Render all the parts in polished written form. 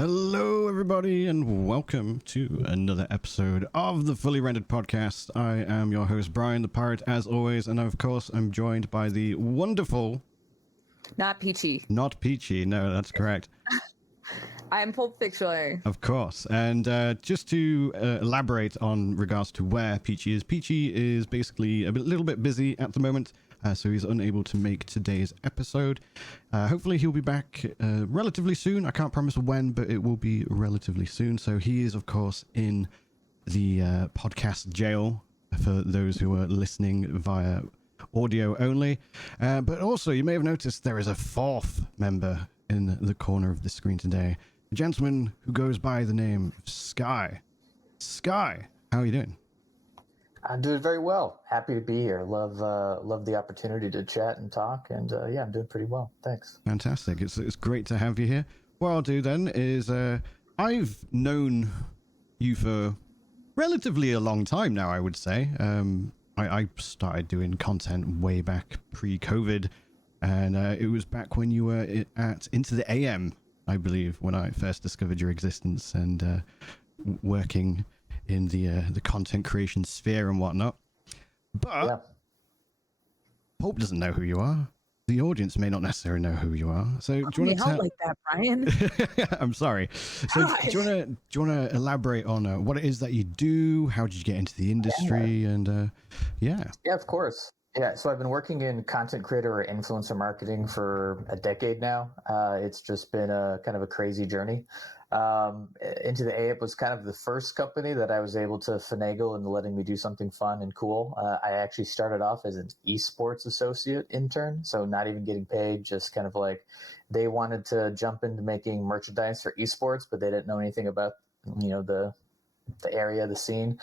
Hello, everybody, and welcome to another episode of the Fully Rendered Podcast. I am your host, Bryan the Pirate, as always, and of course, I'm joined by the wonderful... Not Peachy. Not Peachy, no, that's correct. I'm Pulp Fiction. Of course, and just to elaborate on regards to where Peachy is basically a little bit busy at the moment. So he's unable to make today's episode. Hopefully he'll be back relatively soon. I can't promise when, but it will be relatively soon. So he is, of course, in the podcast jail for those who are listening via audio only. But also, you may have noticed there is a fourth member in the corner of the screen today. A gentleman who goes by the name of Sky. Sky, how are you doing? I'm doing very well. Happy to be here. Love the opportunity to chat and talk. And yeah, I'm doing pretty well. Thanks. Fantastic. It's great to have you here. What I'll do then is I've known you for relatively a long time now, I would say. I started doing content way back pre-COVID. And it was back when you were at Into the AM, I believe, when I first discovered your existence and working in the content creation sphere and whatnot. But yeah. Pulp doesn't know who you are. The audience may not necessarily know who you are. So do you want to tell like that, Bryan? I'm sorry. So do you want to elaborate on what it is that you do? How did you get into the industry? And yeah, of course. Yeah, so I've been working in content creator or influencer marketing for a decade now. It's just been a kind of a crazy journey. Into the AM was kind of the first company that I was able to finagle into letting me do something fun and cool. I actually started off as an esports associate intern, so not even getting paid, just kind of like they wanted to jump into making merchandise for esports, but they didn't know anything about, the area, the scene.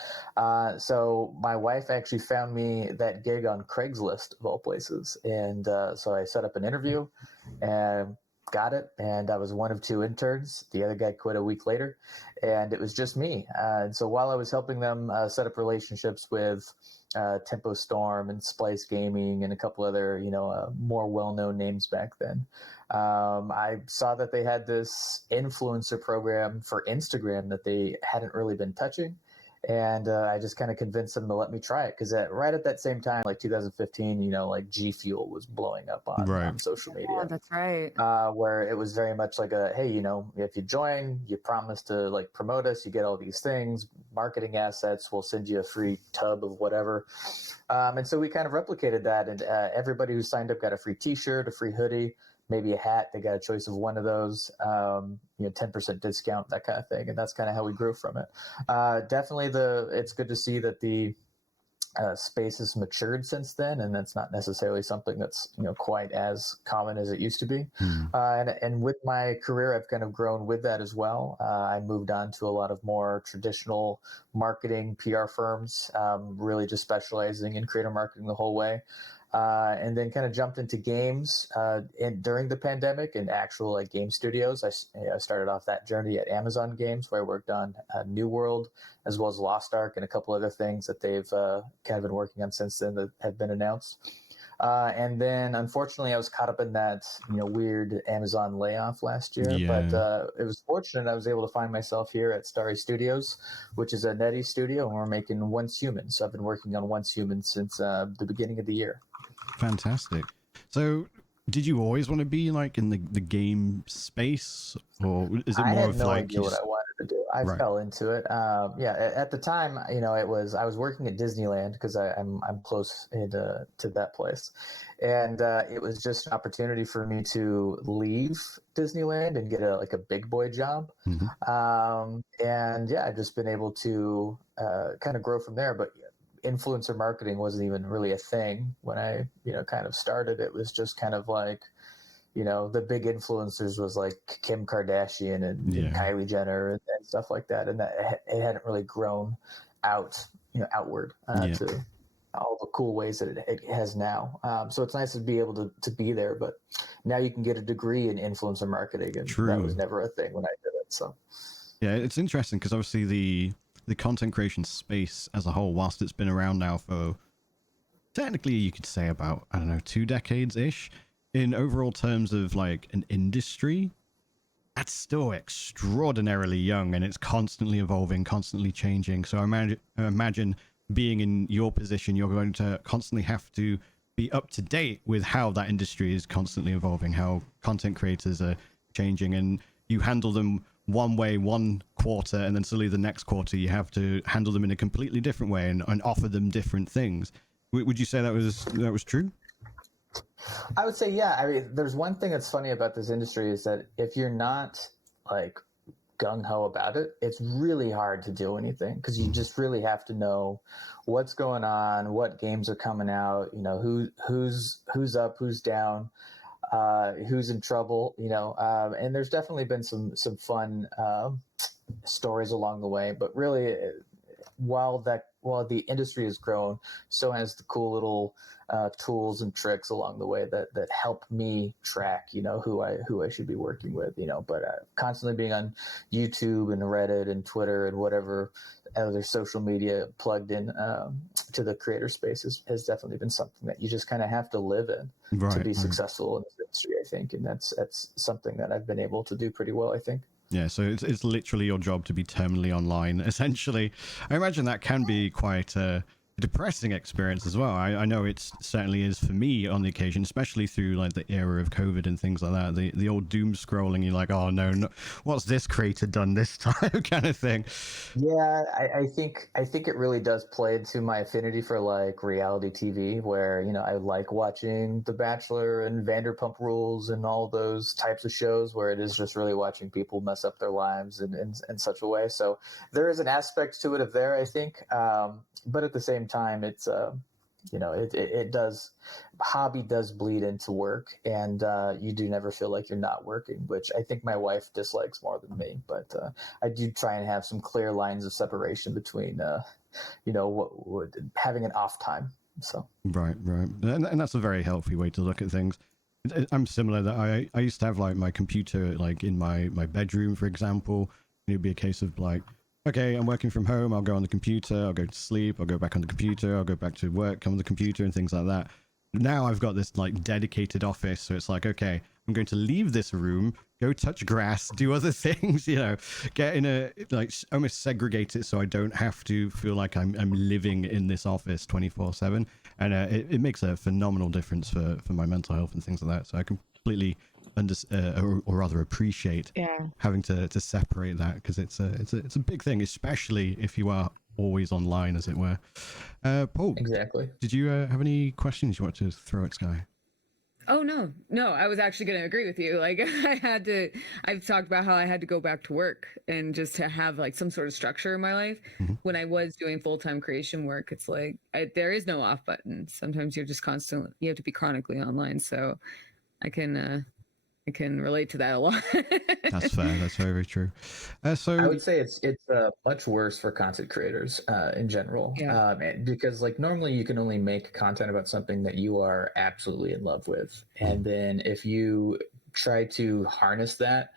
So my wife actually found me that gig on Craigslist of all places. And so I set up an interview and got it. And I was one of two interns. The other guy quit a week later and it was just me. And so while I was helping them set up relationships with Tempo Storm and Splice Gaming and a couple other, more well-known names back then, I saw that they had this influencer program for Instagram that they hadn't really been touching. And I just kind of convinced them to let me try it because right at that same time, like 2015, like G Fuel was blowing up on social media. Oh, that's right. Where it was very much like hey, if you join, you promise to like promote us, you get all these things, marketing assets, we'll send you a free tub of whatever. And so we kind of replicated that. And everybody who signed up got a free t-shirt, a free hoodie, maybe a hat. They got a choice of one of those, 10% discount, that kind of thing. And that's kind of how we grew from it. Definitely it's good to see that the space has matured since then. And that's not necessarily something that's, quite as common as it used to be. And with my career, I've kind of grown with that as well. I moved on to a lot of more traditional marketing PR firms, really just specializing in creator marketing the whole way. And then kind of jumped into games during the pandemic and actual game studios. I started off that journey at Amazon Games, where I worked on New World as well as Lost Ark and a couple other things that they've kind of been working on since then that have been announced. And then, unfortunately, I was caught up in that weird Amazon layoff last year. Yeah. But it was fortunate I was able to find myself here at Starry Studios, which is a NetEase studio, and we're making Once Human. So I've been working on Once Human since the beginning of the year. Fantastic. So did you always want to be in the game space, or is it more of I had no idea what I wanted to do. I fell into it. At the time, I was working at Disneyland because I'm close to that place, and it was just an opportunity for me to leave Disneyland and get a big boy job. Mm-hmm. And yeah, I've just been able to kind of grow from there. But influencer marketing wasn't even really a thing when I kind of started. It was just kind of the big influencers was like Kim Kardashian and Kylie Jenner and stuff like that, and that it hadn't really grown outward to all the cool ways that it has now. So it's nice to be able to be there, but now you can get a degree in influencer marketing, and that was never a thing when I did it. So yeah, it's interesting because obviously the content creation space as a whole, whilst it's been around now for technically you could say about, 2 decades-ish, in overall terms of an industry, that's still extraordinarily young, and it's constantly evolving, constantly changing. So I imagine being in your position, you're going to constantly have to be up to date with how that industry is constantly evolving, how content creators are changing, and you handle them one way one quarter, and then suddenly the next quarter you have to handle them in a completely different way and offer them different things. Would you say that was true? I would say, yeah. I mean, there's one thing that's funny about this industry is that if you're not like gung-ho about it, it's really hard to do anything, because you just really have to know what's going on, what games are coming out, you know, who's up, who's down, who's in trouble, you know. And there's definitely been some fun stories along the way, but really, while the industry has grown, so has the cool little tools and tricks along the way that help me track, you know, who I should be working with, you know. But constantly being on YouTube and Reddit and Twitter and whatever other social media plugged in to the creator space has definitely been something that you just kind of have to live in to be successful in this industry, I think. And that's something that I've been able to do pretty well, I think. Yeah, so it's literally your job to be terminally online, essentially. I imagine that can be quite a depressing experience as well. I know it certainly is for me on the occasion, especially through like the era of COVID and things like that. The old doom scrolling, you're like, oh no, what's this creator done this time, kind of thing. Yeah, I think it really does play into my affinity for like reality TV, where, you know, I like watching The Bachelor and Vanderpump Rules and all those types of shows where it is just really watching people mess up their lives in such a way. So there is an aspect to it of there, I think. But at the same time, it's you know, it does, hobby does bleed into work, and you do never feel like you're not working, which I think my wife dislikes more than me. But I do try and have some clear lines of separation between you know, what having an off time. So right, and that's a very healthy way to look at things. I'm similar. That I used to have like my computer like in my bedroom, for example. And it'd be a case of like, okay, I'm working from home, I'll go on the computer, I'll go to sleep, I'll go back on the computer, I'll go back to work, come on the computer, and things like that. Now I've got this like dedicated office, so it's like, okay, I'm going to leave this room, go touch grass, do other things, you know, get in a, like, almost segregate it so I don't have to feel like I'm living in this office 24/7. And it makes a phenomenal difference for my mental health and things like that. So I completely or rather appreciate having to separate that, because it's a big thing, especially if you are always online, as it were. Paul, exactly. did you have any questions you want to throw at Sky? Oh no, I was actually going to agree with you. Like I've talked about how I had to go back to work and just to have like some sort of structure in my life. When I was doing full-time creation work, it's like there is no off button. Sometimes you're just constantly, you have to be chronically online. So I can relate to that a lot. That's fair. That's very, very true. So I would say it's much worse for content creators in general, because like normally you can only make content about something that you are absolutely in love with, and then if you try to harness that,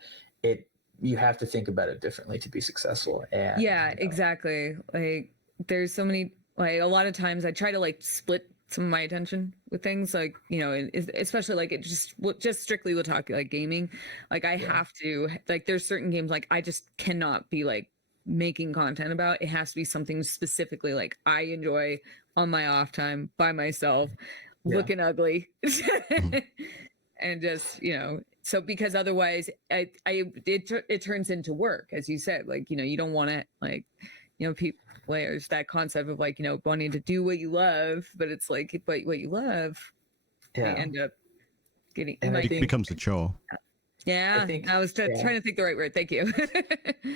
you have to think about it differently to be successful. And yeah, you know, exactly. Like there's so many, like a lot of times I try to like split some of my attention with things, like, you know, especially like it just strictly we'll talk like gaming. Like I have to, like there's certain games like I just cannot be like making content about. It has to be something specifically like I enjoy on my off time by myself, looking ugly. And just, you know, so because otherwise it turns into work, as you said. Like, you know, you don't want to, like, you know, players, that concept of like, you know, wanting to do what you love, but it's like, but what you love, you end up getting, and it becomes a chore. Yeah, I was trying to think the right word. Thank you.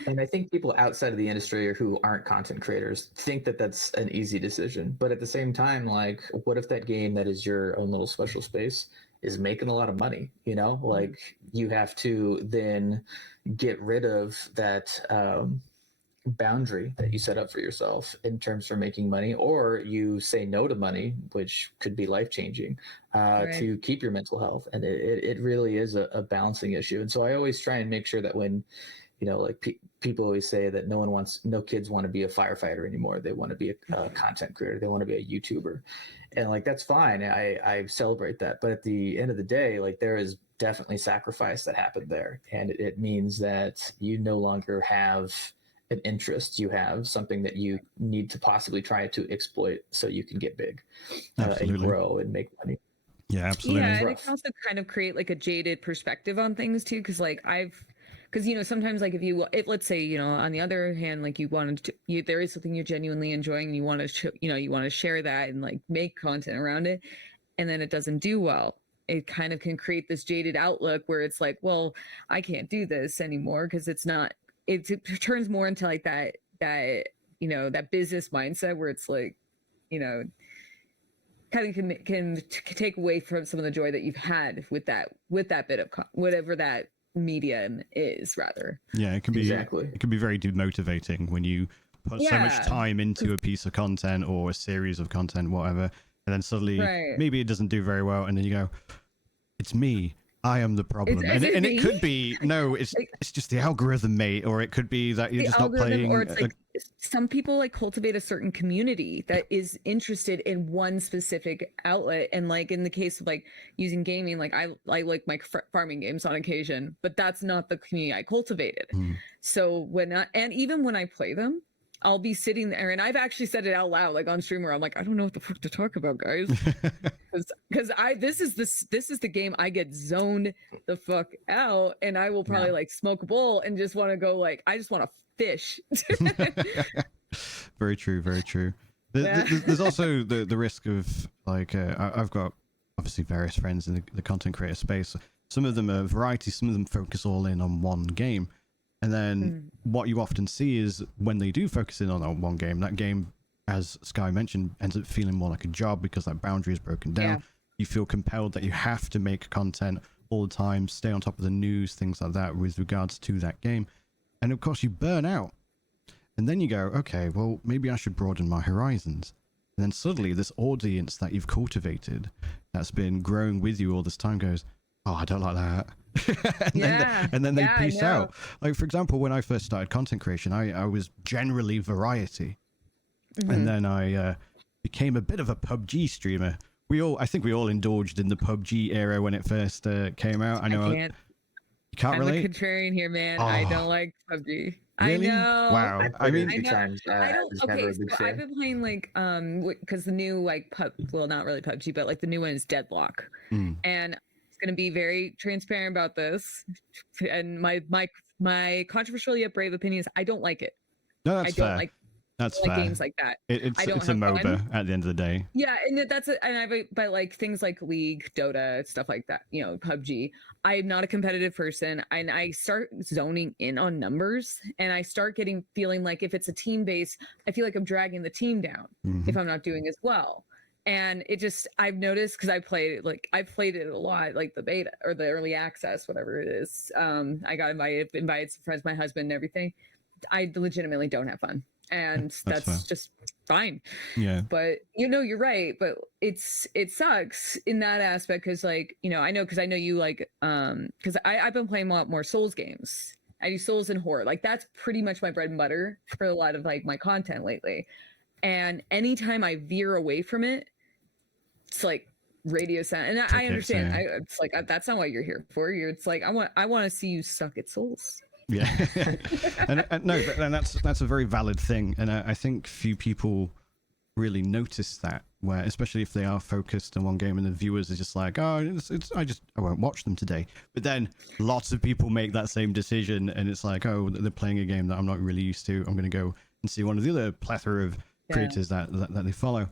And I think people outside of the industry or who aren't content creators think that that's an easy decision. But at the same time, like, what if that game that is your own little special space is making a lot of money? You know, like you have to then get rid of that boundary that you set up for yourself in terms for making money, or you say no to money, which could be life-changing, to keep your mental health. And it really is a balancing issue. And so I always try and make sure that when like people always say that no kids want to be a firefighter anymore. They want to be a content creator. They want to be a YouTuber, and like that's fine. I celebrate that. But at the end of the day, like there is definitely sacrifice that happened there, and it means that you no longer have an interest. You have something that you need to possibly try to exploit so you can get big and grow and make money. Yeah, absolutely. Yeah, and it can also kind of create like a jaded perspective on things too, because like because sometimes like if let's say on the other hand, like there is something you're genuinely enjoying and you want to you want to share that and like make content around it, and then it doesn't do well. It kind of can create this jaded outlook where it's like, well, I can't do this anymore because it's not. It turns more into like that that business mindset where it's like kind of can take away from some of the joy that you've had with that bit of whatever that medium is, rather. Yeah, it can be it can be very demotivating when you put so much time into a piece of content or a series of content, whatever, and then suddenly maybe it doesn't do very well, and then you go, it's me, I am the problem. And it could be, no, it's just the algorithm, mate, or it could be that you're just not playing. Or it's like some people like cultivate a certain community that is interested in one specific outlet. And like in the case of like using gaming, like I like my farming games on occasion, but that's not the community I cultivated. So and even when I play them, I'll be sitting there, and I've actually said it out loud, like on stream, where I'm like, I don't know what the fuck to talk about, guys, because this is the game I get zoned the fuck out, and I will probably like smoke a bowl and just want to go like, I just want to fish. Very true, very true. There's also the risk of like I've got obviously various friends in the content creator space. Some of them are variety, some of them focus all in on one game. And then what you often see is when they do focus in on one game, that game, as Sky mentioned, ends up feeling more like a job because that boundary is broken down. Yeah. You feel compelled that you have to make content all the time, stay on top of the news, things like that with regards to that game. And of course you burn out. And then you go, okay, well, maybe I should broaden my horizons. And then suddenly this audience that you've cultivated, that's been growing with you all this time, goes, oh, I don't like that. and then they peace out. Like, for example, when I first started content creation, I was generally variety. And then I became a bit of a PUBG streamer. I think we all indulged in the PUBG era when it first came out. I know you can't relate. I'm a contrarian here, man. I don't like PUBG. Really? I know. Wow. I mean, I don't. Okay, so I've been playing like because the new like not really PUBG, but like the new one is Deadlock, and going to be very transparent about this, and my controversial yet brave opinion is I don't like it. No, that's fair. That's fair. Games like that. It's a MOBA at the end of the day. Yeah, and that's it. And but like things like League, Dota, stuff like that. PUBG. I'm not a competitive person, and I start zoning in on numbers, and I start feeling like if it's a team base, I feel like I'm dragging the team down if I'm not doing as well. And I've noticed, because I've played it a lot, like the beta or the early access, whatever it is. I got invited some friends, my husband and everything. I legitimately don't have fun. And that's just fine. Yeah. But you're right. But it sucks in that aspect because I know you like, because I've been playing a lot more Souls games. I do Souls and horror. Like that's pretty much my bread and butter for a lot of like my content lately. And anytime I veer away from it, it's like radio sound, and I understand. It's like that's not what you're here for. It's like I want to see you suck at Souls. Yeah, and that's a very valid thing, and I think few people really notice that. Where especially if they are focused on one game, and the viewers are just like, oh, I won't watch them today. But then lots of people make that same decision, and it's like, oh, they're playing a game that I'm not really used to. I'm going to go and see one of the other plethora of creators that they follow.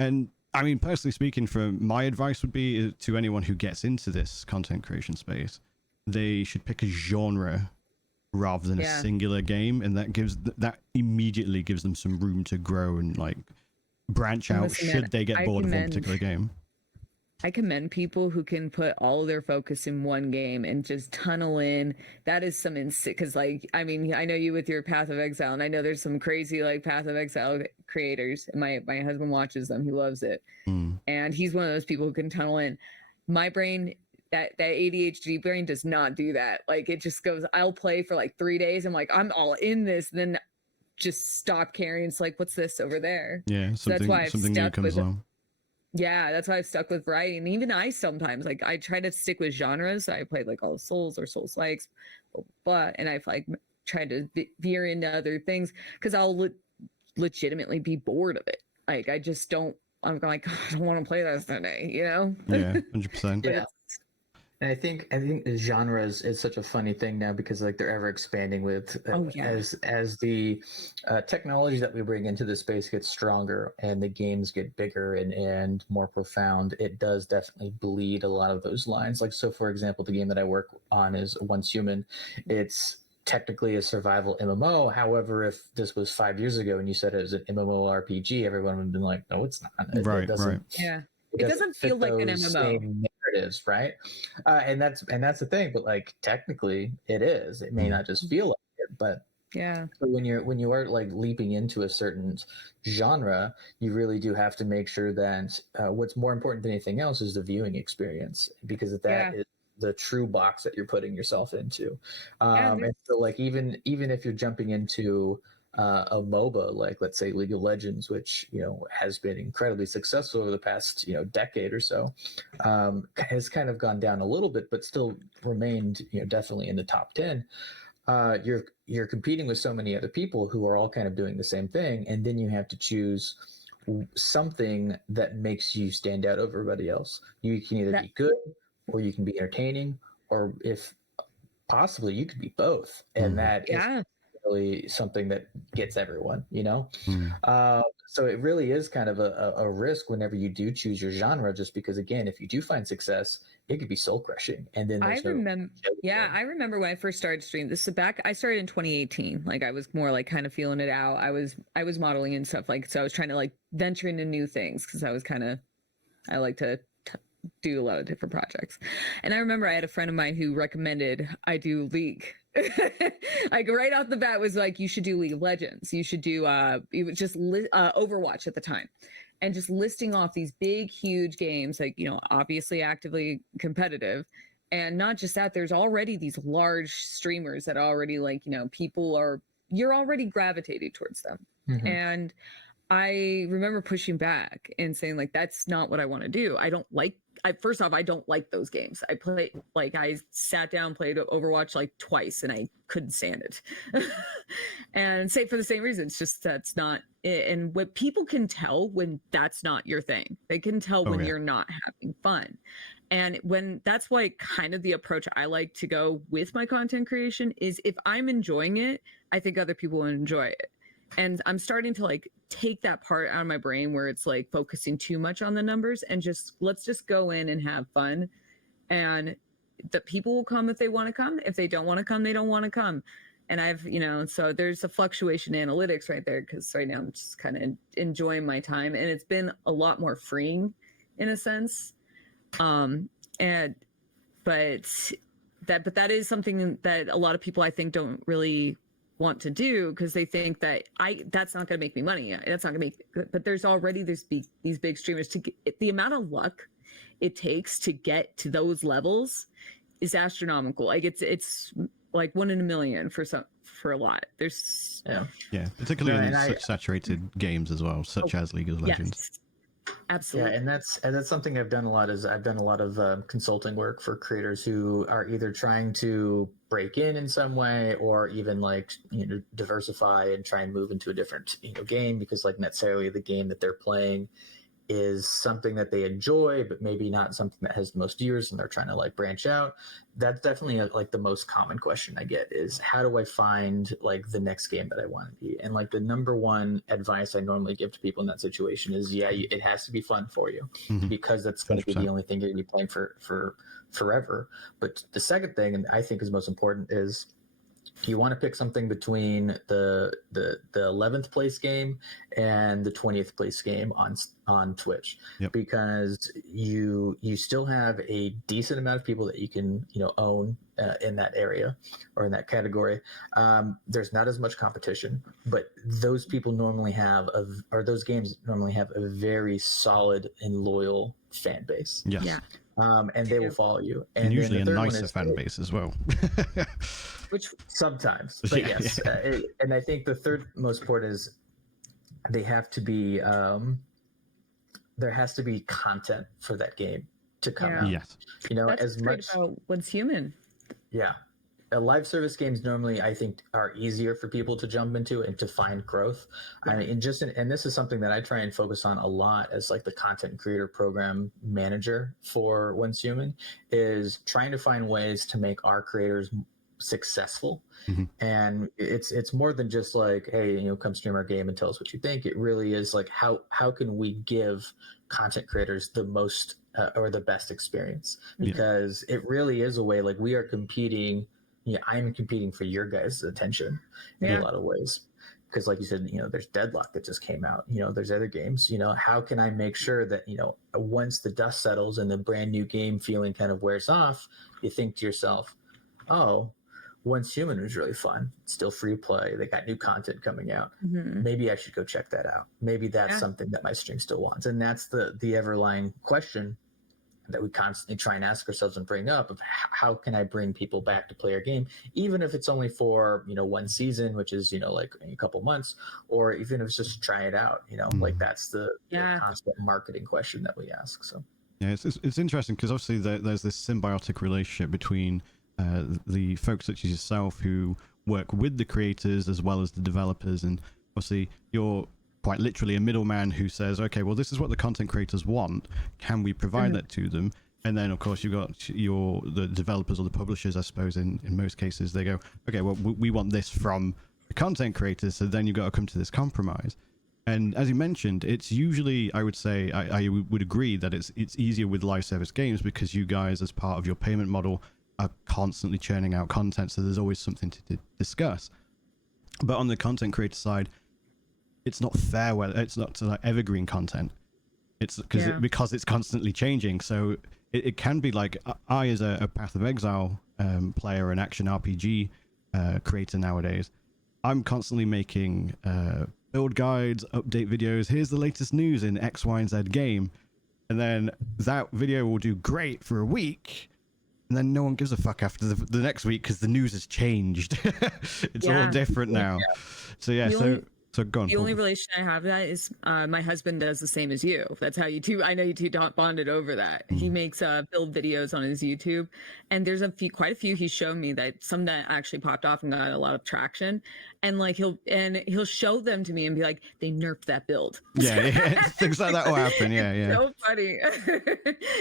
And I mean, personally speaking, my advice would be to anyone who gets into this content creation space, they should pick a genre rather than a singular game, and that immediately gives them some room to grow and like branch out should they get bored of one particular game. I commend people who can put all of their focus in one game and just tunnel in. That is some because like, I mean, I know you with your Path of Exile, and I know there's some crazy like Path of Exile creators, and my husband watches them. He loves it. And he's one of those people who can tunnel in. My brain, that ADHD brain does not do that. Like it just goes, I'll play for like 3 days. I'm like, I'm all in this, and then just stop caring. It's like, what's this over there? Yeah, So that's why I've something new stuck comes with along. yeah, that's why I've stuck with variety. And even I sometimes like I try to stick with genres. I played like all Souls or Souls likes, but and I've like tried to veer into other things because I'll legitimately be bored of it. Like I just don't. I'm like, I don't want to play this today, you know? Yeah, 100%. Yeah. And I think genres is such a funny thing now because like they're ever expanding with as the technology that we bring into the space gets stronger and the games get bigger and more profound. It does definitely bleed a lot of those lines. Like so, for example, the game that I work on is Once Human. It's technically a survival MMO. However, if this was 5 years ago and you said it was an MMORPG, everyone would have been like, "No, it's not." Right. Yeah. It doesn't feel like an MMO. Same narratives, right? And that's the thing. But like technically, it is. It may not just feel like it, but yeah. So when you are like leaping into a certain genre, you really do have to make sure that what's more important than anything else is the viewing experience, because that is the true box that you're putting yourself into. And so like even if you're jumping into a MOBA, like let's say League of Legends, which has been incredibly successful over the past decade or so, has kind of gone down a little bit, but still remained definitely in the top 10. You're competing with so many other people who are all kind of doing the same thing, and then you have to choose something that makes you stand out over everybody else. You can either be good, or you can be entertaining, or if possibly you could be both, and that is really something that gets everyone, so it really is kind of a risk whenever you do choose your genre, just because again, if you do find success, it could be soul crushing. And then I remember when I first started streaming. This is I started in 2018. Like I was more like kind of feeling it out. I was modeling and stuff, like, so I was trying to like venture into new things because I like to do a lot of different projects. And I remember I had a friend of mine who recommended I do League. Like right off the bat was like, you should do League of Legends. You should do Overwatch at the time. And just listing off these big, huge games, like, obviously actively competitive. And not just that, there's already these large streamers that already like, you're already gravitating towards them. Mm-hmm. And I remember pushing back and saying like, that's not what I want to do. First off, I don't like those games. I sat down, played Overwatch like twice, and I couldn't stand it. And for the same reason, it's just, that's not it. And what people can tell when that's not your thing, they can tell when you're not having fun. And that's why kind of the approach I like to go with my content creation is, if I'm enjoying it, I think other people will enjoy it. And I'm starting to like take that part out of my brain where it's like focusing too much on the numbers, and let's just go in and have fun. And the people will come if they want to come. If they don't want to come, they don't want to come. And I've, so there's a fluctuation in analytics right there, because right now I'm just kind of enjoying my time, and it's been a lot more freeing in a sense. But that is something that a lot of people I think don't really want to do, because they think that that's not going to make me money. That's not going to make, but there's already these big streamers. To get the amount of luck it takes to get to those levels is astronomical. Like it's like 1 in a million for a lot. There's particularly in such saturated games as well, such as League of Legends. Yes. Absolutely. Yeah, and that's something I've done a lot. I've done a lot of consulting work for creators who are either trying to break in some way, or even like diversify and try and move into a different game, because like necessarily the game that they're playing is something that they enjoy, but maybe not something that has the most viewers, and they're trying to like branch out. That's definitely like the most common question I get is, how do I find like the next game that I want to be? And like the number one advice I normally give to people in that situation is, it has to be fun for you, because that's going to be the only thing you're going to be playing for forever. But the second thing, and I think is most important, is you want to pick something between the 11th place game and the 20th place game on Twitch, because you still have a decent amount of people that you can own in that area or in that category. There's not as much competition, but those people normally have those games normally have a very solid and loyal fan base. Yes. and they will follow you. And then usually the a third one nicer is fan base as well. Which sometimes, but Yeah, yes. And I think the third most important is they have to be there has to be content for that game to come Yeah. out. Yes. You know, that's as great much about what's human. yeah. Live service games normally, I think, are easier for people to jump into and to find growth. I mean, and this is something that I try and focus on a lot as like the content creator program manager for Once Human, is trying to find ways to make our creators successful. Mhm. And it's more than just like, hey, you know, come stream our game and tell us what you think. It really is like how can we give content creators the most or the best experience, because it really is a way, like, we are competing. Yeah, I'm competing for your guys' attention in a lot of ways. Because like you said, you know, there's Deadlock that just came out. You know, there's other games. You know, how can I make sure that, you know, once the dust settles and the brand new game feeling kind of wears off, you think to yourself, oh, Once Human was really fun. It's still free to play. They got new content coming out. Maybe I should go check that out. Maybe that's something that my stream still wants. And that's the everlying question that we constantly try and ask ourselves and bring up, of how can I bring people back to play our game, even if it's only for, you know, one season, which is, you know, like a couple months, or even if it's just try it out, you know, like that's the constant marketing question that we ask. So yeah, it's interesting because obviously there's this symbiotic relationship between the folks such as yourself who work with the creators as well as the developers, and obviously you're quite literally a middleman who says, okay, well, this is what the content creators want, can we provide that to them? And then of course you've got the developers or the publishers, I suppose, in most cases they go, okay, well, we want this from the content creators, so then you've got to come to this compromise. And as you mentioned, it's usually, I would say, I would agree that it's easier with live service games because you guys, as part of your payment model, are constantly churning out content, so there's always something to discuss. But on the content creator side, it's not fair whether it's not like evergreen content. It's because it's constantly changing. So it can be like, I as a Path of Exile player, an action RPG creator nowadays, I'm constantly making build guides, update videos. Here's the latest news in X, Y, and Z game. And then that video will do great for a week. And then no one gives a fuck after the next week because the news has changed. It's all different now. So yeah, so go on. The only relation I have to that is my husband does the same as you. That's how you two, I know you two bonded over that. He makes build videos on his YouTube, and there's quite a few he's shown me, that some that actually popped off and got a lot of traction. And like he'll show them to me and be like, they nerfed that build. Yeah, things like that will happen. Yeah. So funny.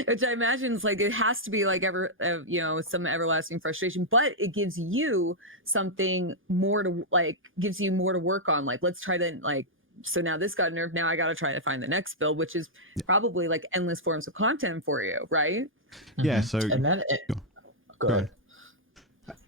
Which I imagine is like, it has to be like you know, some everlasting frustration, but it gives you something more to like, gives you more to work on. Like, let's try to like, so now this got nerfed, now I got to try to find the next build, which is probably like endless forms of content for you, right? Yeah. So and then go ahead.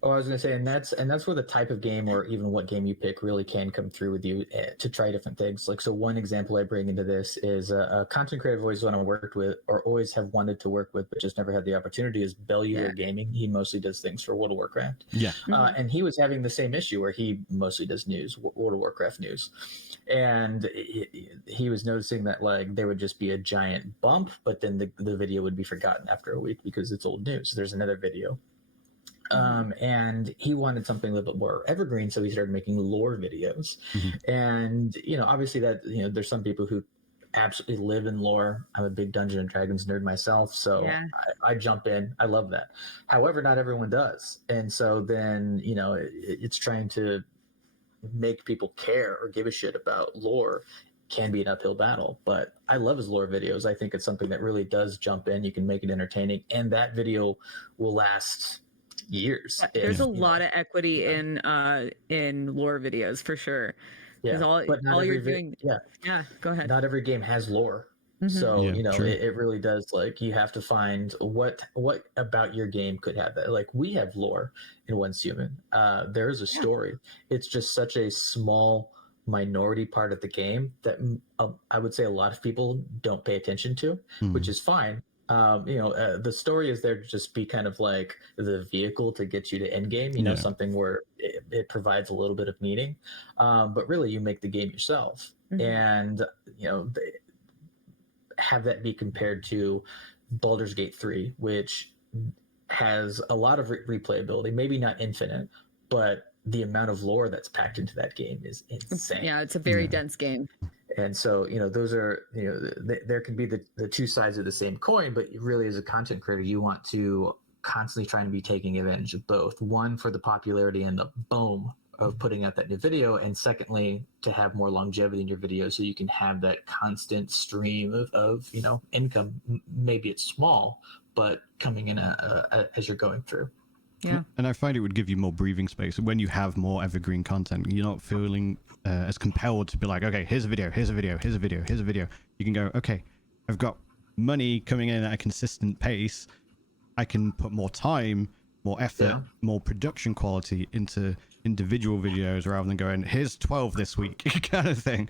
Oh, I was going to say, and that's where the type of game, or even what game you pick, really can come through with you to try different things. Like, so one example I bring into this is a content creator I've always wanted to work with, or always have wanted to work with, but just never had the opportunity, is Bellular Gaming. He mostly does things for World of Warcraft. Yeah. And he was having the same issue where he mostly does news, World of Warcraft news. And he was noticing that like there would just be a giant bump, but then the video would be forgotten after a week because it's old news. So there's another video. And he wanted something a little bit more evergreen, so he started making lore videos. And you know, obviously that, you know, there's some people who absolutely live in lore. I'm a big Dungeons and Dragons nerd myself, so I jump in. I love that. However, not everyone does, and so then, you know, it's trying to make people care or give a shit about lore can be an uphill battle. But I love his lore videos. I think it's something that really does jump in. You can make it entertaining, and that video will last years. There's a lot of equity in lore videos for sure. Yeah, but not every you're doing. Go ahead. Not every game has lore. So you know, it really does, like, you have to find what about your game could have that. Like, we have lore in Once Human. There is a story. It's just such a small minority part of the game that I would say a lot of people don't pay attention to, which is fine. You know, the story is there to just be kind of like the vehicle to get you to end game, you know, something where it provides a little bit of meaning. But really, you make the game yourself. And, you know, have that be compared to Baldur's Gate 3, which has a lot of replayability, maybe not infinite, but the amount of lore that's packed into that game is insane. Yeah, it's a very dense game. And so, those are, there can be the two sides of the same coin, but really as a content creator, you want to constantly try and be taking advantage of both. One, for the popularity and the boom of putting out that new video, and secondly, to have more longevity in your video so you can have that constant stream of income. Maybe it's small, but coming in as you're going through. Yeah. And I find it would give you more breathing space when you have more evergreen content. You're not feeling as compelled to be like, okay, here's a video, here's a video, here's a video, here's a video. You can go, okay, I've got money coming in at a consistent pace. I can put more time, more effort, more production quality into individual videos rather than going, here's 12 this week kind of thing.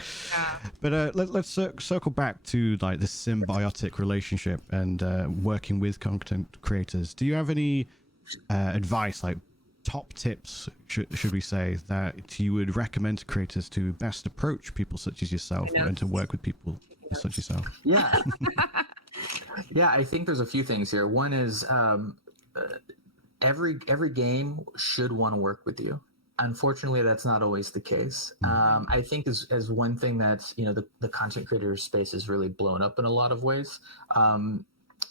But let's circle back to like this symbiotic relationship and working with content creators. Do you have any advice, like top tips, should we say, that you would recommend to creators to best approach people such as yourself and to work with people such as yourself? Yeah. Yeah, I think there's a few things here. One is every game should want to work with you. Unfortunately, that's not always the case. I think as one thing that the content creator space is really blown up in a lot of ways.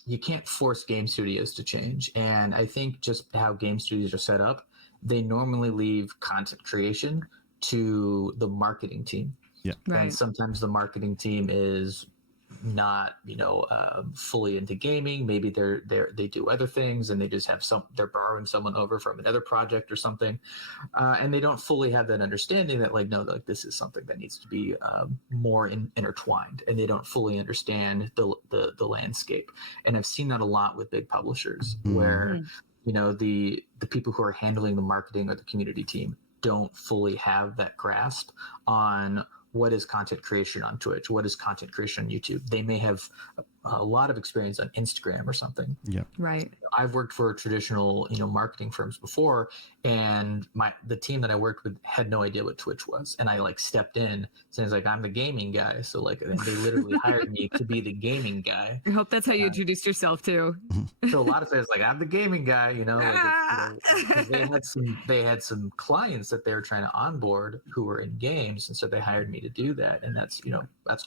You can't force game studios to change, and I think just how game studios are set up, they normally leave content creation to the marketing team. Yeah, right. And sometimes the marketing team is not fully into gaming. Maybe they do other things and they just have they're borrowing someone over from another project or something, and they don't fully have that understanding that this is something that needs to be more intertwined, and they don't fully understand the landscape. And I've seen that a lot with big publishers where the people who are handling the marketing or the community team don't fully have that grasp on what is content creation on Twitch, what is content creation on YouTube. They may have a lot of experience on Instagram or something. Yeah, right. I've worked for traditional marketing firms before, and the team that I worked with had no idea what Twitch was, and I stepped in saying I'm the gaming guy. So they literally hired me to be the gaming guy. I hope that's how you introduced yourself too. So a lot of fans I'm the gaming guy, 'cause they had some clients that they were trying to onboard who were in games, and so they hired me to do that, and that's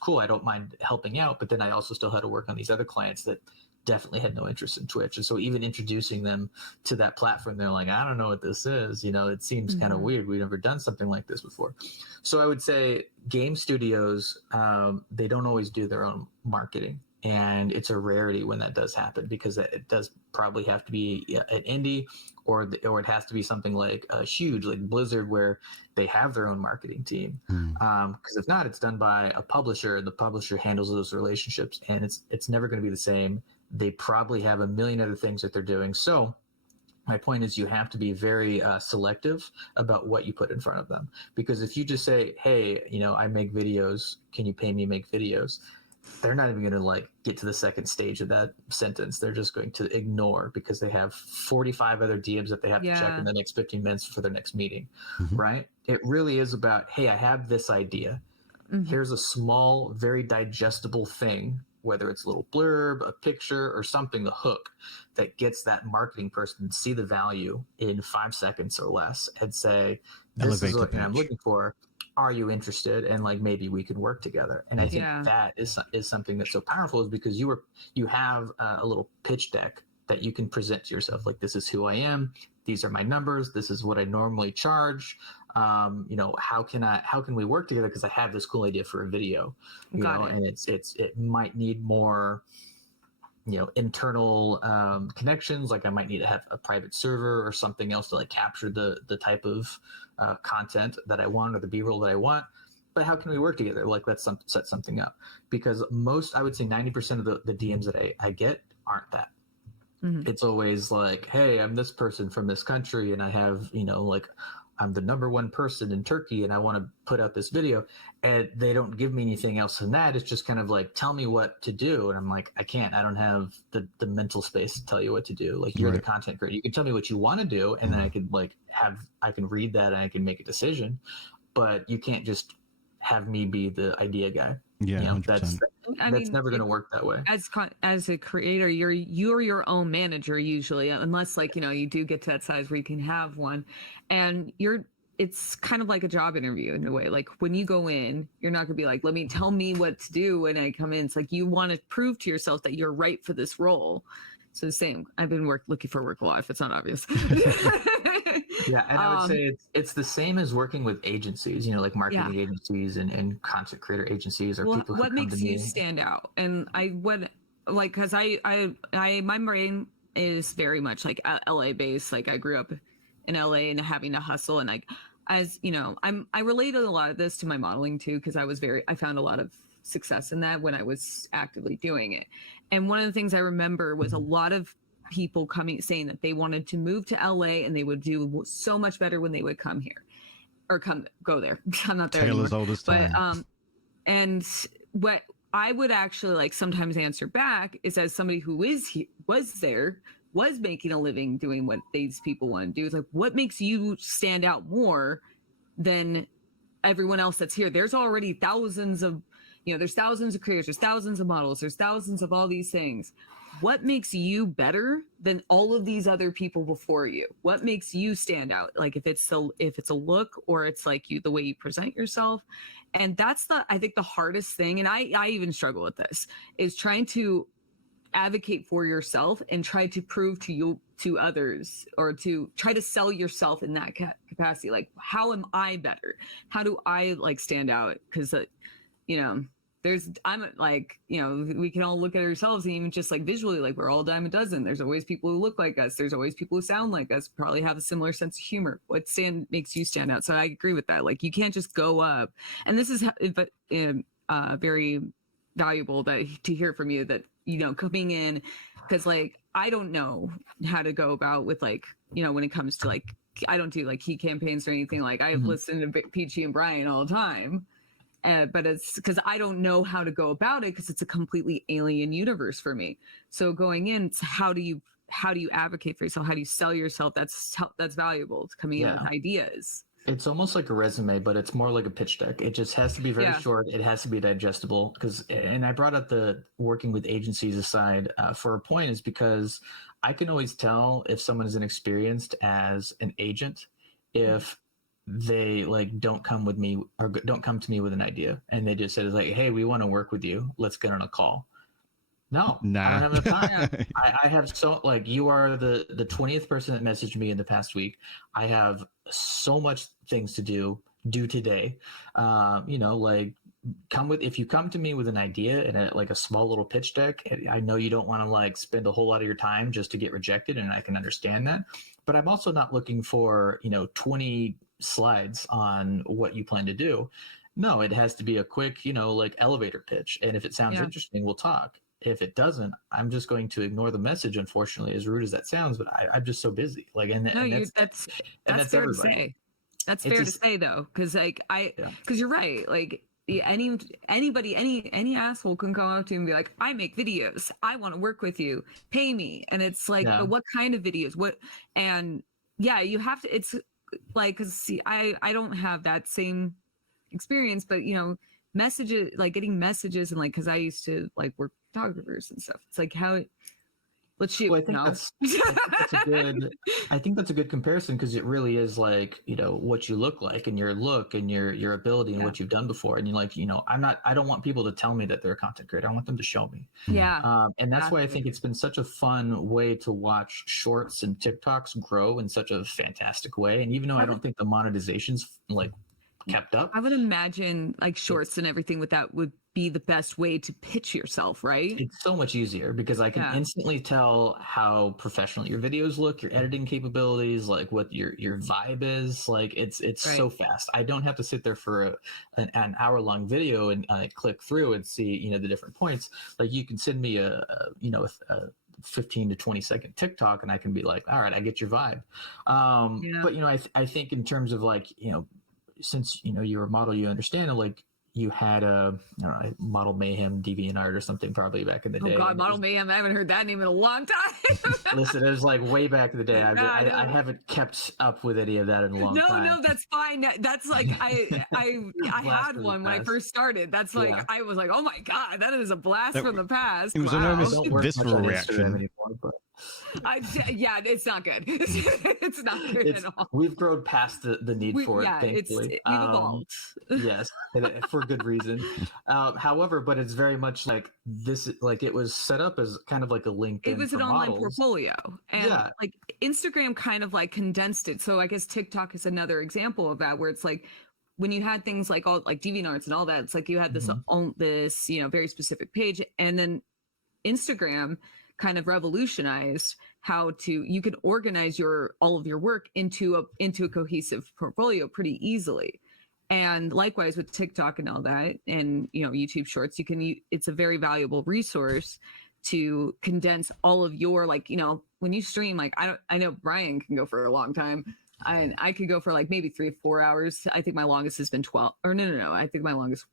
cool. I don't mind helping out, but then I also still had to work on these other clients that definitely had no interest in Twitch. And so even introducing them to that platform, they're like, I don't know what this is. It seems kind of weird. We've never done something like this before. So I would say game studios, they don't always do their own marketing. And it's a rarity when that does happen, because it does probably have to be an indie, or it has to be something like huge, like Blizzard, where they have their own marketing team. Because if not, it's done by a publisher, and the publisher handles those relationships, and it's never going to be the same. They probably have a million other things that they're doing. So my point is, you have to be very selective about what you put in front of them, because if you just say, hey, I make videos, can you pay me to make videos? They're not even going to get to the second stage of that sentence. They're just going to ignore, because they have 45 other DMs that they have to check in the next 15 minutes for their next meeting, right? It really is about, hey, I have this idea. Here's a small, very digestible thing, whether it's a little blurb, a picture, or something, the hook that gets that marketing person to see the value in 5 seconds or less and say, this is what I'm looking for. Are you interested? And maybe we could work together. And I think that is something that's so powerful, is because you have a little pitch deck that you can present to yourself. This is who I am. These are my numbers. This is what I normally charge. How can we work together? Because I have this cool idea for a video, and it might need more, internal connections. I might need to have a private server or something else to capture the type of content that I want, or the B-roll that I want. But how can we work together? Let's set something up, because I would say 90% of the DMs that I get aren't that. It's always hey, I'm this person from this country, and I have, I'm the number one person in Turkey, and I want to put out this video. And they don't give me anything else than that. It's just kind of tell me what to do. And I'm I can't. I don't have the mental space to tell you what to do. You're the content creator. You can tell me what you want to do, and then I can I can read that, and I can make a decision. But you can't just have me be the idea guy. Yeah, I that's mean, never going to work that way. As a creator, you're your own manager usually, unless like you do get to that size where you can have one, and it's kind of like a job interview in a way. Like when you go in, you're not gonna be like, tell me what to do when I come in. It's like you want to prove to yourself that you're right for this role. So the same. I've been looking for work a lot, if it's not obvious. Yeah, and I would say it's the same as working with agencies, like marketing agencies and content creator agencies, or people who what come makes to you me. stand out? And because my brain is very much like LA based. Like I grew up in LA and having to hustle, and like as I related a lot of this to my modeling too, because I found a lot of success in that when I was actively doing it. And one of the things I remember was a lot of people saying that they wanted to move to LA and they would do so much better when they would come here or go there. I'm not there Tale as anymore. old as time. And what I would actually like sometimes answer back is, as somebody who was making a living doing what these people want to do, is like, what makes you stand out more than everyone else that's here? There's already thousands of there's thousands of creators, there's thousands of models, there's thousands of all these things. What makes you better than all of these other people before you? What makes you stand out? Like if it's a look, or it's like the way you present yourself. And that's I think the hardest thing. And I even struggle with this, is trying to advocate for yourself and try to prove to others, or to try to sell yourself in that capacity. Like, how am I better? How do I like stand out? Because I'm like, we can all look at ourselves, and even just like visually, like we're all a dime a dozen. There's always people who look like us. There's always people who sound like us, probably have a similar sense of humor. What makes you stand out? So I agree with that. Like you can't just go up, and this is very valuable to hear from you, that, coming in, because like, I don't know how to go about with like, when it comes to like, I don't do like key campaigns or anything. Like I listen to Peachy and Bryan all the time. But it's because I don't know how to go about it, because it's a completely alien universe for me. So going in, it's how do you advocate for yourself? How do you sell yourself? That's valuable. It's coming in with ideas. It's almost like a resume, but it's more like a pitch deck. It just has to be very short. It has to be digestible. And I brought up the working with agencies aside for a point, is because I can always tell if someone is inexperienced as an agent if they like don't come to me with an idea, and they just said like, hey, we want to work with you, let's get on a call. No, I don't have enough time. I have you are the 20th person that messaged me in the past week. I have so much things to do today. If you come to me with an idea and like a small little pitch deck, I know you don't want to like spend a whole lot of your time just to get rejected, and I can understand that. But I'm also not looking for 20 slides on what you plan to do. No, it has to be a quick, like elevator pitch. And if it sounds interesting, we'll talk. If it doesn't, I'm just going to ignore the message, unfortunately, as rude as that sounds, but I'm just so busy. Like, that's fair to say. That's fair to say though. Cause like cause you're right. Like anybody, any asshole can come up to you and be like, I make videos. I want to work with you. Pay me. And it's like, but what kind of videos? You have to, it's like, cause see, I don't have that same experience, but messages, like getting messages, and like, cause I used to like work with photographers and stuff. It's like let's shoot. Well, I think that's a good comparison, because it really is like, what you look like, and your look, and your ability, and what you've done before. And you're like, I don't want people to tell me that they're a content creator. I want them to show me. Yeah. And that's why I think it's been such a fun way to watch shorts and TikToks grow in such a fantastic way. And even though I don't think the monetization's like kept up, I would imagine like shorts and everything with that would be the best way to pitch yourself, right? It's so much easier, because I can instantly tell how professional your videos look, your editing capabilities, like what your vibe is. Like it's so fast. I don't have to sit there for an hour-long video and click through and see the different points. Like you can send me a 15 to 20 second TikTok, and I can be like, all right, I get your vibe. But I think in terms of like since you're a model, you understand like you had a I don't know, Model Mayhem DeviantArt or something probably back in the day. Oh God, Model Mayhem! I haven't heard that name in a long time. Listen, it was like way back in the day. Yeah, I haven't kept up with any of that in a long time. No, that's fine. That's like I had one when I first started. That's like I was like, oh my God, that is a blast from the past. It was an almost visceral reaction. Anymore, but... yeah, it's not good. It's not good at all. We've grown past the need for it, thankfully. We've evolved. Yes, for good reason. However, but it's very much like this. Like it was set up as kind of like a LinkedIn. It was an online portfolio, and like Instagram kind of like condensed it. So I guess TikTok is another example of that, where it's like when you had things like all like DeviantArts and all that. It's like you had this this very specific page, and then Instagram kind of revolutionized how you can organize all of your work into a cohesive portfolio pretty easily. And likewise with TikTok and all that, and YouTube Shorts, it's a very valuable resource to condense all of your when you stream. Like I know Bryan can go for a long time, and I could go for like maybe 3 or 4 hours. I think my longest has been 12. Or no. I think my longest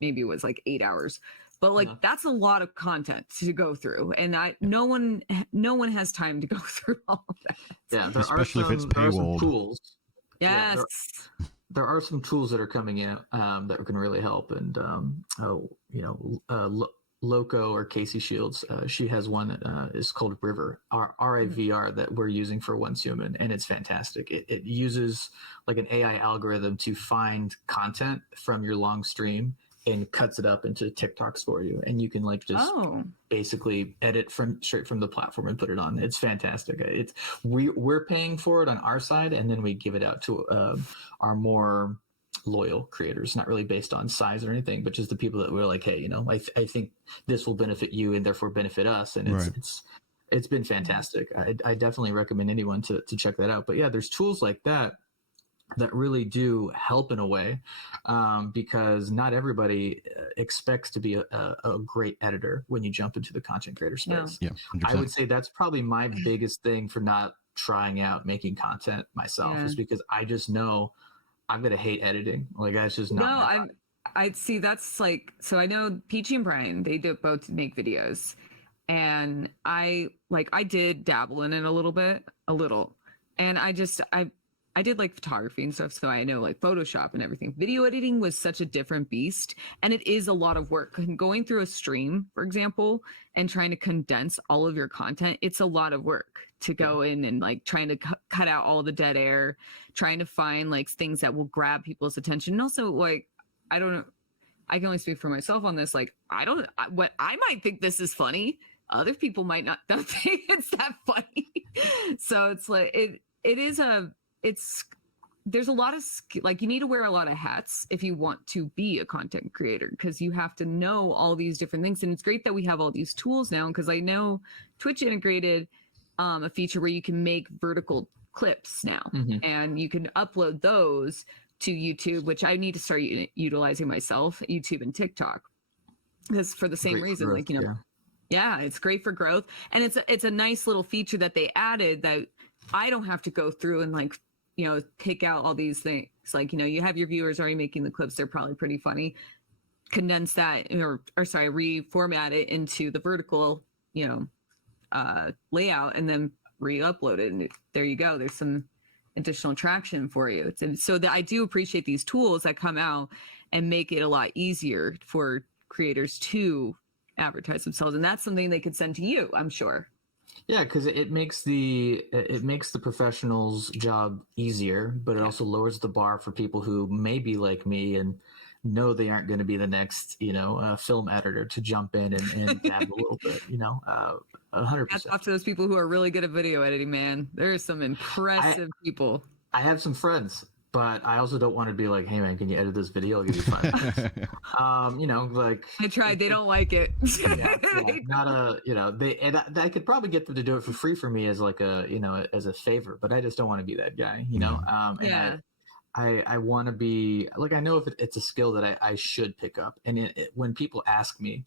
maybe was like 8 hours. But like that's a lot of content to go through, and no one has time to go through all of that. Yeah, especially if it's paywalled. Tools. Yes, there are some tools that are coming out that can really help, and Loco or Casey Shields, she has one that is called River, RIVR, that we're using for Once Human, and it's fantastic. It uses like an AI algorithm to find content from your long stream and cuts it up into TikToks for you, and you can like just basically edit straight from the platform and put it on. It's fantastic. We're paying for it on our side, and then we give it out to our more loyal creators, not really based on size or anything, but just the people that we're like, hey, I think this will benefit you and therefore benefit us, and it's been fantastic. I definitely recommend anyone to check that out. But yeah, there's tools like that really do help in a way, because not everybody expects to be a great editor when you jump into the content creator space. Yeah, I would say that's probably my biggest thing for not trying out making content myself, is because I just know I'm gonna hate editing. Like that's just not. I see. That's like, so I know Peachy and Bryan, they both make videos, and I did dabble in it a little, and I did like photography and stuff, so I know like Photoshop and everything. Video editing was such a different beast, and it is a lot of work. Going through a stream, for example, and trying to condense all of your content, it's a lot of work to go in and like trying to cut out all the dead air, trying to find like things that will grab people's attention. And also, like, I don't know, I can only speak for myself on this. Like, what I might think this is funny, other people might not think it's that funny. So it's like there's a lot of like, you need to wear a lot of hats if you want to be a content creator, because you have to know all these different things. And it's great that we have all these tools now, because I know Twitch integrated a feature where you can make vertical clips now, and you can upload those to YouTube, which I need to start utilizing myself, YouTube and TikTok, because for the same reason, growth, like it's great for growth, and it's a nice little feature that they added that I don't have to go through and like pick out all these things. Like you have your viewers already making the clips, they're probably pretty funny, condense that or reformat it into the vertical layout, and then re-upload it, and there you go, there's some additional traction for you. So that I do appreciate these tools that come out and make it a lot easier for creators to advertise themselves, and that's something they could send to you, I'm sure. Yeah, because it makes the professional's job easier, but it also lowers the bar for people who may be like me and know they aren't going to be the next film editor to jump in and dab a little bit. 100%. Hats off to those people who are really good at video editing, man. There's some impressive people. I have some friends, but I also don't want to be like, hey man, can you edit this video? I'll give you $5. Like I tried, they don't like it. I could probably get them to do it for free for me as like as a favor, but I just don't want to be that guy, And I want to be like, I know if it's a skill that I should pick up, and when people ask me,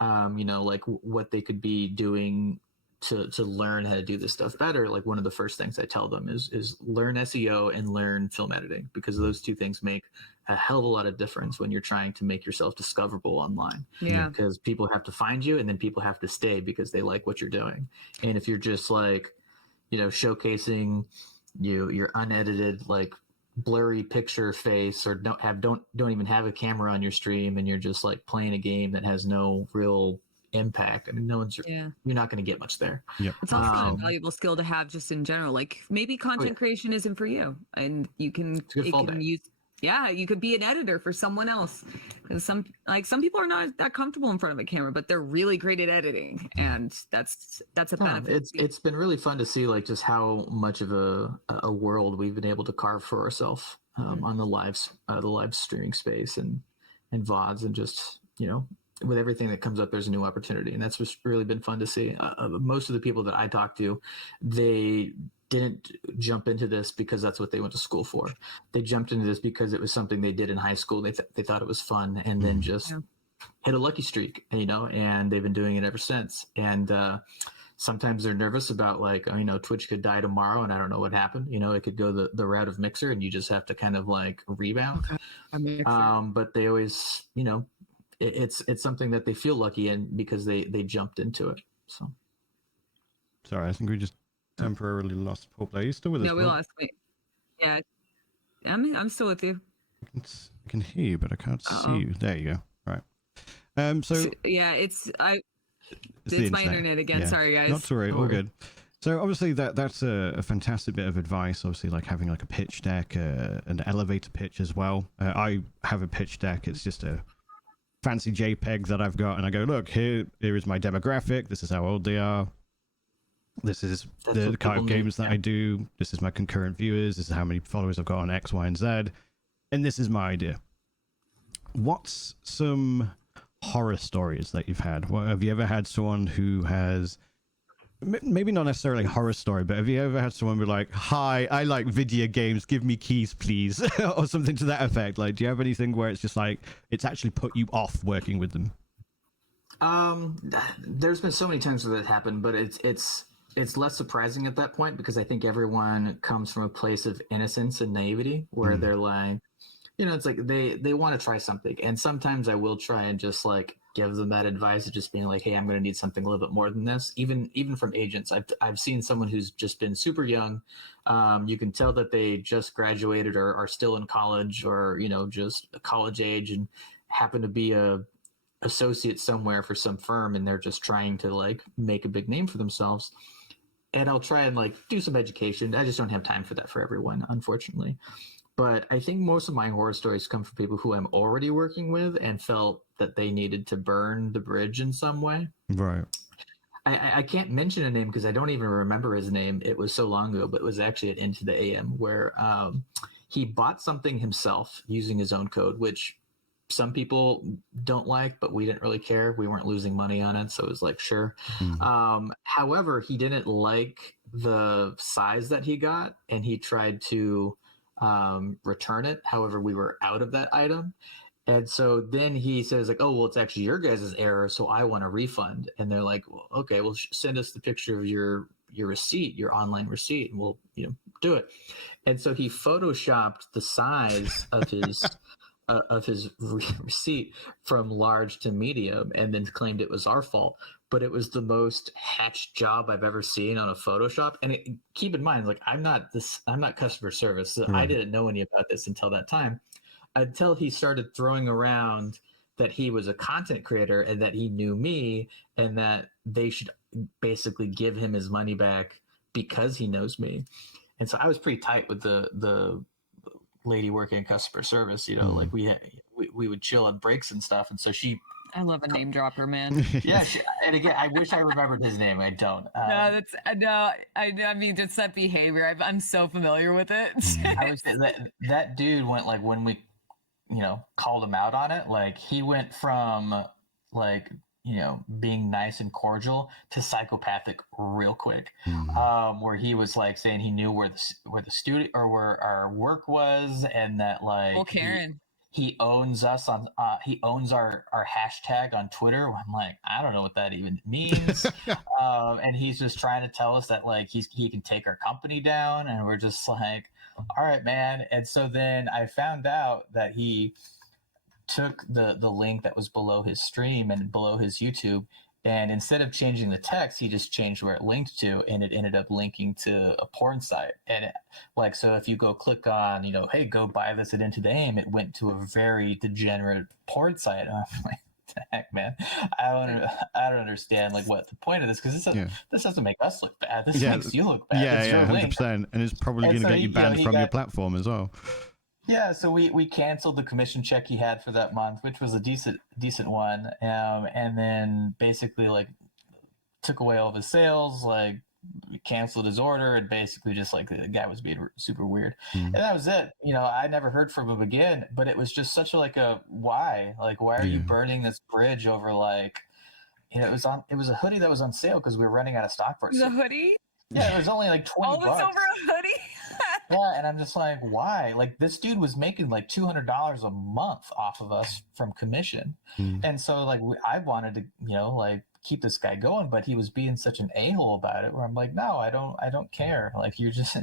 like what they could be doing to learn how to do this stuff better, like one of the first things I tell them is learn SEO and learn film editing, because those two things make a hell of a lot of difference when you're trying to make yourself discoverable online. Yeah. Because people have to find you, and then people have to stay because they like what you're doing. And if you're just like, showcasing your unedited, like blurry picture face, or don't even have a camera on your stream, and you're just like playing a game that has no real impact, I mean, you're not going to get much there. Yep. It's also an invaluable skill to have just in general. Like maybe content creation isn't for you, and you can use. Yeah, you could be an editor for someone else. Because some people are not that comfortable in front of a camera, but they're really great at editing, and that's a benefit. It's been really fun to see like just how much of a world we've been able to carve for ourselves on the live streaming space and VODs, and just with everything that comes up, there's a new opportunity, and that's just really been fun to see. Most of the people that I talk to, they didn't jump into this because that's what they went to school for. They jumped into this because it was something they did in high school. They thought it was fun, and then just hit a lucky streak, and they've been doing it ever since. And sometimes they're nervous about like, Twitch could die tomorrow, and I don't know what happened. It could go the route of Mixer, and you just have to kind of like rebound. But they always, it's something that they feel lucky in because they jumped into it. So sorry, I think we just temporarily lost Pulp. Are you still with us? No, we lost me. Yeah, I'm still with you. I can hear you, but I can't see you. There you go. Right. So yeah, it's my internet again. Yeah. Sorry, guys. Not to worry. All good. So obviously that's a fantastic bit of advice. Obviously, like having like a pitch deck, an elevator pitch as well. I have a pitch deck. It's just a fancy JPEG that I've got, and I go, look, here is my demographic. This is how old they are. This is the kind of games that I do. This is my concurrent viewers. This is how many followers I've got on X, Y, and Z. And this is my idea. What's some horror stories that you've had? Have you ever had someone who has, maybe not necessarily a horror story, but have you ever had someone be like, hi, I like video games, give me keys, please? Or something to that effect? Like, do you have anything where it's just like, it's actually put you off working with them? There's been so many times where that happened, but it's less surprising at that point, because I think everyone comes from a place of innocence and naivety where they're like, it's like they want to try something. And sometimes I will try and just like give them that advice of just being like, hey, I'm going to need something a little bit more than this. Even from agents, I've seen someone who's just been super young. You can tell that they just graduated or are still in college, or, just a college age, and happen to be a associate somewhere for some firm, and they're just trying to like make a big name for themselves. And I'll try and like do some education. I just don't have time for that for everyone, unfortunately. But I think most of my horror stories come from people who I'm already working with and felt that they needed to burn the bridge in some way. Right. I can't mention a name because I don't even remember his name. It was so long ago, but it was actually at Into the AM, where he bought something himself using his own code, which some people don't like, but we didn't really care. We weren't losing money on it, so it was like, sure. However, he didn't like the size that he got, and he tried to return it. However, we were out of that item. And so then he says like, oh, well, it's actually your guys' error, so I want a refund. And they're like, well, okay, well, send us the picture of your receipt, your online receipt, and we'll do it. And so he photoshopped the size of his receipt from large to medium, and then claimed it was our fault. But it was the most hatched job I've ever seen on a Photoshop. And keep in mind, like, I'm not customer service, so I didn't know any about this until that time. Until he started throwing around that he was a content creator and that he knew me, and that they should basically give him his money back because he knows me. And so I was pretty tight with the lady working in customer service. Like we would chill on breaks and stuff. And so I love a name dropper, man. Yeah, and again, I wish I remembered his name. I don't. I mean, just that behavior. I'm so familiar with it. I would say that dude went, like, when we called him out on it, like, he went from like being nice and cordial to psychopathic real quick. Where he was like saying he knew where the studio or where our work was, and that like, well, Karen. he owns us on he owns our hashtag on Twitter. I'm like, I don't know what that even means. And he's just trying to tell us that like he can take our company down, and we're just like, all right, man. And so then I found out that he took the link that was below his stream and below his YouTube, and instead of changing the text, he just changed where it linked to, and it ended up linking to a porn site. And like, so if you go click on, hey, go buy this at Into the Aim, it went to a very degenerate porn site. And I'm like, what the heck, man? I don't understand like what the point of this, because this doesn't make us look bad. This makes you look bad. Yeah, 100%. And it's probably going to get you banned from your platform as well. Yeah, so we canceled the commission check he had for that month, which was a decent one, and then basically like took away all of his sales, like canceled his order, and basically just like the guy was being super weird, and that was it. I never heard from him again. But it was just such a why are you burning this bridge over like it was a hoodie that was on sale because we were running out of stock for it. The hoodie? Yeah, it was only like $20. All this over a hoodie? Yeah, and I'm just like, why? Like, this dude was making like $200 a month off of us from commission, and so like I wanted to, keep this guy going, but he was being such an a-hole about it. Where I'm like, no, I don't care. Like, you're just,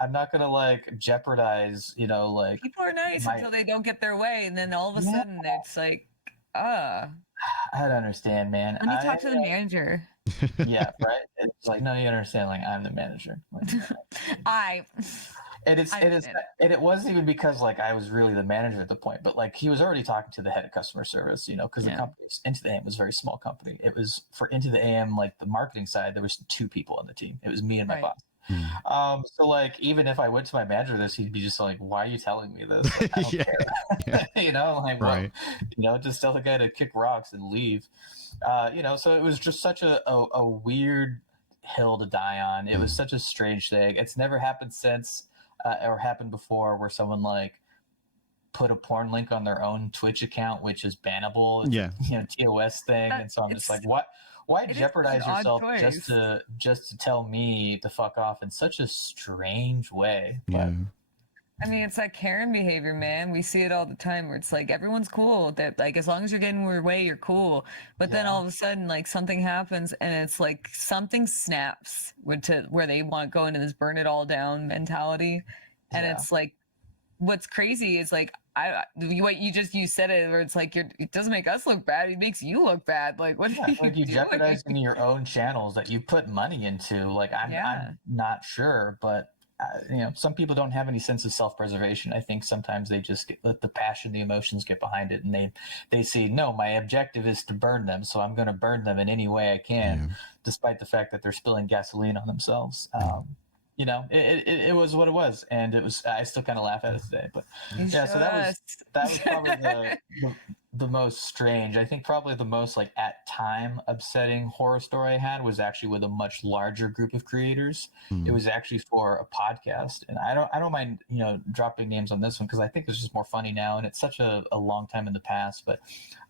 I'm not gonna like jeopardize, like. People are nice until they don't get their way, and then all of a sudden it's like, I don't understand, man. Let me talk to the manager. Yeah, right. It's like, no, you understand. Like, I'm the manager. Like, it wasn't even because like I was really the manager at the point, but like he was already talking to the head of customer service, because the company Into the AM was a very small company. It was for Into the AM, like the marketing side, there was 2 people on the team. It was me and my boss. So like even if I went to my manager this, he'd be just like, why are you telling me this? Like, I don't care. Like, well, just tell the guy to kick rocks and leave. So it was just such a weird hill to die on. It was such a strange thing. It's never happened since or happened before where someone like put a porn link on their own Twitch account, which is bannable. TOS thing. And so I'm just like, what? Why jeopardize yourself just to tell me to fuck off in such a strange way? Yeah. I mean, it's like Karen behavior, man. We see it all the time where it's like everyone's cool. That like as long as you're getting your way, you're cool. But then all of a sudden, like something happens and it's like something snaps where they want to go into this burn it all down mentality. And it's like, what's crazy is like what you said it where it's like it doesn't make us look bad. It makes you look bad. Like what? Are you jeopardizing your own channels that you put money into? Like I'm not sure, but. Some people don't have any sense of self-preservation. I think sometimes they just let the passion, the emotions get behind it, and they see, no, my objective is to burn them, so I'm going to burn them in any way I can, despite the fact that they're spilling gasoline on themselves. It was what it was, and it was. I still kind of laugh at it today, but so that was probably the most strange. I think probably the most like at time upsetting horror story I had was actually with a much larger group of creators. It was actually for a podcast, and I don't mind dropping names on this one because I think it's just more funny now, and it's such a long time in the past. But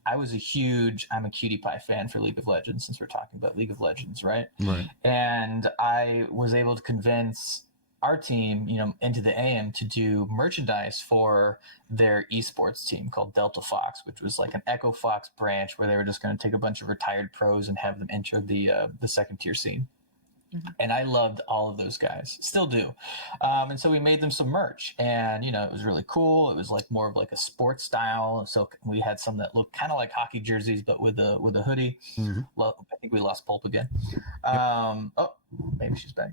I'm a Cutie Pie fan for League of Legends, since we're talking about League of Legends, right? Right. And I was able to convince our team, Into the AM, to do merchandise for their esports team called Delta Fox, which was like an Echo Fox branch where they were just going to take a bunch of retired pros and have them enter the second tier scene. And I loved all of those guys, still do. And so we made them some merch, and it was really cool. It was like more of like a sports style. So we had some that looked kind of like hockey jerseys, but with a hoodie. I think we lost Pulp again. Oh, maybe she's back.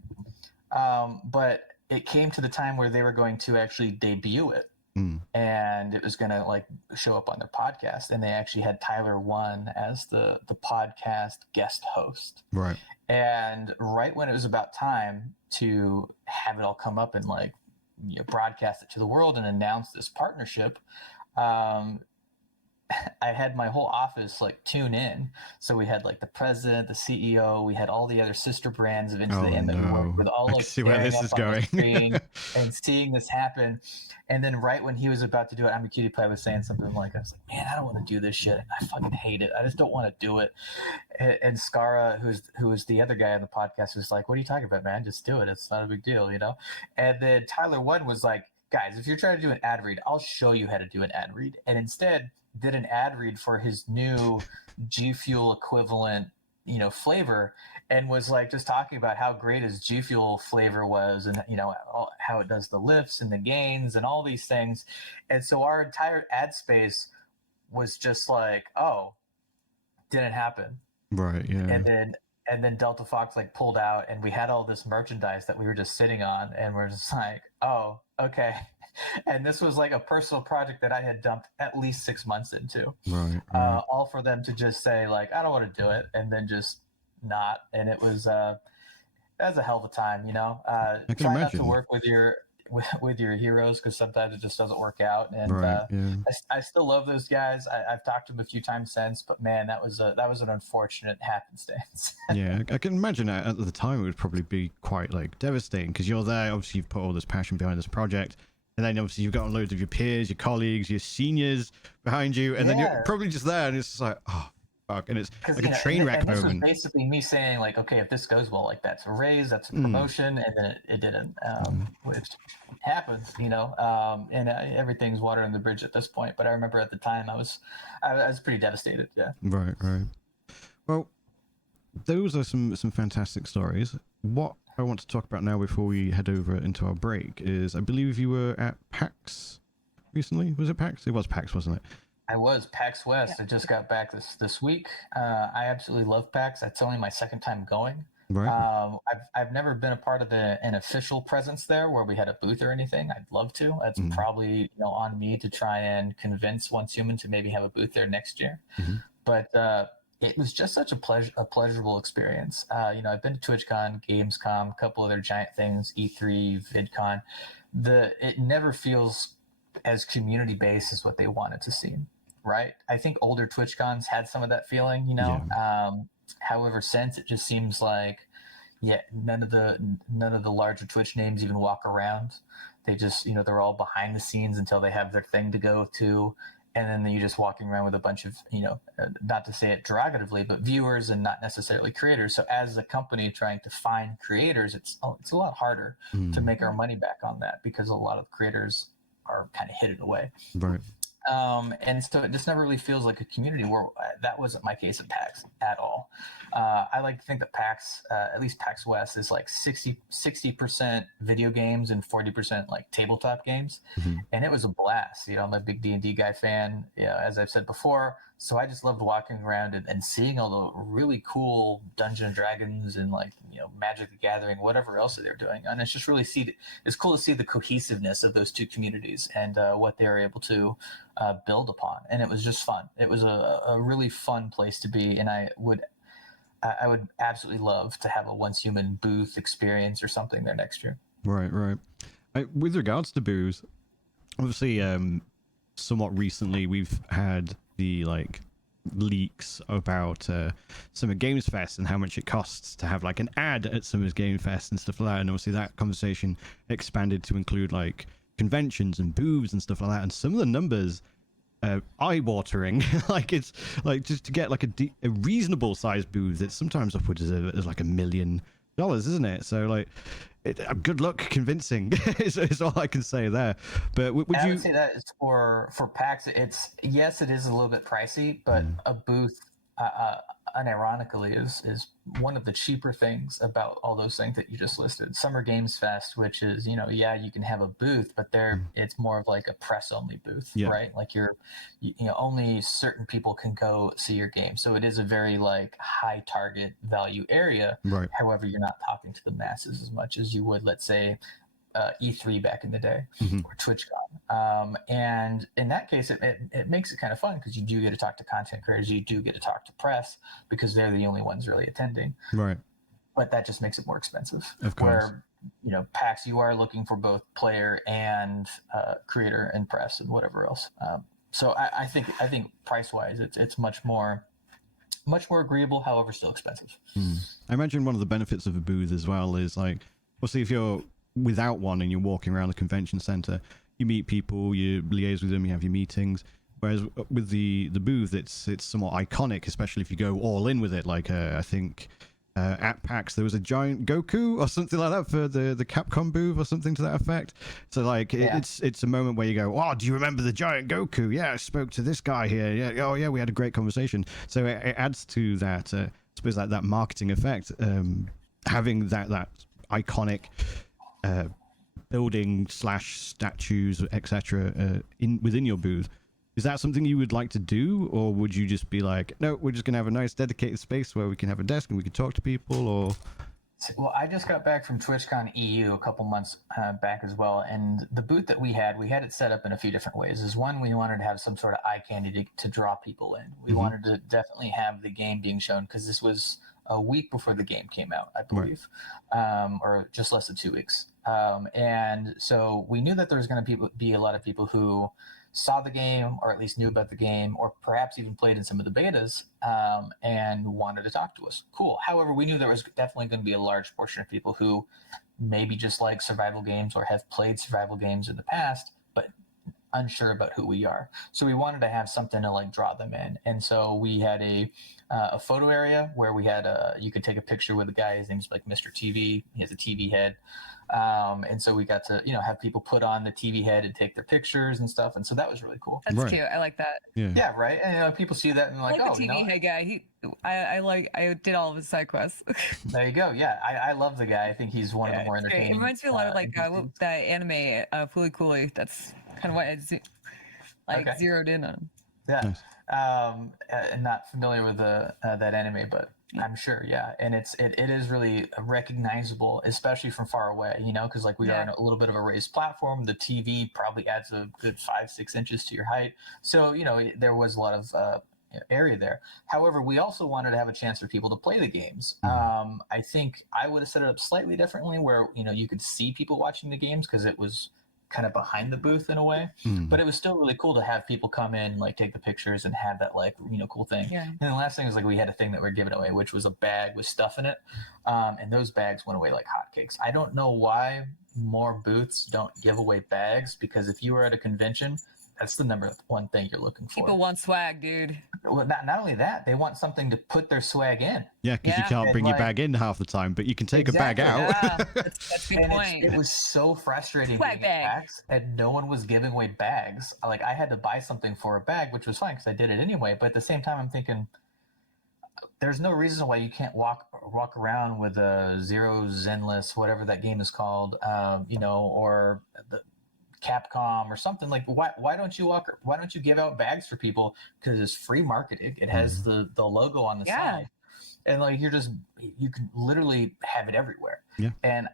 But it came to the time where they were going to actually debut it, and it was going to like show up on their podcast, and they actually had Tyler One as the podcast guest host. Right. And right when it was about time to have it all come up and like broadcast it to the world and announce this partnership, I had my whole office like tune in. So we had like the president, the CEO, we had all the other sister brands of Into the End that we worked with, all like see where this is going and seeing this happen. And then right when he was about to do it, I'm a Cutie Pie was saying something like, I was like, man, I don't want to do this shit. I fucking hate it. I just don't want to do it. And Skara, who was the other guy on the podcast, was like, what are you talking about, man? Just do it. It's not a big deal, And then Tyler One was like, guys, if you're trying to do an ad read, I'll show you how to do an ad read. And instead did an ad read for his new G Fuel equivalent, flavor, and was like just talking about how great his G Fuel flavor was, and how it does the lifts and the gains and all these things. And so our entire ad space was just like, oh, didn't happen. Right. Yeah. And then Delta Fox like pulled out, and we had all this merchandise that we were just sitting on, and we're just like, oh, okay. And this was like a personal project that I had dumped at least 6 months into. Right. All for them to just say like, I don't want to do it, and then just not. And it was that was a hell of a time, I can try imagine. not to work with your heroes, because sometimes it just doesn't work out. And Right. Yeah. I still love those guys. I've talked to them a few times since, but man, that was an unfortunate happenstance. Yeah, I can imagine that at the time it would probably be quite like devastating, because you're there, obviously you've put all this passion behind this project, and then obviously you've got loads of your peers, your colleagues, your seniors behind you, and then you're probably just there, and it's just like, oh fuck, and it's like a train wreck and this moment. was basically me saying like, okay, if this goes well, like that's a raise, that's a promotion, and then it didn't, which happens, and everything's water under the bridge at this point. But I remember at the time I was pretty devastated. Yeah. Right. Well, those are some fantastic stories. What I want to talk about now before we head over into our break is, I believe you were at PAX recently. Was it PAX? It was PAX, wasn't it? I was PAX West. I just got back this week. I absolutely love PAX. It's only my second time going. Right. I've never been a part of an official presence there where we had a booth or anything. I'd love to. That's probably on me to try and convince Once Human to maybe have a booth there next year. But it was just such a pleasurable experience. I've been to TwitchCon, Gamescom, a couple other giant things, E3, VidCon. It never feels as community based as what they wanted to seem, right? I think older TwitchCons had some of that feeling, However, since it just seems like, none of the larger Twitch names even walk around. They just, they're all behind the scenes until they have their thing to go to. And then you're just walking around with a bunch of, not to say it derogatively, but viewers and not necessarily creators. So as a company trying to find creators, it's a lot harder to make our money back on that, because a lot of creators are kind of hidden away. Right. And so it just never really feels like a community. Where that wasn't my case at PAX at all. I like to think that PAX, at least PAX West, is like 60% video games and 40% like tabletop games. And it was a blast. I'm a big D&D guy fan, as I've said before. So I just loved walking around and seeing all the really cool Dungeons and Dragons and Magic the Gathering, whatever else that they're doing. And it's just really it's cool to see the cohesiveness of those two communities and what they were able to build upon. And it was just fun. It was a really fun place to be. And I would absolutely love to have a Once Human booth experience or something there next year. Right. With regards to booths, obviously, somewhat recently we've had the leaks about Summer Games Fest and how much it costs to have like an ad at Summer Games Fest and stuff like that. And obviously that conversation expanded to include like conventions and booths and stuff like that. And some of the numbers eye-watering. Like it's like just to get like a reasonable sized booth, it's sometimes upwards of like $1 million, isn't it? So like good luck convincing is all I can say there. But would you? I would say that is for PAX. It is a little bit pricey, but a booth, unironically, is one of the cheaper things about all those things that you just listed. Summer Games Fest, which is you can have a booth, but it's more of like a press only booth, right? Like only certain people can go see your game, so it is a very like high target value area. Right. However, you're not talking to the masses as much as you would, let's say, E3 back in the day, or TwitchCon. And in that case, it makes it kind of fun because you do get to talk to content creators, you do get to talk to press because they're the only ones really attending. Right. But that just makes it more expensive. Of course. Where, PAX, you are looking for both player and creator and press and whatever else. So I think price wise, it's much more agreeable, however, still expensive. I imagine one of the benefits of a booth as well is like, see if you're without one and you're walking around the convention center, you meet people, you liaise with them, you have your meetings. Whereas with the booth, it's somewhat iconic, especially if you go all in with it. Like I think at PAX there was a giant Goku or something like that for the Capcom booth or something to that effect. So like it's a moment where you go, oh, do you remember the giant Goku? Yeah, I spoke to this guy here. Yeah, oh yeah, we had a great conversation. So it adds to that I suppose that marketing effect, having that iconic building / statues, etc. Within your booth. Is that something you would like to do, or would you just be like, no, we're just gonna have a nice dedicated space where we can have a desk and we can talk to people? Or well, I just got back from TwitchCon EU a couple months back as well, and the booth that we had it set up in a few different ways. Is one, we wanted to have some sort of eye candy to draw people in. We wanted to definitely have the game being shown, because this was a week before the game came out, I believe, or just less than 2 weeks. And so we knew that there was going to be a lot of people who saw the game, or at least knew about the game, or perhaps even played in some of the betas, and wanted to talk to us. Cool. However, we knew there was definitely going to be a large portion of people who maybe just like survival games or have played survival games in the past, but unsure about who we are. So we wanted to have something to like draw them in. And so we had a photo area where we had you could take a picture with a guy. His name's like Mr. TV. He has a TV head. And so we got to, have people put on the TV head and take their pictures and stuff. And so that was really cool. That's cute. I like that. Yeah. Right. And people see that and like, I like the TV head guy. I did all of his side quests. There you go. Yeah. I love the guy. I think he's one of the more entertaining. It reminds me a lot of like that anime, Fooly Cooly. That's kind of what I zeroed in on. Yeah. And not familiar with that anime, but I'm sure, yeah. And it is really recognizable, especially from far away, because like we are in a little bit of a raised platform. The TV probably adds a good 5-6 inches to your height. So, there was a lot of area there. However, we also wanted to have a chance for people to play the games. I think I would have set it up slightly differently where, you could see people watching the games because it was kind of behind the booth in a way, but it was still really cool to have people come in, like take the pictures and have that like cool thing. And the last thing was like we had a thing that we're giving away, which was a bag with stuff in it, and those bags went away like hotcakes. I don't know why more booths don't give away bags, because if you were at a convention, that's the number one thing you're looking for. People want swag, dude. Well, not only that, they want something to put their swag in. Yeah, because you can't bring your bag in half the time, but you can take a bag out. Yeah, that's a good point. It was so frustrating swag bags, and no one was giving away bags. Like I had to buy something for a bag, which was fine because I did it anyway. But at the same time, I'm thinking, there's no reason why you can't walk around with a Zero Zenless, whatever that game is called, or the Capcom or something. Like why don't you give out bags for people? Because it's free marketing. It has the logo on the side, and like you can literally have it everywhere. And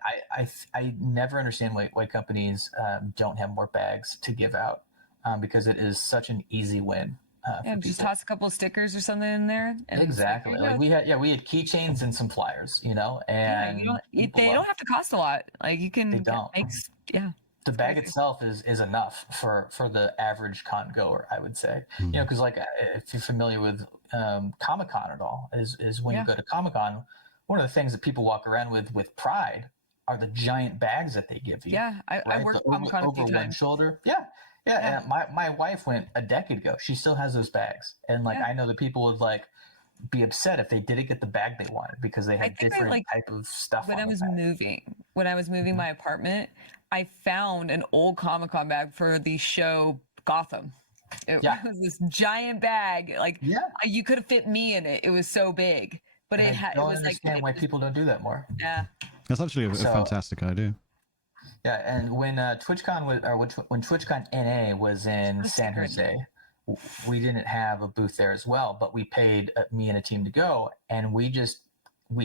I never understand why companies don't have more bags to give out, because it is such an easy win. Just toss a couple of stickers or something in there. Exactly. Like we had keychains and some flyers, and they don't have to cost a lot. Like you can. They don't. The bag itself is enough for the average con goer, I would say. Because like if you're familiar with Comic-Con at all, is when you go to Comic-Con, one of the things that people walk around with pride are the giant bags that they give you. Yeah, I worked Comic-Con over one shoulder. Yeah. And my wife went a decade ago. She still has those bags, and like I know that people would like be upset if they didn't get the bag they wanted because they had different type of stuff. When I was moving my apartment, I found an old Comic-Con bag for the show Gotham. It was this giant bag. Like you could have fit me in it. It was so big, but I don't understand why people don't do that more. Yeah, that's actually a fantastic idea. Yeah, and when when TwitchCon NA was in San Jose, we didn't have a booth there as well, but we paid me and a team to go, and we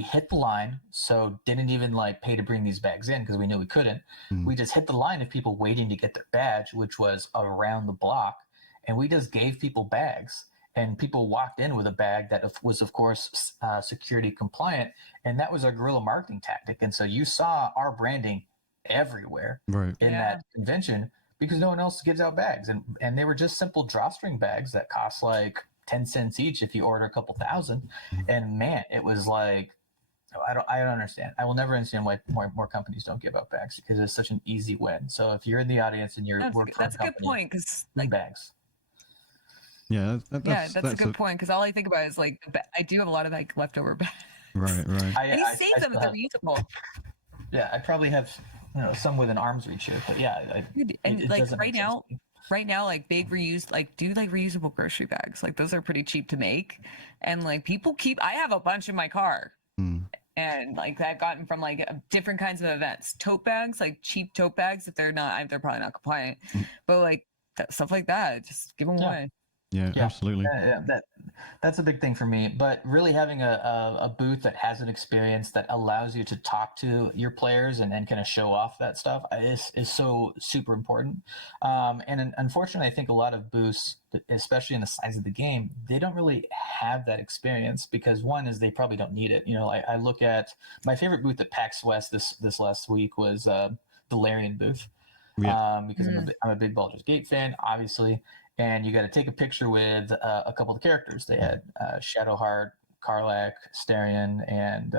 hit the line, so didn't even like pay to bring these bags in because we knew we couldn't. We just hit the line of people waiting to get their badge, which was around the block, and we just gave people bags, and people walked in with a bag that was of course security compliant, and that was our guerrilla marketing tactic. And so you saw our branding everywhere in that convention because no one else gives out bags, and they were just simple drawstring bags that cost like 10 cents each if you order a couple thousand. And man, it was like, I don't understand. I will never understand why more companies don't give out bags, because it's such an easy win. So if you're in the audience and you're working for a company, a good point, because like bags. That's a good point, because all I think about is like I do have a lot of like leftover bags. Right. And he saved them if they're reusable. Yeah, I probably have some within arm's reach here, but yeah, and it like doesn't make sense to me. right now, like big reuse, like do like reusable grocery bags. Like those are pretty cheap to make, and like people keep. I have a bunch in my car. And like I've gotten from like different kinds of events, tote bags, like cheap tote bags. If they're probably not compliant, but like stuff like that, just give them away. Yeah, absolutely. That's a big thing for me. But really having a booth that has an experience that allows you to talk to your players and kind of show off that stuff is so super important. And unfortunately, I think a lot of booths, especially in the size of the game, they don't really have that experience because one is they probably don't need it. I look at my favorite booth at PAX West this last week was the Larian booth. Because I'm a big Baldur's Gate fan, obviously. And you got to take a picture with a couple of the characters. They had Shadowheart, Karlach, Starion, and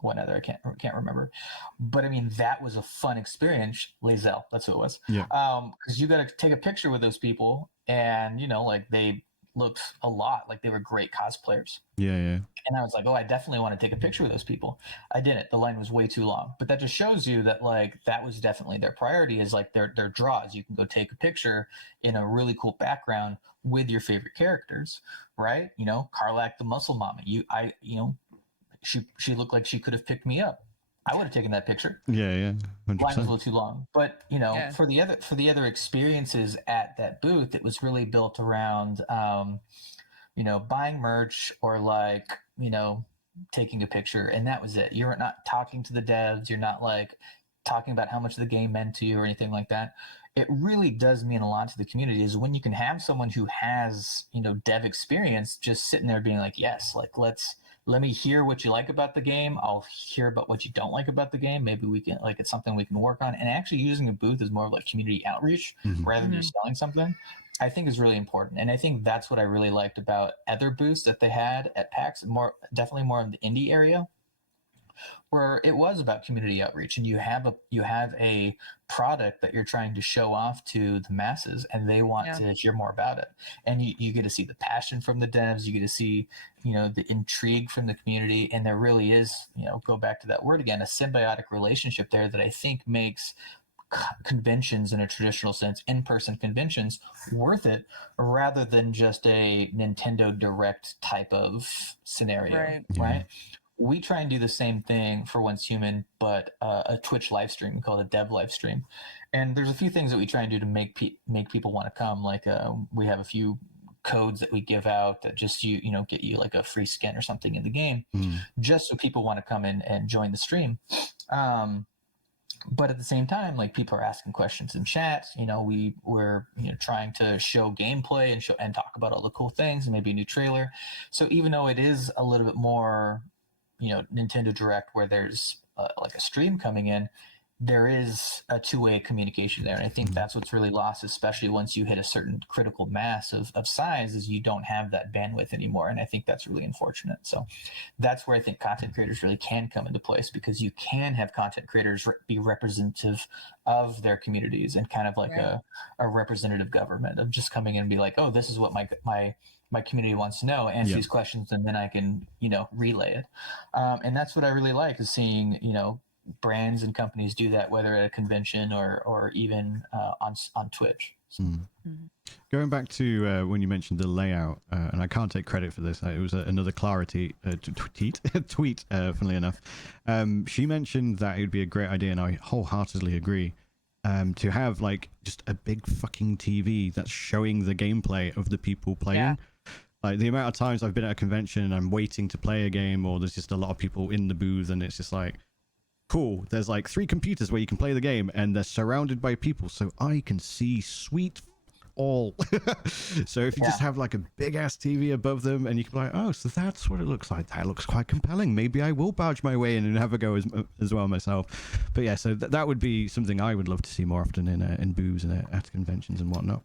one other I can't remember. But I mean, that was a fun experience. Lae'zel, that's who it was. Yeah. Because you got to take a picture with those people, and like they looked a lot like they were great cosplayers. Yeah. And I was like, oh, I definitely want to take a picture with those people. I didn't. The line was way too long. But that just shows you that like that was definitely their priority is like their draws. You can go take a picture in a really cool background with your favorite characters, right? Karlach the muscle mama. She looked like she could have picked me up. I would have taken that picture. Yeah. 100%. Line was a little too long. But for the other experiences at that booth, it was really built around buying merch or like, taking a picture, and that was it. You're not talking to the devs. You're not like talking about how much the game meant to you or anything like that. It really does mean a lot to the community is when you can have someone who has, dev experience just sitting there being like, yes, like let me hear what you like about the game. I'll hear about what you don't like about the game. Maybe we can it's something we can work on. And actually using a booth is more of like community outreach rather than just selling something. I think is really important. And I think that's what I really liked about other booths that they had at PAX, definitely more in the indie area, where it was about community outreach and you have a product that you're trying to show off to the masses and they want to hear more about it. And you get to see the passion from the devs, you get to see, the intrigue from the community. And there really is, go back to that word again, a symbiotic relationship there that I think makes conventions in a traditional sense, in-person conventions, worth it rather than just a Nintendo Direct type of scenario, right? We try and do the same thing for Once Human, but a Twitch live stream called a dev live stream. And there's a few things that we try and do to make people want to come. Like we have a few codes that we give out that just get you like a free skin or something in the game, just so people want to come in and join the stream. But at the same time, like people are asking questions in chat. We're trying to show gameplay and talk about all the cool things and maybe a new trailer. So even though it is a little bit more, Nintendo Direct where there's like a stream coming in, there is a two-way communication there. And I think that's what's really lost, especially once you hit a certain critical mass of size, is you don't have that bandwidth anymore. And I think that's really unfortunate. So that's where I think content creators really can come into place, because you can have content creators be representative of their communities and kind of like a representative government of just coming in and be like, oh, this is what my community wants to know, answer these questions, and then I can, relay it. And that's what I really like, is seeing, brands and companies do that, whether at a convention or even on Twitch. So. Going back to when you mentioned the layout, and I can't take credit for this, it was another Clara tweet, funnily enough. She mentioned that it would be a great idea, and I wholeheartedly agree, to have like just a big fucking TV that's showing the gameplay of the people playing. Yeah. Like the amount of times I've been at a convention and I'm waiting to play a game, or there's just a lot of people in the booth, and it's just like, cool, there's like 3 computers where you can play the game and they're surrounded by people, so I can see sweet all. So if you just have like a big ass TV above them and you can be like, oh, so that's what it looks like, that looks quite compelling, maybe I will barge my way in and have a go as well myself. But yeah, so that would be something I would love to see more often in booths and at conventions and whatnot.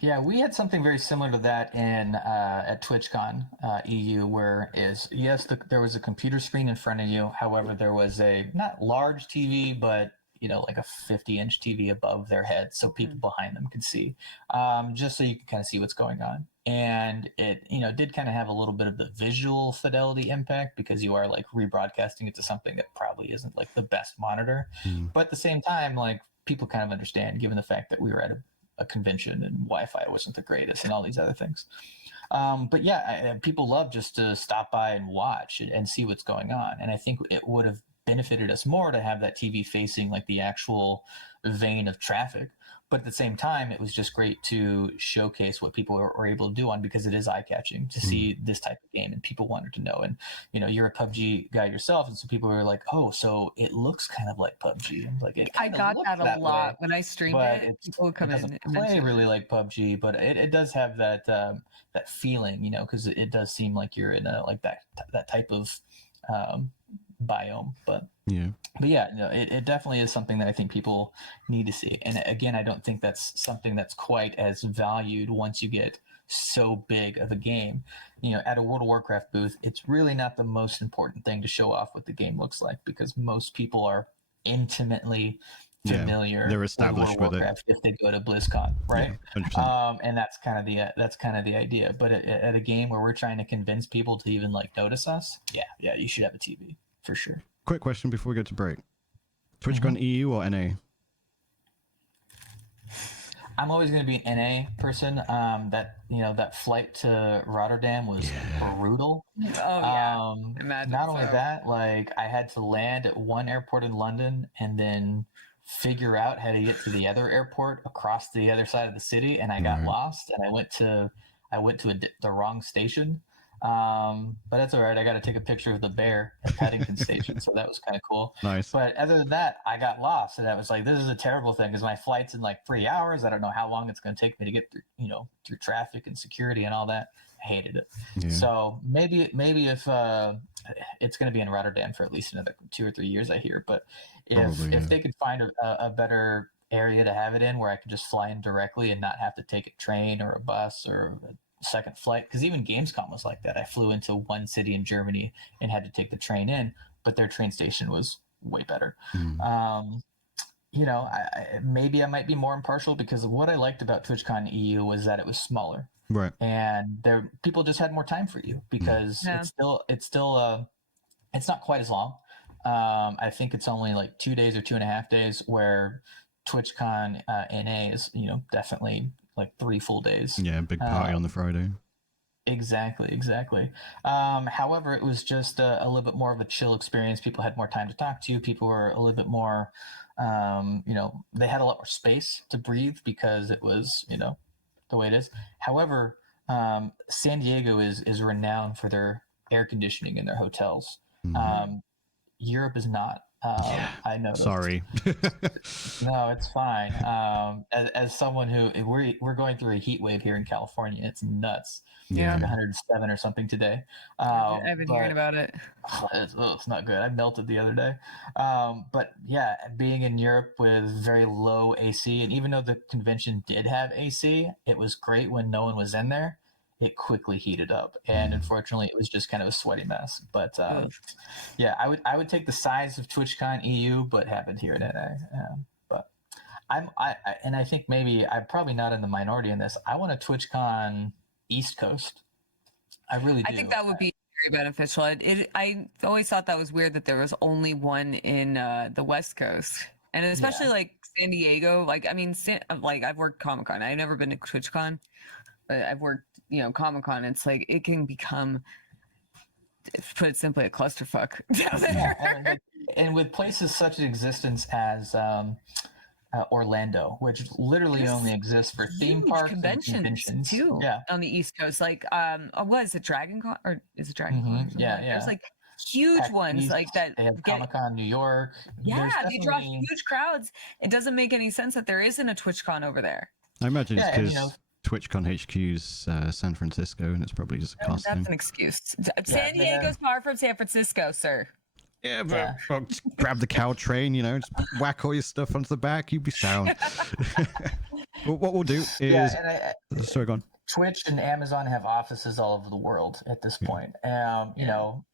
Yeah, we had something very similar to that in at TwitchCon EU, where there was a computer screen in front of you. However, there was a not large TV, but like a 50-inch TV above their head, so people behind them could see, just so you can kind of see what's going on. and it did kind of have a little bit of the visual fidelity impact because you are like rebroadcasting it to something that probably isn't like the best monitor. But at the same time, like people kind of understand given the fact that we were at a convention and Wi-Fi wasn't the greatest and all these other things. But yeah, people love just to stop by and watch and see what's going on. And I think it would have benefited us more to have that TV facing like the actual vein of traffic. But at the same time, it was just great to showcase what people were able to do on, because it is eye-catching to see this type of game, and people wanted to know. And you're a PUBG guy yourself, and so people were like, "Oh, so it looks kind of like PUBG." Like I got that a lot when I streamed it. People would come in and and play really like PUBG, but it does have that that feeling, because it does seem like you're in a like that type of biome. But yeah, no, it definitely is something that I think people need to see. And again, I don't think that's something that's quite as valued once you get so big of a game. At a World of Warcraft booth, it's really not the most important thing to show off what the game looks like, because most people are intimately familiar they're established with World of Warcraft if they go to BlizzCon, right? Yeah, and that's kind of the idea. But at a game where we're trying to convince people to even like notice us, yeah, you should have a TV for sure. Quick question before we go to break. TwitchCon EU or NA? I'm always going to be an NA person. That flight to Rotterdam was brutal. Oh yeah. Not only that, like I had to land at one airport in London and then figure out how to get to the other airport across the other side of the city, and I got lost, and I went to the wrong station. But that's all right. I got to take a picture of the bear at Paddington Station, so that was kind of cool. Nice. But other than that, I got lost, and I was like, "This is a terrible thing because my flight's in like 3 hours. I don't know how long it's going to take me to get through, through traffic and security and all that." I hated it. Yeah. So maybe if it's going to be in Rotterdam for at least another 2 or 3 years, I hear. But if they could find a better area to have it in, where I could just fly in directly and not have to take a train or a bus or a second flight, because even Gamescom was like that. I flew into one city in Germany and had to take the train in, but their train station was way better. Maybe I might be more impartial, because what I liked about TwitchCon EU was that it was smaller, right? And people just had more time for you, because it's not quite as long. I think it's only like 2 days or 2.5 days, where TwitchCon NA is definitely like 3 full days. Yeah, big party on the Friday. Exactly. However, it was just a little bit more of a chill experience. People had more time to talk to. People were a little bit more, they had a lot more space to breathe, because it was, the way it is. However, San Diego is renowned for their air conditioning in their hotels. Europe is not. I know. Sorry. No, it's fine. As someone who we're going through a heat wave here in California, it's nuts. Yeah, 107 or something today. I've been hearing about it. It's not good. I melted the other day. But yeah, being in Europe with very low AC, and even though the convention did have AC, it was great when no one was in there. It quickly heated up, and unfortunately, it was just kind of a sweaty mess. But yeah, I would take the size of TwitchCon EU, but have it here in NA. But I think maybe I'm probably not in the minority in this. I want a TwitchCon East Coast. I really do. I think that would be very beneficial. I always thought that was weird that there was only one in the West Coast, and especially like San Diego. Like, I mean, I've worked Comic-Con. I've never been to TwitchCon, but I've worked Comic-Con. It's like it can become, to put it simply, a clusterfuck down there. And with places such an existence as Orlando, which literally only exists for theme parks conventions too. Yeah, on the East Coast, like what is it, Dragon Con, or is it Dragon Con? Yeah. There's like huge ones like that. They have Comic-Con New York. Yeah, they draw huge crowds. It doesn't make any sense that there isn't a TwitchCon over there. I imagine it's because TwitchCon HQ's San Francisco, and it's probably just a cost thing. That's an excuse. San Diego's far from San Francisco, sir. Yeah, but well, just grab the cow train, just whack all your stuff onto the back, you'd be sound. Well, what we'll do is... sorry, go on. Twitch and Amazon have offices all over the world at this point. I don't know.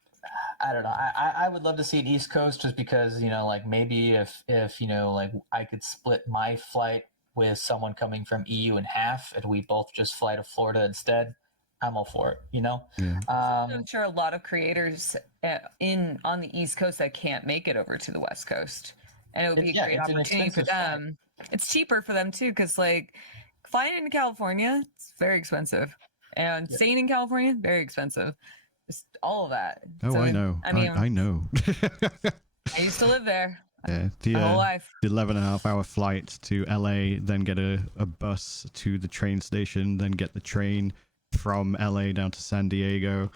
I would love to see an East Coast, just because, like maybe if like I could split my flight with someone coming from EU in half, and we both just fly to Florida instead, I'm all for it, you know? Yeah. I'm sure a lot of creators on the East Coast that can't make it over to the West Coast. And it would be a great opportunity for them. It's cheaper for them too, because like flying into California, it's very expensive. And staying in California, very expensive. Just all of that. Oh, so, I know. I mean, I know. I used to live there. Yeah, my whole life. The 11.5-hour flight to LA, then get a bus to the train station, then get the train from LA down to San Diego.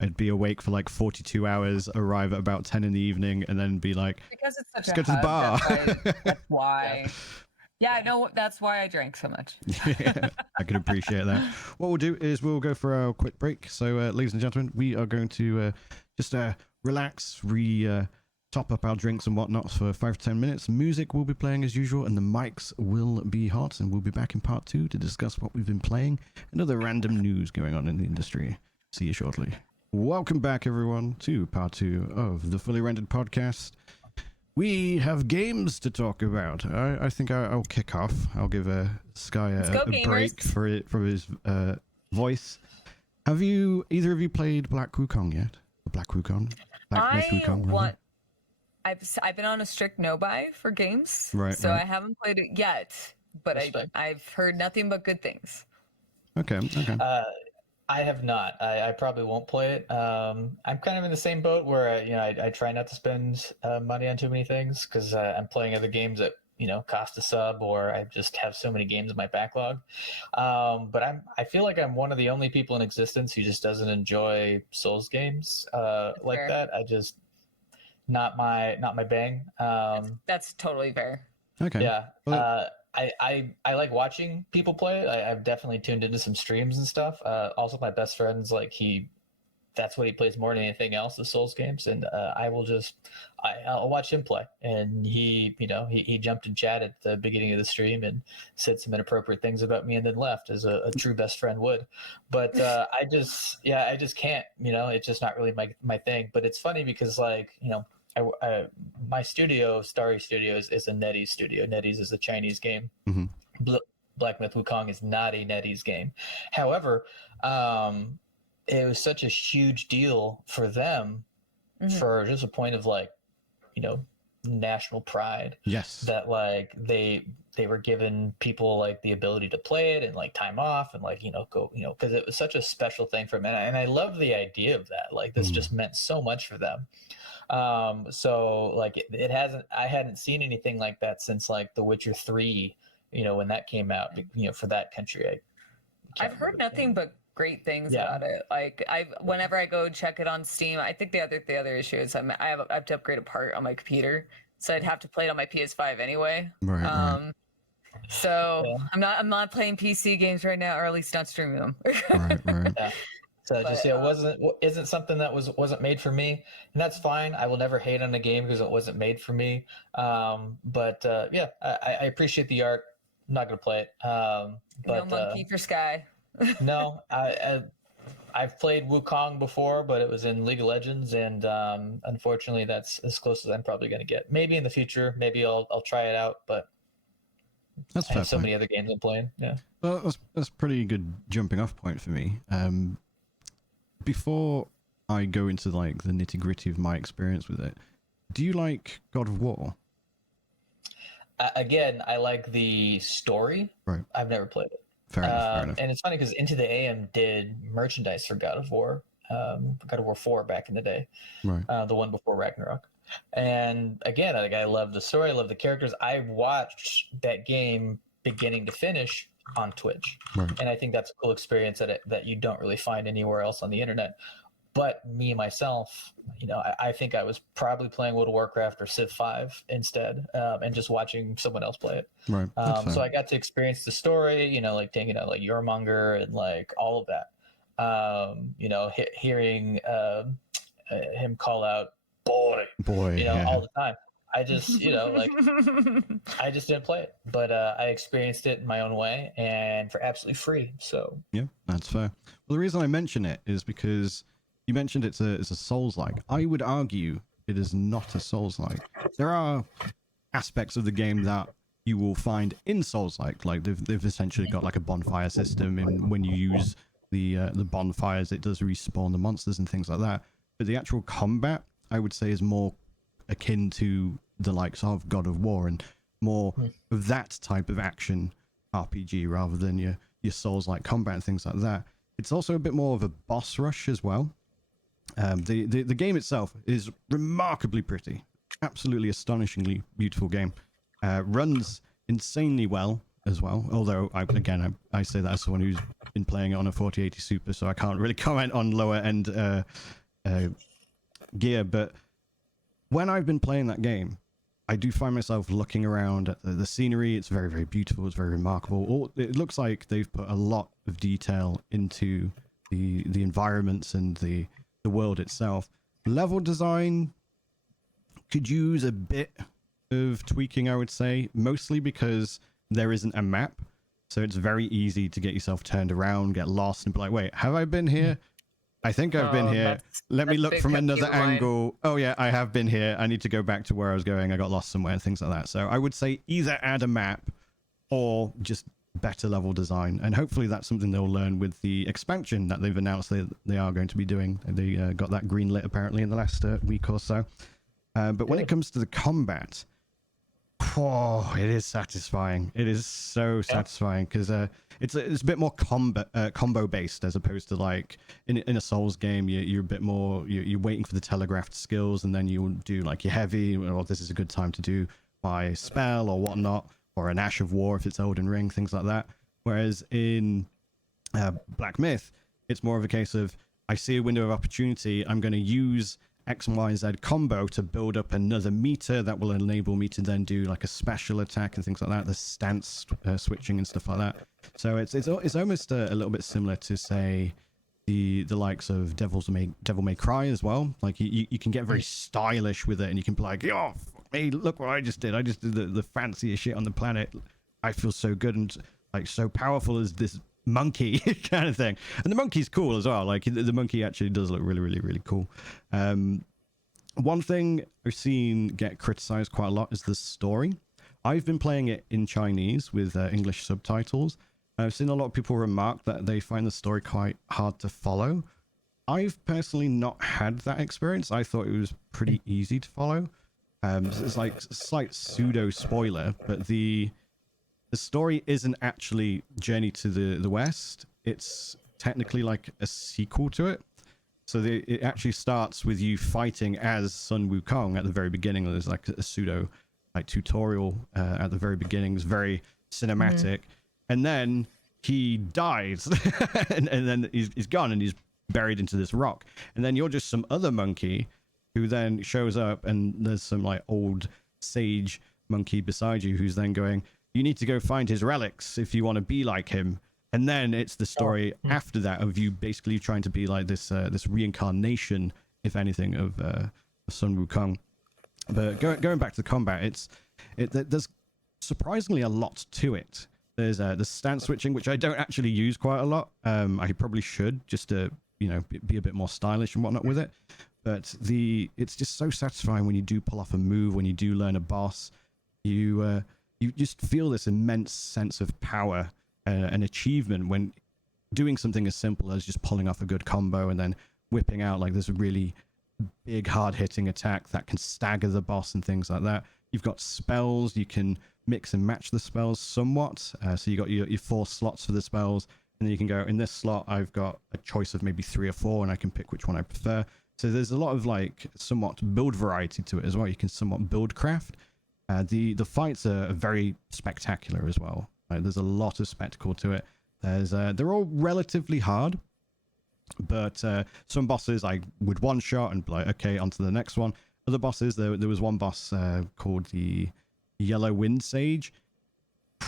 I'd be awake for like 42 hours, arrive at about 10 in the evening, and then be like, because it's such let's go to the bar. That's why. Yeah, no, that's why I drank so much. Yeah, I can appreciate that. What we'll do is we'll go for our quick break. So, ladies and gentlemen, we are going to just relax, top up our drinks and whatnot for 5 to 10 minutes. Music will be playing as usual, and the mics will be hot, and we'll be back in part 2 to discuss what we've been playing and other random news going on in the industry. See you shortly. Welcome back, everyone, to part 2 of the Fully Rendered podcast. We have games to talk about. I think I'll kick off. I'll give Sky a break from his voice. Have either of you played Black Wukong yet? Black Wukong? Black Myth Wukong, I've been on a strict no-buy for games, right? So I haven't played it yet, but I've heard nothing but good things. Okay. I have not. I probably won't play it. I'm kind of in the same boat where I try not to spend money on too many things because I'm playing other games that cost a sub, or I just have so many games in my backlog. But I feel like I'm one of the only people in existence who just doesn't enjoy Souls games like that. I just not my bang. That's totally fair. Okay. Yeah. Well, I like watching people play it. I've definitely tuned into some streams and stuff. Also, my best friend's that's what he plays more than anything else, the Souls games. And I'll watch him play. And he jumped in chat at the beginning of the stream and said some inappropriate things about me and then left, as a true best friend would. But I just can't. It's just not really my thing. But it's funny because my studio, Starry Studios, is a NetEase studio. NetEase is a Chinese game. Mm-hmm. Black Myth Wukong is not a NetEase game. However, it was such a huge deal for them, for just a point of national pride. Yes. That they were giving people the ability to play it and time off and go because it was such a special thing for them. And I love the idea of that. This just meant so much for them. So I hadn't seen anything like that since The Witcher 3, when that came out, for that country. I've heard nothing but great things about it. Whenever I go check it on Steam, I think the other issue is I have to upgrade a part on my computer, so I'd have to play it on my PS5 anyway. Right. So I'm not playing PC games right now, or at least not streaming them. Right. Yeah. So it isn't something that wasn't made for me, and that's fine. I will never hate on a game because it wasn't made for me. But I appreciate the art. I'm not gonna play it. But no monkey for Sky. No, I've played Wukong before, but it was in League of Legends, and unfortunately, that's as close as I'm probably gonna get. Maybe in the future, maybe I'll try it out, but that's I have so many other games I'm playing. Yeah. Well, that's pretty good jumping off point for me. Before I go into the nitty gritty of my experience with it, do you like God of War? Again, I like the story. Right. I've never played it. Fair enough. And it's funny because Into the AM did merchandise for God of War 4 back in the day. Right. The one before Ragnarok. And again, I love the story. I love the characters. I watched that game beginning to finish on Twitch. Right. And I think that's a cool experience that you don't really find anywhere else on the internet. But me, myself, I think I was probably playing World of Warcraft or Civ 5 instead, and just watching someone else play it. Right. So I got to experience the story, taking out Jormungandr and all of that. Hearing him call out boy, all the time. I just, I just didn't play it, but I experienced it in my own way and for absolutely free. So yeah, that's fair. Well, the reason I mention it is because you mentioned it's a Souls-like. I would argue it is not a Souls-like. There are aspects of the game that you will find in Souls-like. Like they've essentially got like a bonfire system, and when you use the bonfires, it does respawn the monsters and things like that. But the actual combat, I would say, is more akin to the likes of God of War and more of that type of action RPG rather than your Souls-like combat and things like that. It's also a bit more of a boss rush as well. The game itself is remarkably pretty, absolutely astonishingly beautiful game. Runs insanely well as well, although I say that as someone who's been playing it on a 4080 Super, so I can't really comment on lower end gear. But when I've been playing that game, I do find myself looking around at the scenery. It's very, very beautiful. It's very remarkable. It looks like they've put a lot of detail into the environments and the world itself. Level design could use a bit of tweaking, I would say, mostly because there isn't a map. So it's very easy to get yourself turned around, get lost, and be like, wait, have I been here? I think I've been here. Let me look from another angle. Oh yeah, I have been here. I need to go back to where I was going. I got lost somewhere and things like that. So I would say either add a map or just better level design. And hopefully that's something they'll learn with the expansion that they've announced they are going to be doing. They got that green lit apparently in the last week or so. But when it comes to the combat, it is satisfying. It is so satisfying because it's a bit more combo based as opposed to like in a Souls game. You're a bit more you're waiting for the telegraphed skills, and then you'll do like your heavy, or this is a good time to do my spell or whatnot, or an Ash of War if it's Elden Ring, things like that. Whereas in Black Myth, it's more of a case of I see a window of opportunity, I'm going to use X and Y, Z combo to build up another meter that will enable me to then do like a special attack and things like that, the stance switching and stuff like that. So it's almost a little bit similar to, say, the likes of Devil May Cry as well. Like you can get very stylish with it, and you can be like, oh, hey, look what I just did. I just did the fanciest shit on the planet. I feel so good and like so powerful as this monkey kind of thing. And the monkey's cool as well. Like the monkey actually does look really, really, really cool. One thing I've seen get criticized quite a lot is the story. I've been playing it in Chinese with English subtitles. I've seen a lot of people remark that they find the story quite hard to follow. I've personally not had that experience. I thought it was pretty easy to follow. It's like a slight pseudo spoiler, but the story isn't actually Journey to the West. It's technically like a sequel to it. So it actually starts with you fighting as Sun Wukong at the very beginning. There's like a pseudo like tutorial at the very beginning. It's very cinematic. And then he dies. and then he's gone and he's buried into this rock. And then you're just some other monkey who then shows up, and there's some like old sage monkey beside you who's then going, you need to go find his relics if you want to be like him. And then it's the story after that of you basically trying to be like this reincarnation, if anything, of Sun Wukong. But going back to the combat, there's surprisingly a lot to it. There's the stance switching, which I don't actually use quite a lot. I probably should, just to be a bit more stylish and whatnot with it. But it's just so satisfying when you do pull off a move, when you do learn a boss. You just feel this immense sense of power and achievement when doing something as simple as just pulling off a good combo and then whipping out like this really big hard-hitting attack that can stagger the boss and things like that. You've got spells, you can mix and match the spells somewhat. So you got your 4 slots for the spells, and then you can go, in this slot I've got a choice of maybe 3 or 4, and I can pick which one I prefer. So there's a lot of like somewhat build variety to it as well. You can somewhat build craft. The fights are very spectacular as well. There's a lot of spectacle to it. They're all relatively hard, but some bosses I would one shot and be like, okay, on to the next one. Other bosses, there was one boss called the Yellow Wind Sage.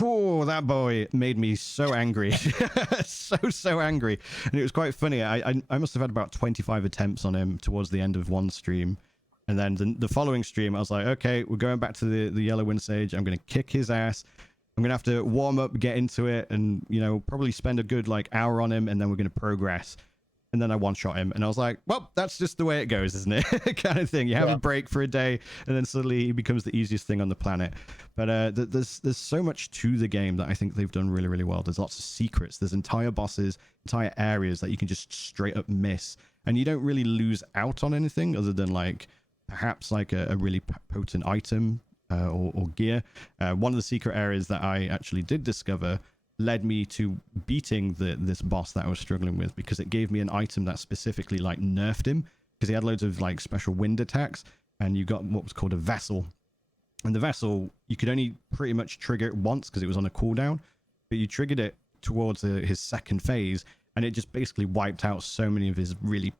Oh, that boy made me so angry. so angry. And it was quite funny. I must have had about 25 attempts on him towards the end of one stream. And then the following stream, I was like, okay, we're going back to the Yellow Wind Sage. I'm going to kick his ass. I'm going to have to warm up, get into it, and, probably spend a good, like, hour on him, and then we're going to progress. and then I one-shot him, and I was like, well, that's just the way it goes, isn't it? Kind of thing. You have a break for a day, and then suddenly he becomes the easiest thing on the planet. But there's so much to the game that I think they've done really, really well. There's lots of secrets. There's entire bosses, entire areas that you can just straight up miss, and you don't really lose out on anything other than like perhaps like a really potent item or gear. One of the secret areas that I actually did discover led me to beating this boss that I was struggling with, because it gave me an item that specifically like nerfed him, because he had loads of like special wind attacks, and you got what was called a vessel. And the vessel, you could only pretty much trigger it once because it was on a cooldown, but you triggered it towards his second phase, and it just basically wiped out so many of his really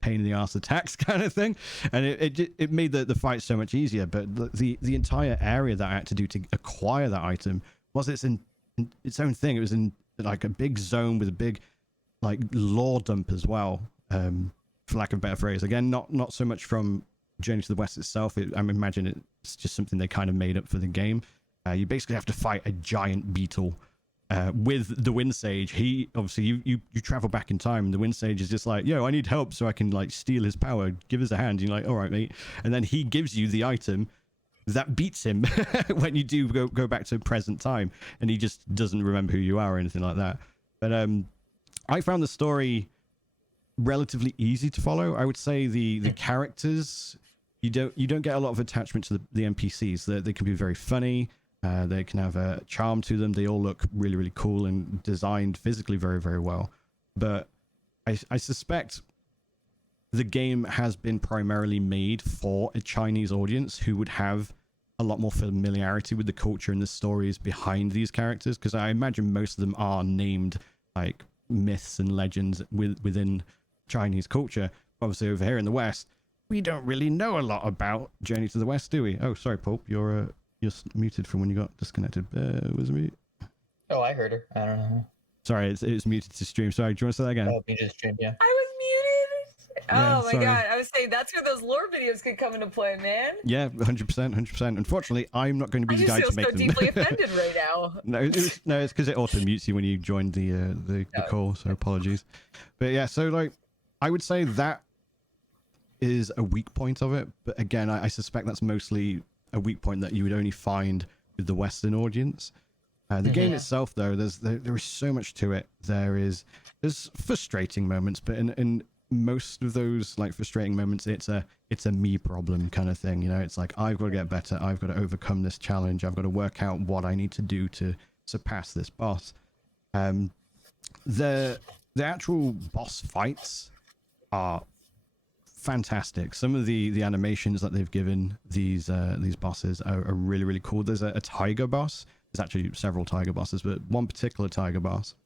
pain in the ass attacks kind of thing, and it made the fight so much easier. But the entire area that I had to do to acquire that item was its own thing. It was in like a big zone with a big like lore dump as well, for lack of a better phrase. Again, not so much from Journey to the West itself. I imagine it's just something they kind of made up for the game. You basically have to fight a giant beetle with the Wind Sage. He obviously you travel back in time, and the Wind Sage is just like, yo, I need help so I can like steal his power. Give us a hand. You're like, all right, mate. And then he gives you the item that beats him when you do go back to present time, and he just doesn't remember who you are or anything like that. But I found the story relatively easy to follow. I would say the characters, you don't get a lot of attachment to the NPCs. They can be very funny. They can have a charm to them. They all look really, really cool and designed physically very, very well. But I suspect the game has been primarily made for a Chinese audience who would have a lot more familiarity with the culture and the stories behind these characters, because I imagine most of them are named like myths and legends within Chinese culture. Obviously over here in the West, we don't really know a lot about Journey to the West, do we? Oh, sorry, Pulp, you're muted from when you got disconnected. Was it me? Oh, I heard her. I don't know. Sorry, it's muted to stream. Sorry, do you want to say that again? Oh, muted to stream, yeah. I was muted. Yeah, Oh my sorry. god! I was saying that's where those lore videos could come into play, man. Yeah, 100%. Unfortunately, I'm not going to be I the just guy feel to make so them. deeply offended right now. No, it's because it auto mutes you when you joined the call, so apologies. But yeah, so like I would say that is a weak point of it, but again, I suspect that's mostly a weak point that you would only find with the Western audience. The game itself, though, there is so much to it. There's frustrating moments, but in most of those like frustrating moments, it's a me problem kind of thing. You know, it's like, I've got to get better. I've got to overcome this challenge. I've got to work out what I need to do to surpass this boss. The actual boss fights are fantastic. Some of the animations that they've given these bosses are really, really cool. There's a tiger boss. There's actually several tiger bosses, but one particular tiger boss.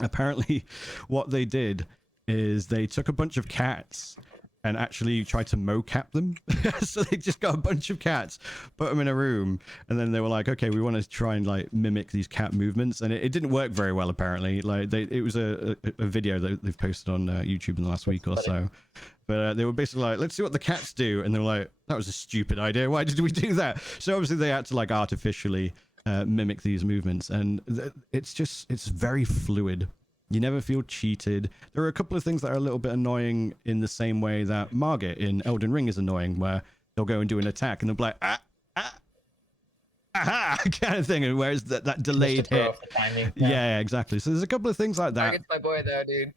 Apparently, what they did is they took a bunch of cats and actually tried to mocap them. So they just got a bunch of cats, put them in a room, and then they were like, okay, we want to try and like mimic these cat movements, and it didn't work very well apparently. Like it was a video that they've posted on YouTube in the last week or so. But they were basically like, let's see what the cats do, and they were like, that was a stupid idea. Why did we do that? So obviously they had to like artificially mimic these movements, and it's very fluid. You never feel cheated. There are a couple of things that are a little bit annoying in the same way that Margit in Elden Ring is annoying, where they'll go and do an attack and they'll be like, aha, kind of thing, and whereas that delayed hit. Yeah, exactly. So there's a couple of things like that. Margit's my boy, though, dude.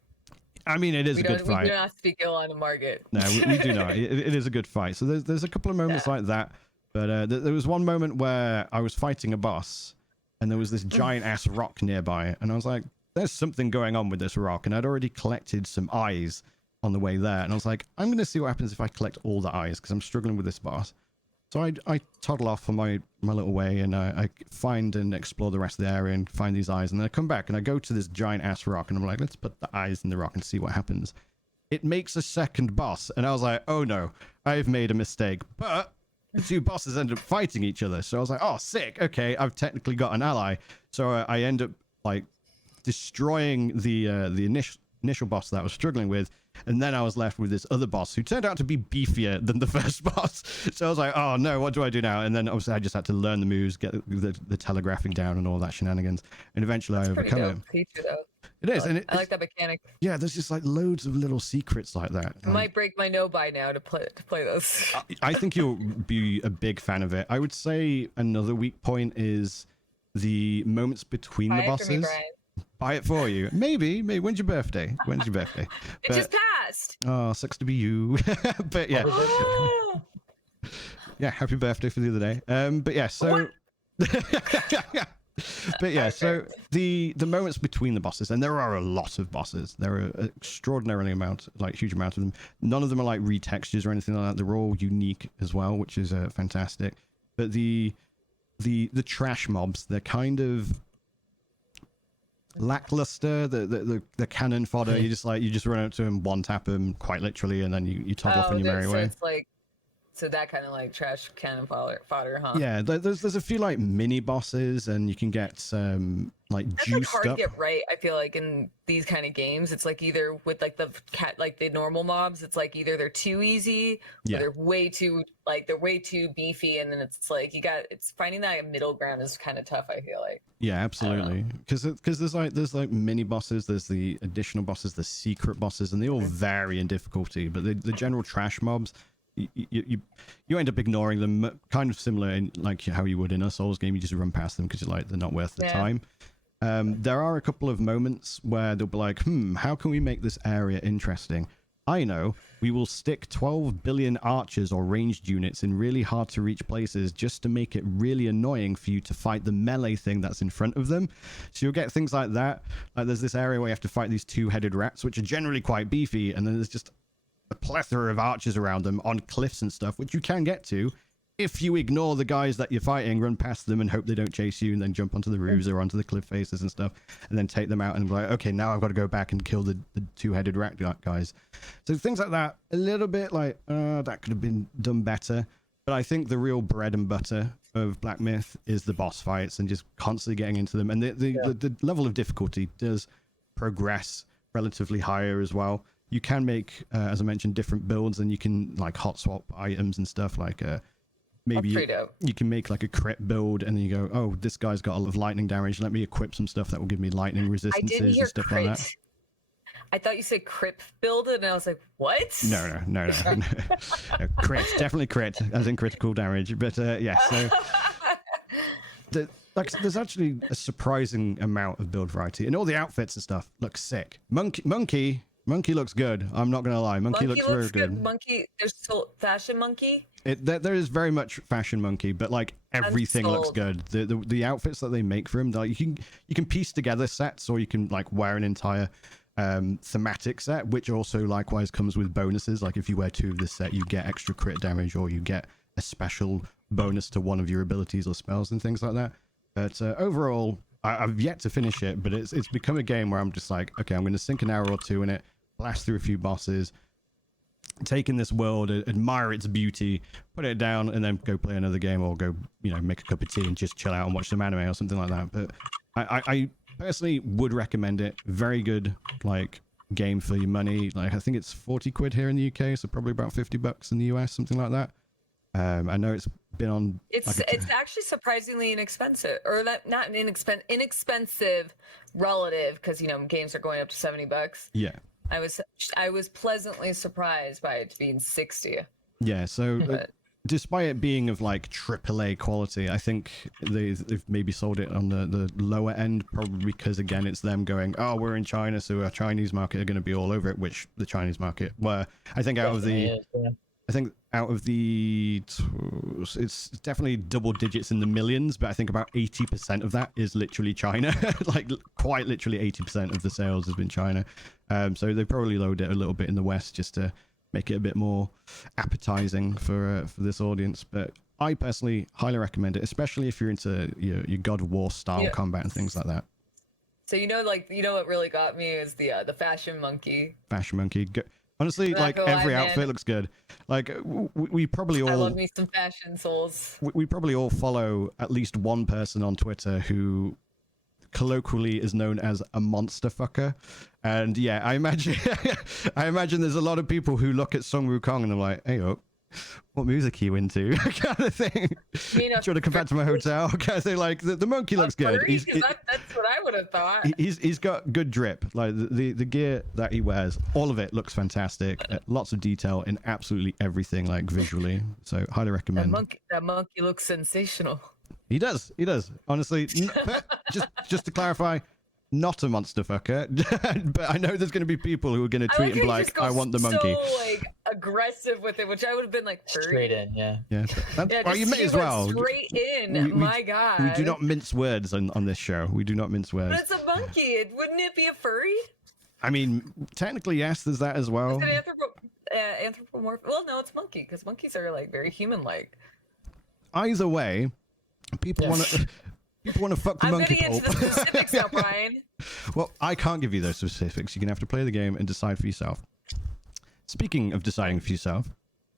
I mean, it is a good fight. We do not speak ill on Margit. No, we do not. It is a good fight. So there's a couple of moments like that. But there was one moment where I was fighting a boss, and there was this giant ass rock nearby, and I was like, there's something going on with this rock, and I'd already collected some eyes on the way there, and I was like, I'm going to see what happens if I collect all the eyes, because I'm struggling with this boss. So I toddle off on my little way, and I find and explore the rest of the area and find these eyes, and then I come back and I go to this giant ass rock, and I'm like, let's put the eyes in the rock and see what happens. It makes a second boss, and I was like, oh no, I've made a mistake. But the two bosses end up fighting each other, so I was like, oh sick, okay, I've technically got an ally. So I end up like destroying the initial boss that I was struggling with, and then I was left with this other boss who turned out to be beefier than the first boss. So I was like, oh no, what do I do now? And then obviously I just had to learn the moves, get the telegraphing down and all that shenanigans, and eventually I overcome it. Feature, though. It is, and I like that mechanic. yeah, there's just like loads of little secrets like that. I might break my no by now to play this. I think you'll be a big fan of it. I would say another weak point is the moments between the bosses. Buy it for you. Maybe. When's your birthday? It just passed. Oh, sucks to be you. But yeah. Yeah, happy birthday for the other day. But yeah, so but yeah, so the moments between the bosses, and there are a lot of bosses. There are extraordinarily huge amount of them. None of them are like retextures or anything like that. They're all unique as well, which is fantastic. But the trash mobs, they're kind of lackluster. The cannon fodder. You just run up to them, one tap them quite literally, and then you toddle off on your merry way. It's like. So that kind of like trash cannon fodder, huh? Yeah, there's a few like mini bosses, and you can get like that's juiced hard up. To get right. I feel like in these kind of games, it's like either with like the normal mobs, it's like either they're too easy, or they're way too beefy, and then it's like it's finding that middle ground is kind of tough. I feel like. Yeah, absolutely. Because there's like mini bosses, there's the additional bosses, the secret bosses, and they all vary in difficulty. But the general trash mobs. You end up ignoring them, kind of similar in like how you would in a Souls game. You just run past them because you're like, they're not worth the time. There are a couple of moments where they'll be like, how can we make this area interesting? I know, we will stick 12 billion archers or ranged units in really hard to reach places just to make it really annoying for you to fight the melee thing that's in front of them. So you'll get things like that. Like there's this area where you have to fight these two-headed rats, which are generally quite beefy, and then there's just a plethora of archers around them on cliffs and stuff, which you can get to if you ignore the guys that you're fighting, run past them and hope they don't chase you, and then jump onto the roofs or onto the cliff faces and stuff, and then take them out and be like, okay, now I've got to go back and kill the two-headed rat guys. So things like that, a little bit like, that could have been done better. But I think the real bread and butter of Black Myth is the boss fights and just constantly getting into them. And the level of difficulty does progress relatively higher as well. You can make, as I mentioned, different builds, and you can like hot swap items and stuff. Like maybe you can make like a crit build, and then you go, oh, this guy's got a lot of lightning damage. Let me equip some stuff that will give me lightning resistances and stuff like that. I thought you said crit build, and I was like, what? No. No, crit, definitely crit, as in critical damage. But yeah, so there's actually a surprising amount of build variety, and all the outfits and stuff look sick. Monkey looks good. I'm not gonna lie. Monkey looks very good. Monkey, there's still fashion monkey. There is very much fashion monkey, but like everything looks good. The outfits that they make for him, like you can piece together sets, or you can like wear an entire thematic set, which also likewise comes with bonuses. Like if you wear 2 of this set, you get extra crit damage, or you get a special bonus to one of your abilities or spells and things like that. But overall, I've yet to finish it, but it's become a game where I'm just like, okay, I'm going to sink an hour or 2 in it, blast through a few bosses, take in this world, admire its beauty, put it down, and then go play another game, or go, make a cup of tea and just chill out and watch some anime or something like that. But I personally would recommend it. Very good, like, game for your money. Like, I think it's 40 quid here in the UK, so probably about 50 bucks in the US, something like that. I know it's been on. It's actually surprisingly inexpensive, or not inexpensive relative, because games are going up to 70 bucks. Yeah. I was pleasantly surprised by it being 60. Yeah, so despite it being of like AAA quality, I think they've maybe sold it on the lower end, probably because again it's them going, oh, we're in China, so our Chinese market are going to be all over it, which the Chinese market were. I think out of the it's definitely double digits in the millions, but I think about 80% of that is literally China. Like quite literally 80% of the sales has been China. So they probably load it a little bit in the West just to make it a bit more appetizing for this audience. But I personally highly recommend it, especially if you're into your God of War style combat and things like that. So what really got me is the fashion monkey. Fashion monkey. Honestly, like every outfit looks good. Like we probably all. I love me some fashion souls. We probably all follow at least one person on Twitter who colloquially is known as a monster fucker, and yeah, I imagine there's a lot of people who look at Song Wukong and they're like, hey, oh, what music are you into? Kind of thing. You know, Trying to come back to my hotel. Kind of thing, like the monkey looks good. That's what I would have thought. He's got good drip. Like the gear that he wears, all of it looks fantastic. Lots of detail in absolutely everything, like visually. So highly recommend. That monkey looks sensational. He does. Honestly, just to clarify, not a monster fucker. But I know there's going to be people who are going to tweet and be like, "I want the monkey." So like aggressive with it, which I would have been like straight in, yeah. Well, you may as well. Straight in. My God. We do not mince words on this show. We do not mince words. But it's a monkey. Wouldn't it be a furry? I mean, technically, yes. There's that as well. Is it anthropomorphic? Well, no, it's monkey because monkeys are like very human-like. Either way, people want to. People want to fuck the monkey Pulp. I'm getting into the specifics now, Brian. Well, I can't give you those specifics. You're going to have to play the game and decide for yourself. Speaking of deciding for yourself,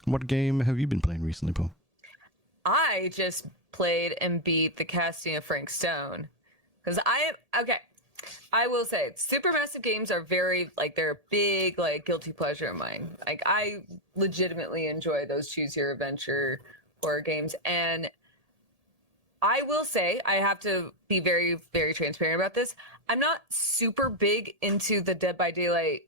what game have you been playing recently, Paul? I just played and beat the casting of Frank Stone. Because I will say, supermassive games are very, like, they're a big, like, guilty pleasure of mine. Like, I legitimately enjoy those choose your adventure horror games. And I will say, I have to be very, very transparent about this. I'm not super big into the Dead by Daylight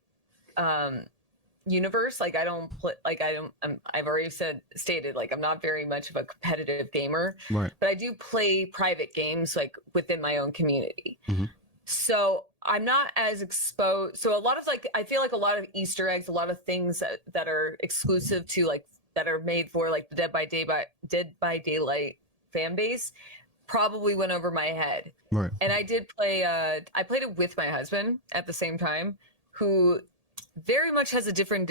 universe. Like, I don't play, like, I've already stated, like, I'm not very much of a competitive gamer. Right. But I do play private games, like, within my own community. Mm-hmm. So I'm not as exposed. So a lot of, like, I feel like a lot of Easter eggs, a lot of things that are exclusive to, like, that are made for, like, the Dead by Daylight fan base probably went over my head. Right. And I did play I played it with my husband at the same time, who very much has a different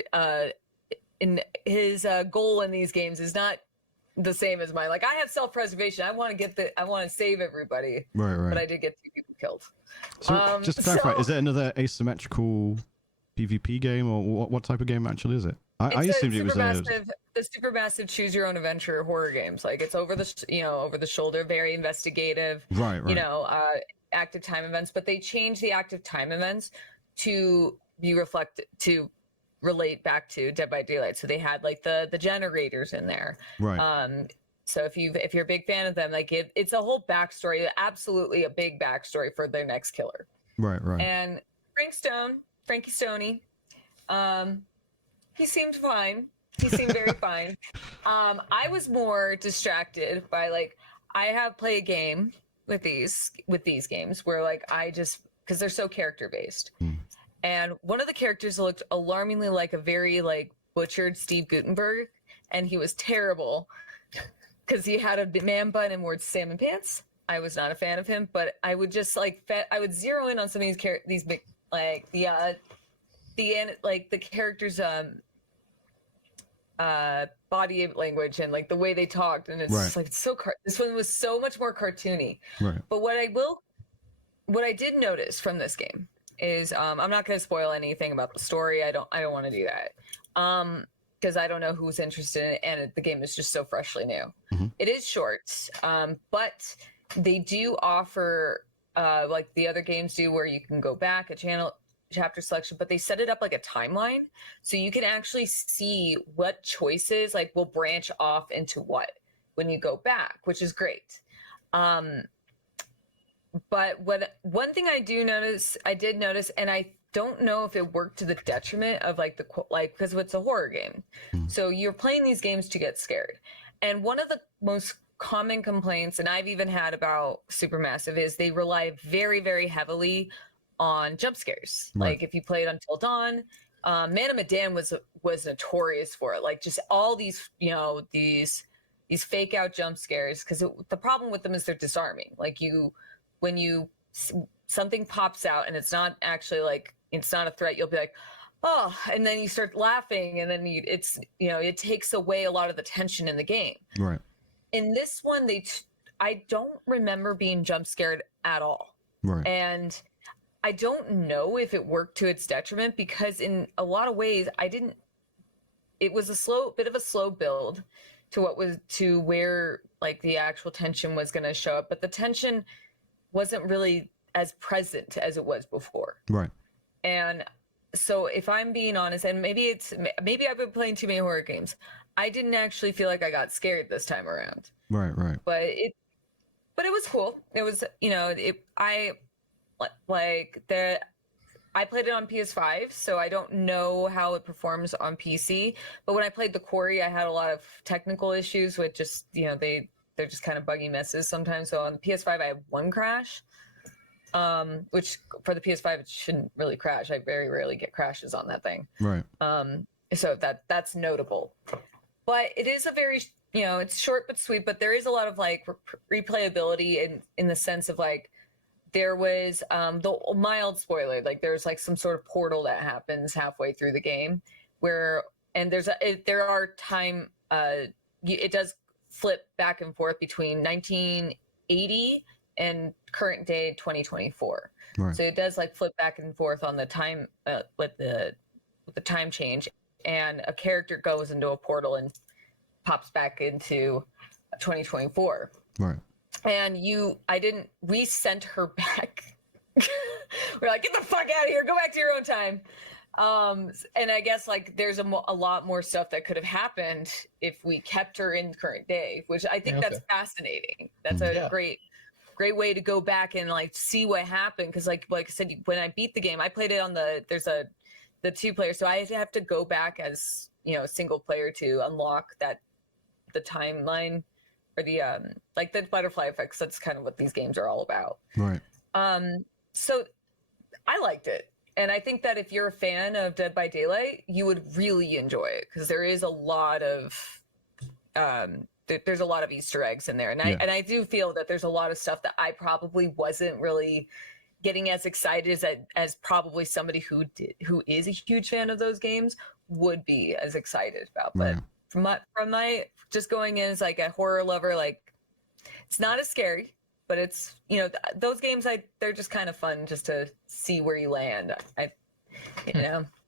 in his goal in these games is not the same as mine. Like, I have self-preservation. I want to save everybody. Right. But I did get 2 people killed. So just to clarify, is it another asymmetrical PvP game, or what type of game actually is it? I assumed it was the supermassive choose your own adventure horror games. Like, it's over the shoulder, very investigative. Right. Active time events, but they changed the active time events to relate back to Dead by Daylight. So they had, like, the generators in there. Right. So if you're a big fan of them, like, it's a whole backstory, absolutely a big backstory for their next killer. Right. And Frankie Stoney, he seemed fine. He seemed very fine. I was more distracted by, like, I have played a game with these games where, like, because they're so character based. And one of the characters looked alarmingly like a very, like, butchered Steve Guttenberg, and he was terrible because he had a man bun and wore salmon pants. I was not a fan of him, but I would just, like, I would zero in on some of these big, like, the characters' body language and, like, the way they talked, and it's just, like, it's so this one was so much more cartoony. Right. But what I did notice from this game is I'm not going to spoil anything about the story. I don't want to do that because I don't know who's interested in it, and the game is just so freshly new. Mm-hmm. It is short, but they do offer like the other games do, where you can go back chapter selection, but they set it up like a timeline, so you can actually see what choices, like, will branch off into what when you go back, which is great. But one thing I did notice, and I don't know if it worked to the detriment of, like, because it's a horror game, so you're playing these games to get scared. And one of the most common complaints, and I've even had about Supermassive, is they rely very, very heavily on jump scares. Right. Like, if you played Until Dawn, Man of Medan was notorious for it. Like, just all these, these fake out jump scares, because the problem with them is they're disarming. Like, when something pops out and it's not actually, like, it's not a threat, you'll be like, oh, and then you start laughing, and then it takes away a lot of the tension in the game. Right. In this one, I don't remember being jump scared at all. Right. And I don't know if it worked to its detriment, because in a lot of ways it was a bit of a slow build to where, like, the actual tension was going to show up, but the tension wasn't really as present as it was before. Right. And so if I'm being honest, and maybe I've been playing too many horror games, I didn't actually feel like I got scared this time around. Right. But it was cool. It was, I played it on PS5, so I don't know how it performs on PC. But when I played the Quarry, I had a lot of technical issues with just, they're just kind of buggy messes sometimes. So on the PS5, I have one crash, which for the PS5, it shouldn't really crash. I very rarely get crashes on that thing. Right. So that's notable. But it is a very, it's short but sweet, but there is a lot of like replayability in the sense of like, there was the mild spoiler, like there's like some sort of portal that happens halfway through the game there are time, it does flip back and forth between 1980 and current day 2024. Right. So it does like flip back and forth on the time with the time change, and a character goes into a portal and pops back into 2024. Right. And we sent her back. We're like, get the fuck out of here, go back to your own time. And I guess like there's a lot more stuff that could have happened if we kept her in current day, which I think that's fascinating. That's a great way to go back and like see what happened. Cause like I said, when I beat the game, I played it on the 2-player. So I have to go back as, single player to unlock the timeline or the like the butterfly effects. That's kind of what these games are all about. Right. So I liked it. And I think that if you're a fan of Dead by Daylight, you would really enjoy it, because there is a lot of there's a lot of Easter eggs in there. And I do feel that there's a lot of stuff that I probably wasn't really getting as excited as probably somebody who is a huge fan of those games would be as excited about. But from my just going in as like a horror lover, like it's not as scary, but it's, those games, they're just kind of fun just to see where you land.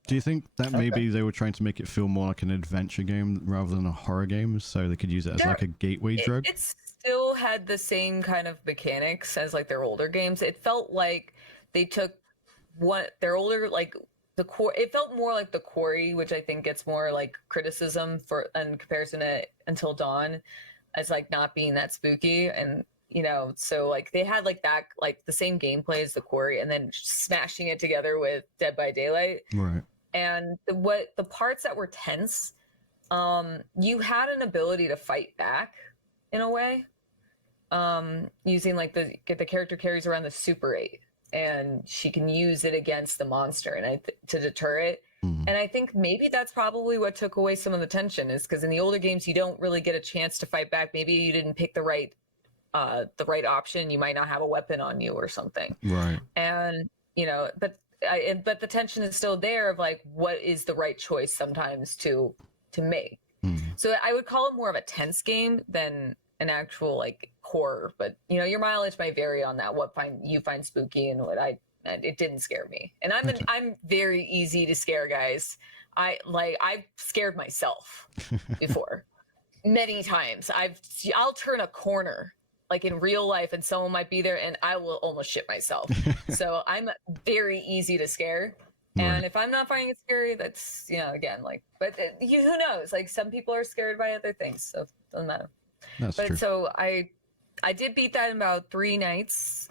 Do you think that maybe they were trying to make it feel more like an adventure game rather than a horror game, so they could use it as like a gateway drug? It still had the same kind of mechanics as like their older games. It felt like they took their older, like the core. It felt more like the Quarry, which I think gets more like criticism in comparison to Until Dawn, as like not being that spooky. And so like they had like that, like the same gameplay as the Quarry, and then smashing it together with Dead by Daylight. Right. And the parts that were tense, you had an ability to fight back in a way, using like the character carries around the Super 8, and she can use it against the monster and to deter it. Mm-hmm. And I think maybe that's probably what took away some of the tension, is because in the older games you don't really get a chance to fight back. Maybe you didn't pick the right option. You might not have a weapon on you or something. Right. And but the tension is still there of like, what is the right choice sometimes to make. So I would call it more of a tense game than an actual like horror, but your mileage might vary on that, what you find spooky and what it didn't scare me. And I'm very easy to scare, guys. I've scared myself before many times. I'll turn a corner like in real life and someone might be there and I will almost shit myself. So I'm very easy to scare. And if I'm not finding it scary, that's, again, like, but who knows? Like some people are scared by other things. So it doesn't matter. That's true. So I did beat that in about 3 nights.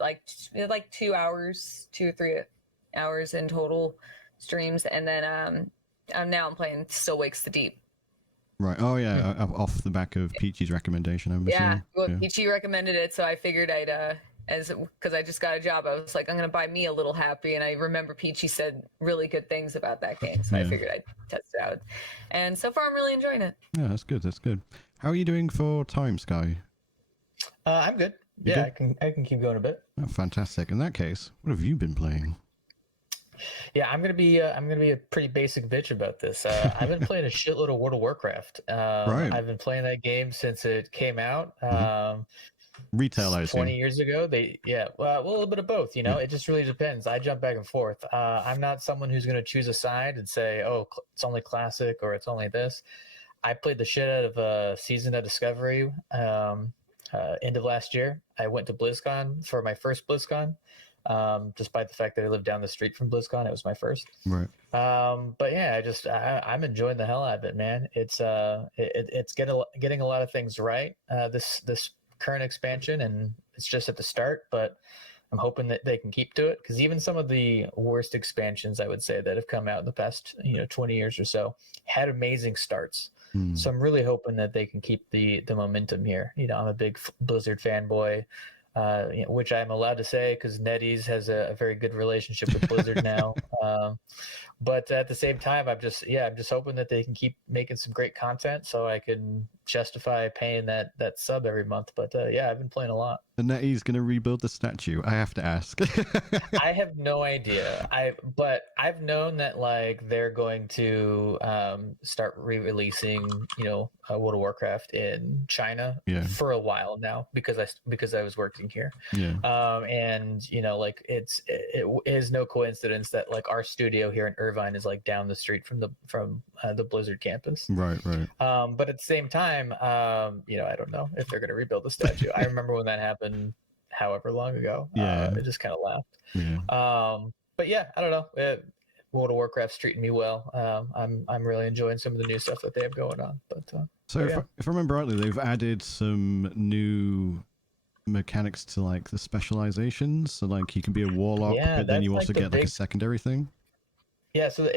Like 2 hours, 2 or 3 hours in total streams. And then I'm playing Still Wakes the Deep. Right. Oh yeah. Off the back of Peachy's recommendation, I'm assuming. Well, Peachy recommended it, so I figured I'd because I just got a job, I was like, I'm gonna buy me a little happy, and I remember Peachy said really good things about that game, so I figured I'd test it out. And so far, I'm really enjoying it. Yeah, that's good. That's good. How are you doing for time, Sky? I'm good. I can keep going a bit. Oh, fantastic. In that case, what have you been playing? Yeah, I'm gonna be a pretty basic bitch about this. I've been playing a shitload of World of Warcraft. Right. I've been playing that game since it came out. Retail, I assume. 20 years ago. Well, a little bit of both. It just really depends. I jump back and forth. I'm not someone who's gonna choose a side and say, oh, it's only classic or it's only this. I played the shit out of Season of Discovery end of last year. I went to BlizzCon for my first BlizzCon. despite the fact that I live down the street from BlizzCon. It was my first. Right. But yeah, I'm enjoying the hell out of it, man. It's getting a lot of things right. This current expansion, and it's just at the start, but I'm hoping that they can keep to it, because even some of the worst expansions, I would say, that have come out in the past 20 years or so had amazing starts. So I'm really hoping that they can keep the momentum here. I'm a big Blizzard fanboy, which I'm allowed to say because NetEase has a very good relationship with Blizzard now. But at the same time, I'm just hoping that they can keep making some great content so I can justify paying that sub every month. But yeah, I've been playing a lot. And NetEase going to rebuild the statue? I have to ask. I have no idea. But I've known that like they're going to start re-releasing, World of Warcraft in China for a while now because I was working here. Yeah. And like it is no coincidence that like our studio here in Irvine is like down the street from the Blizzard campus. Right. But at the same time, I don't know if they're going to rebuild the statue. I remember when that happened however long ago. I just kind of laughed. But yeah, I don't know. World of Warcraft's treating me well. I'm really enjoying some of the new stuff that they have going on. But if I remember rightly, they've added some new mechanics to like the specializations. So like you can be a warlock, but then you also get like a secondary thing. Yeah, so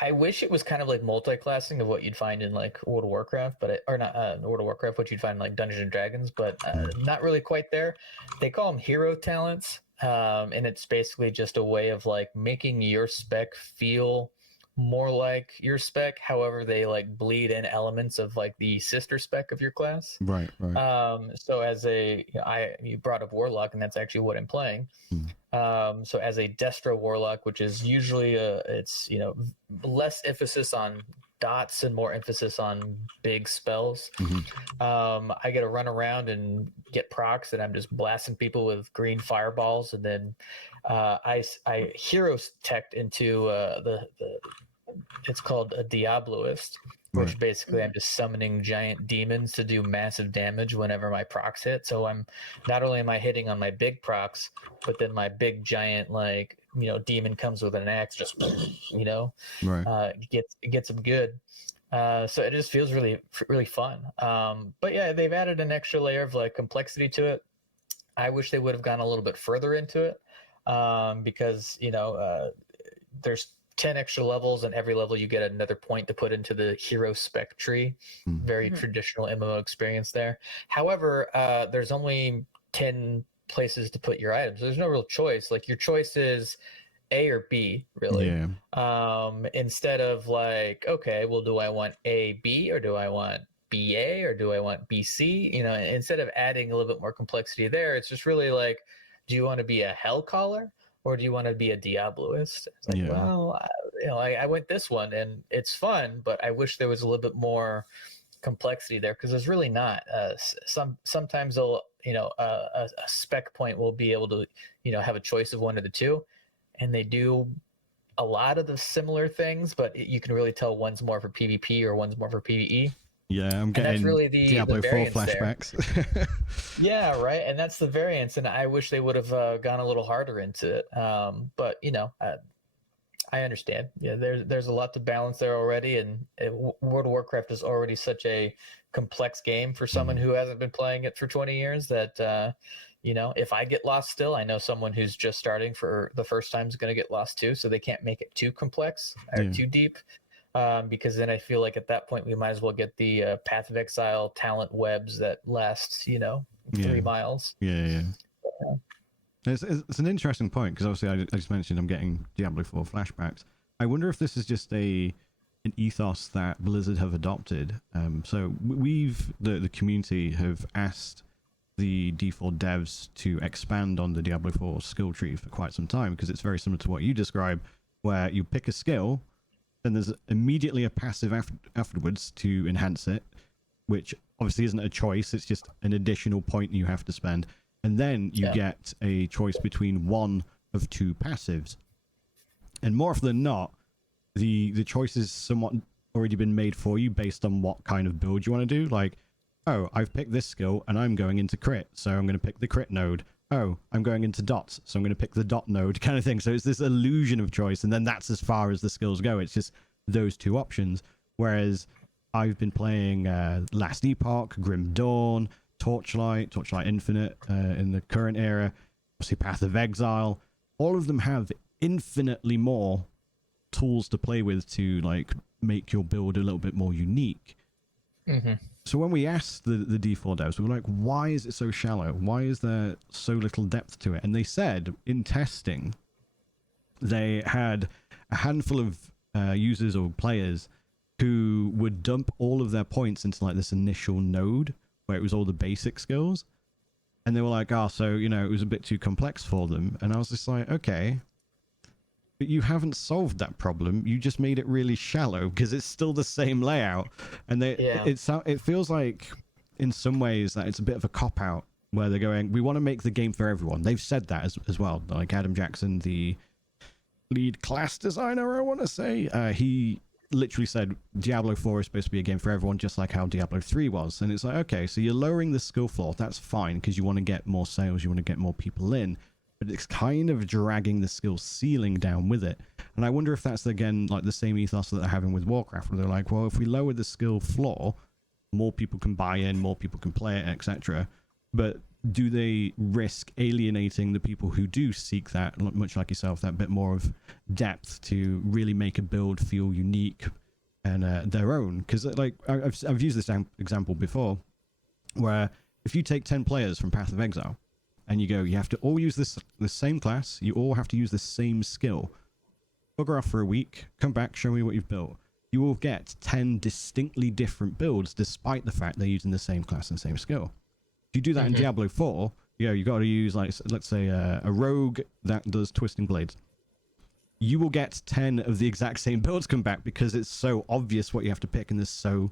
I wish it was kind of like multi-classing of what you'd find in like World of Warcraft, or not World of Warcraft, what you'd find in like Dungeons and Dragons, but not really quite there. They call them hero talents, and it's basically just a way of like making your spec feel more like your spec. However, they like bleed in elements of like the sister spec of your class. Right. So as you brought up Warlock, and that's actually what I'm playing. So as a Destro Warlock, which is usually it's less emphasis on dots and more emphasis on big spells. I get to run around and get procs, and I'm just blasting people with green fireballs, and then I hero teched into it's called a Diabloist, which basically I'm just summoning giant demons to do massive damage whenever my procs hit. So I'm not only am I hitting on my big procs, but then my big giant demon comes with an axe, just gets them good. So it just feels really really fun. But yeah, they've added an extra layer of like complexity to it. I wish they would have gone a little bit further into it, because there's 10 extra levels, and every level you get another point to put into the hero spec tree. Very traditional MMO experience there. However, there's only 10 places to put your items. There's no real choice. Like your choice is A or B, really. Instead of like, okay, well, do I want A, B, or do I want BA, or do I want BC? Instead of adding a little bit more complexity there, it's just really like, do you want to be a Hellcaller, or do you want to be a Diabloist? It's like, well, I went this one, and it's fun, but I wish there was a little bit more complexity there, because there's really not. Sometimes they'll, a spec point will be able to, have a choice of one of the two, and they do a lot of the similar things, but you can really tell one's more for PvP or one's more for PvE. Yeah, I'm getting really Diablo 4 flashbacks. Yeah, right. And that's the variance. And I wish they would have gone a little harder into it. But, I understand. Yeah, there's a lot to balance there already. And World of Warcraft is already such a complex game for someone who hasn't been playing it for 20 years that, if I get lost still, I know someone who's just starting for the first time is going to get lost too. So they can't make it too complex or too deep. Because then I feel like at that point we might as well get the Path of Exile talent webs that last, 3 miles. Yeah. It's an interesting point, because obviously I just mentioned I'm getting Diablo 4 flashbacks. I wonder if this is just an ethos that Blizzard have adopted. So the community have asked the D4 devs to expand on the Diablo 4 skill tree for quite some time, because it's very similar to what you describe, where you pick a skill, then there's immediately a passive afterwards to enhance it, which obviously isn't a choice, it's just an additional point you have to spend. And then you get a choice between one of 2 passives. And more often than not, the choice is somewhat already been made for you based on what kind of build you want to do. Like, oh, I've picked this skill and I'm going into crit, so I'm going to pick the crit node. oh, I'm going into dots, so I'm going to pick the dot node kind of thing. So it's this illusion of choice, and then that's as far as the skills go. It's just those two options. Whereas I've been playing Last Epoch, Grim Dawn, Torchlight Infinite in the current era, obviously Path of Exile. All of them have infinitely more tools to play with to like make your build a little bit more unique. So when we asked the D4 devs, we were like, why is it so shallow? Why is there so little depth to it? And they said in testing, they had a handful of users or players who would dump all of their points into like this initial node where it was all the basic skills. And they were like, oh, so, you know, it was a bit too complex for them. And I was just like, okay, but you haven't solved that problem. You just made it really shallow because it's still the same layout. And it feels like in some ways that it's a bit of a cop-out where they're going, we want to make the game for everyone. They've said that as well. Like Adam Jackson, the lead class designer, I want to say, he literally said Diablo 4 is supposed to be a game for everyone, just like how Diablo 3 was. And it's like, okay, so you're lowering the skill floor. That's fine because you want to get more sales. You want to get more people in. But it's kind of dragging the skill ceiling down with it. And I wonder if that's, again, like the same ethos that they're having with Warcraft, where they're like, well, if we lower the skill floor, more people can buy in, more people can play it, etc. But do they risk alienating the people who do seek that, much like yourself, that bit more of depth to really make a build feel unique and their own? Because like I've used this example before, where if you take 10 players from Path of Exile, and you go, you have to all use the same class, you all have to use the same skill. Bugger off for a week, come back, show me what you've built. You will get 10 distinctly different builds despite the fact they're using the same class and same skill. If you do that in Diablo 4, you got to use, like, let's say a rogue that does twisting blades. You will get 10 of the exact same builds come back because it's so obvious what you have to pick and there's so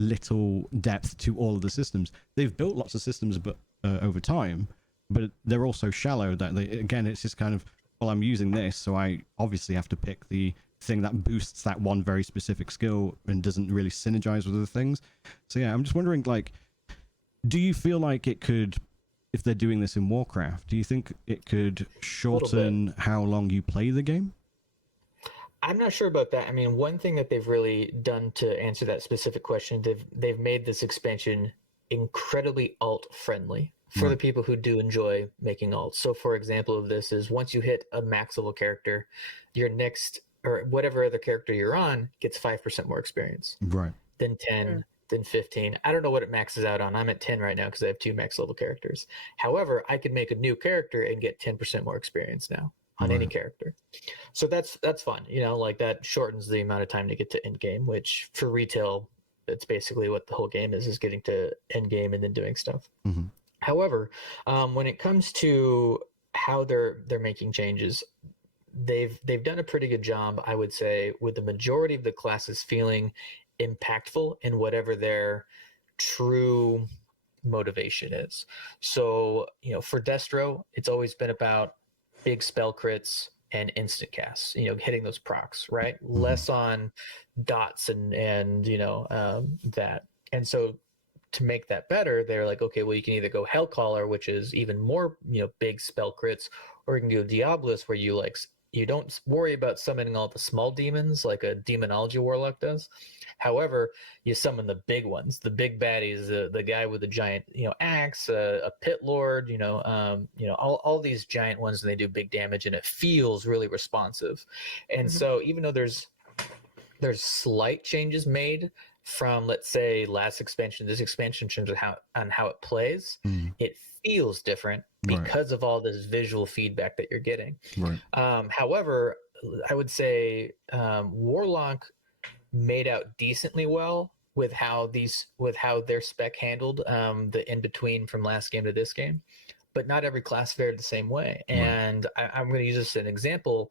little depth to all of the systems. They've built lots of systems but over time, but they're also shallow that again, it's just kind of, well, I'm using this, so I obviously have to pick the thing that boosts that one very specific skill and doesn't really synergize with other things. So yeah, I'm just wondering, like, do you feel like it could, if they're doing this in Warcraft, do you think it could shorten how long you play the game? I'm not sure about that. I mean, one thing that they've really done to answer that specific question, they've made this expansion incredibly alt friendly for the people who do enjoy making alts. So for example of this is once you hit a max level character, your next or whatever other character you're on gets 5% more experience. Right. Then 10, then 15. I don't know what it maxes out on. I'm at 10 right now because I have 2 max level characters. However, I could make a new character and get 10% more experience now on any character. So that's fun. You know, like that shortens the amount of time to get to end game, which for retail, it's basically what the whole game is getting to end game and then doing stuff. However, when it comes to how they're making changes, they've done a pretty good job, I would say, with the majority of the classes feeling impactful in whatever their true motivation is. So, you know, for Destro, it's always been about big spell crits and instant casts, you know, hitting those procs, right? Less on dots and you know, that. And so to make that better, they're like, okay, well, you can either go Hellcaller, which is even more, you know, big spell crits, or you can go Diabolus, where you like, you don't worry about summoning all the small demons like a Demonology Warlock does. However, you summon the big ones, the big baddies, the guy with the giant, you know, axe, a pit lord, you know, all these giant ones, and they do big damage, and it feels really responsive. And so even though there's slight changes made from, let's say, last expansion, this expansion in terms of how it plays, it feels different because of all this visual feedback that you're getting. However, I would say Warlock made out decently well with how their spec handled the in between from last game to this game, but not every class fared the same way. And I'm going to use this as an example,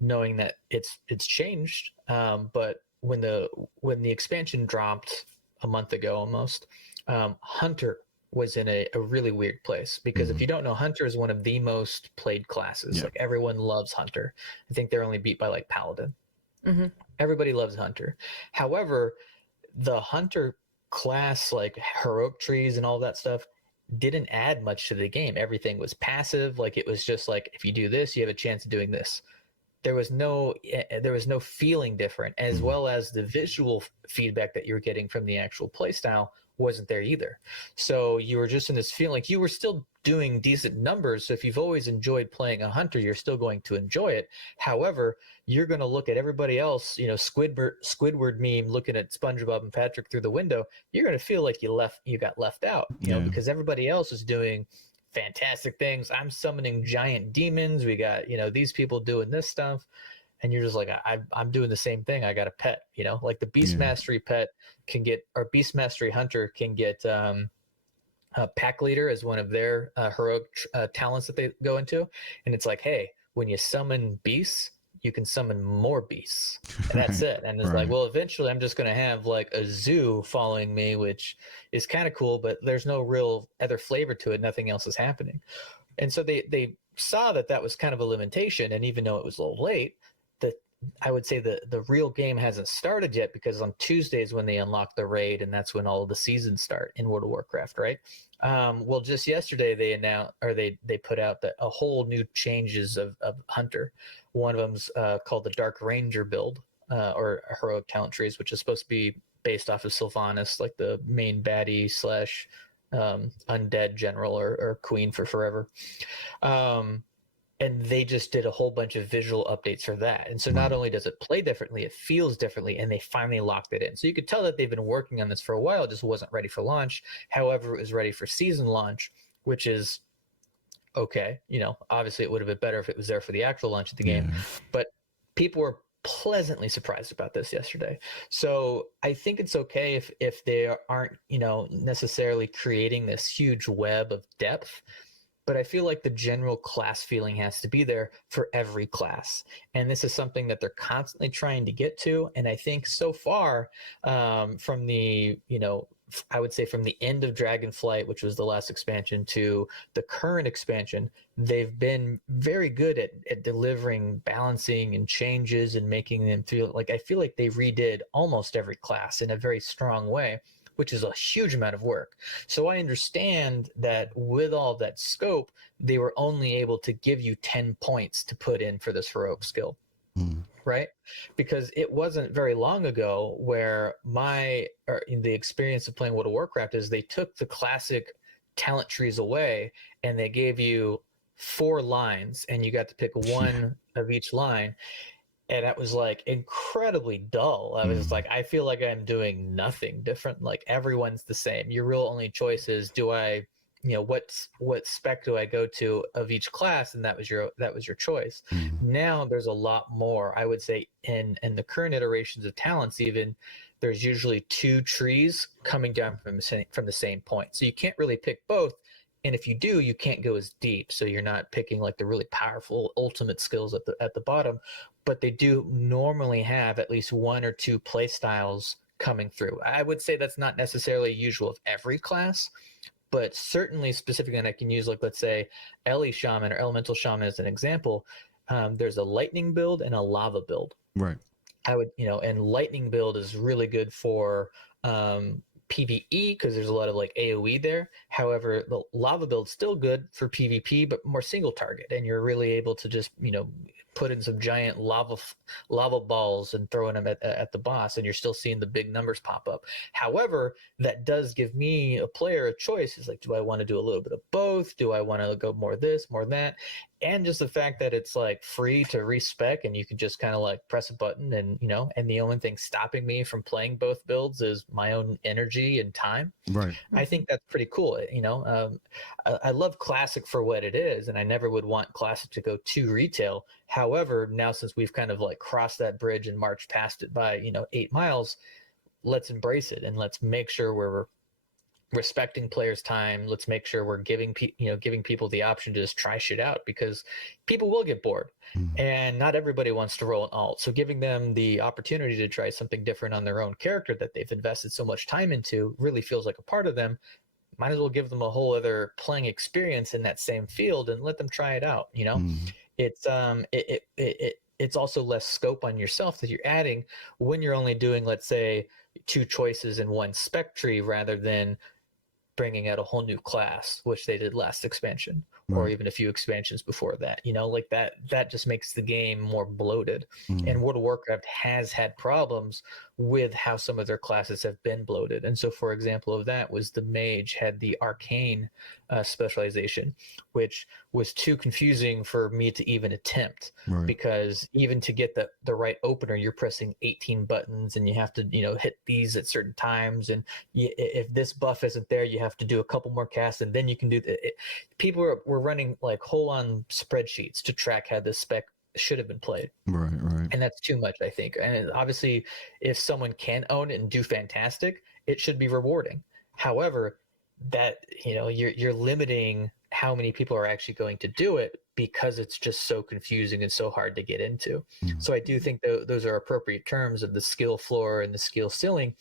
knowing that it's changed, but when the expansion dropped a month ago almost, Hunter was in a really weird place, because if you don't know, Hunter is one of the most played classes. Like, everyone loves Hunter. I think they're only beat by like Paladin. Everybody loves Hunter. However, the Hunter class, like heroic trees and all that stuff, didn't add much to the game. Everything was passive. Like it was just like, if you do this, you have a chance of doing this. There was no feeling different, as well as the visual feedback that you were getting from the actual playstyle wasn't there either. So you were just in this feeling like you were still doing decent numbers. So if you've always enjoyed playing a hunter, you're still going to enjoy it. However, you're going to look at everybody else, Squidward meme looking at SpongeBob and Patrick through the window. You're going to feel like you got left out, because everybody else is doing fantastic things. I'm summoning giant demons. We got, these people doing this stuff. And you're just like, I'm doing the same thing. I got a pet, like the Beast Mastery pet can get, or Beast Mastery Hunter can get a pack leader as one of their heroic talents that they go into. And it's like, hey, when you summon beasts, you can summon more beasts. And that's it. And it's like, well, eventually I'm just going to have like a zoo following me, which is kind of cool, but there's no real other flavor to it. Nothing else is happening. And so they saw that was kind of a limitation. And even though it was a little late, I would say the real game hasn't started yet, because on Tuesdays when they unlock the raid, and that's when all of the seasons start in World of Warcraft, right? Well, just yesterday they announced, or they put out a whole new changes of Hunter. One of them's called the Dark Ranger build, or heroic talent trees, which is supposed to be based off of Sylvanas, like the main baddie / undead general or queen for forever. And they just did a whole bunch of visual updates for that. And so not only does it play differently, it feels differently, and they finally locked it in. So you could tell that they've been working on this for a while, it just wasn't ready for launch. However, it was ready for season launch, which is okay. Obviously it would have been better if it was there for the actual launch of the game. But people were pleasantly surprised about this yesterday. So I think it's okay if they aren't, necessarily creating this huge web of depth. But I feel like the general class feeling has to be there for every class. And this is something that they're constantly trying to get to. And I think so far from the, I would say from the end of Dragonflight, which was the last expansion, to the current expansion, they've been very good at delivering balancing and changes and making them feel like, I feel like they redid almost every class in a very strong way, which is a huge amount of work. So I understand that with all that scope, they were only able to give you 10 points to put in for this heroic skill, right? Because it wasn't very long ago where the experience of playing World of Warcraft is they took the classic talent trees away and they gave you 4 lines and you got to pick one of each line. And that was like incredibly dull. I was like, I feel like I'm doing nothing different. Like everyone's the same. Your real only choice is, do I, what spec do I go to of each class? And that was your choice. Now there's a lot more. I would say in the current iterations of talents, even there's usually 2 trees coming down from the same point. So you can't really pick both. And if you do, you can't go as deep. So you're not picking like the really powerful ultimate skills at the bottom. But they do normally have at least 1 or 2 play styles coming through. I would say that's not necessarily usual of every class, but certainly specifically, and I can use, like, let's say Ellie Shaman or Elemental Shaman as an example. There's a lightning build and a lava build. Right. I would, and lightning build is really good for PvE because there's a lot of like AoE there. However, the lava build's still good for PvP, but more single target, and you're really able to just, put in some giant lava balls and throwing them at the boss, and you're still seeing the big numbers pop up. However, that does give me a player a choice. Is like, do I want to do a little bit of both? Do I want to go more this, more that? And just the fact that it's like free to respec and you can just kind of like press a button and, and the only thing stopping me from playing both builds is my own energy and time. Right. I think that's pretty cool. I love Classic for what it is, and I never would want Classic to go too retail. However, now since we've kind of like crossed that bridge and marched past it by, 8 miles, let's embrace it and let's make sure we're respecting players' time. Let's make sure we're giving people the option to just try shit out, because people will get bored and not everybody wants to roll an alt. So giving them the opportunity to try something different on their own character that they've invested so much time into really feels like a part of them. Might as well give them a whole other playing experience in that same field and let them try it out. It's also less scope on yourself that you're adding when you're only doing, let's say, 2 choices in one spec tree rather than bringing out a whole new class, which they did last expansion, or Right. even a few expansions before that. You know, like that just makes the game more bloated. And World of Warcraft has had problems with how some of their classes have been bloated. And so, for example, of that was the mage had the arcane specialization, which was too confusing for me to even attempt, Right. because even to get the right opener, you're pressing 18 buttons, and you have to, you know, hit these at certain times, and if this buff isn't there, you have to do a couple more casts, and then you can do people were running like whole on spreadsheets to track how this spec should have been played. Right. Right. And that's too much, I think. And obviously, if someone can own it and do fantastic, it should be rewarding. However, that, you know, you're limiting how many people are actually going to do it, because it's just so confusing and so hard to get into. So I do think those are appropriate terms of the skill floor and the skill ceiling,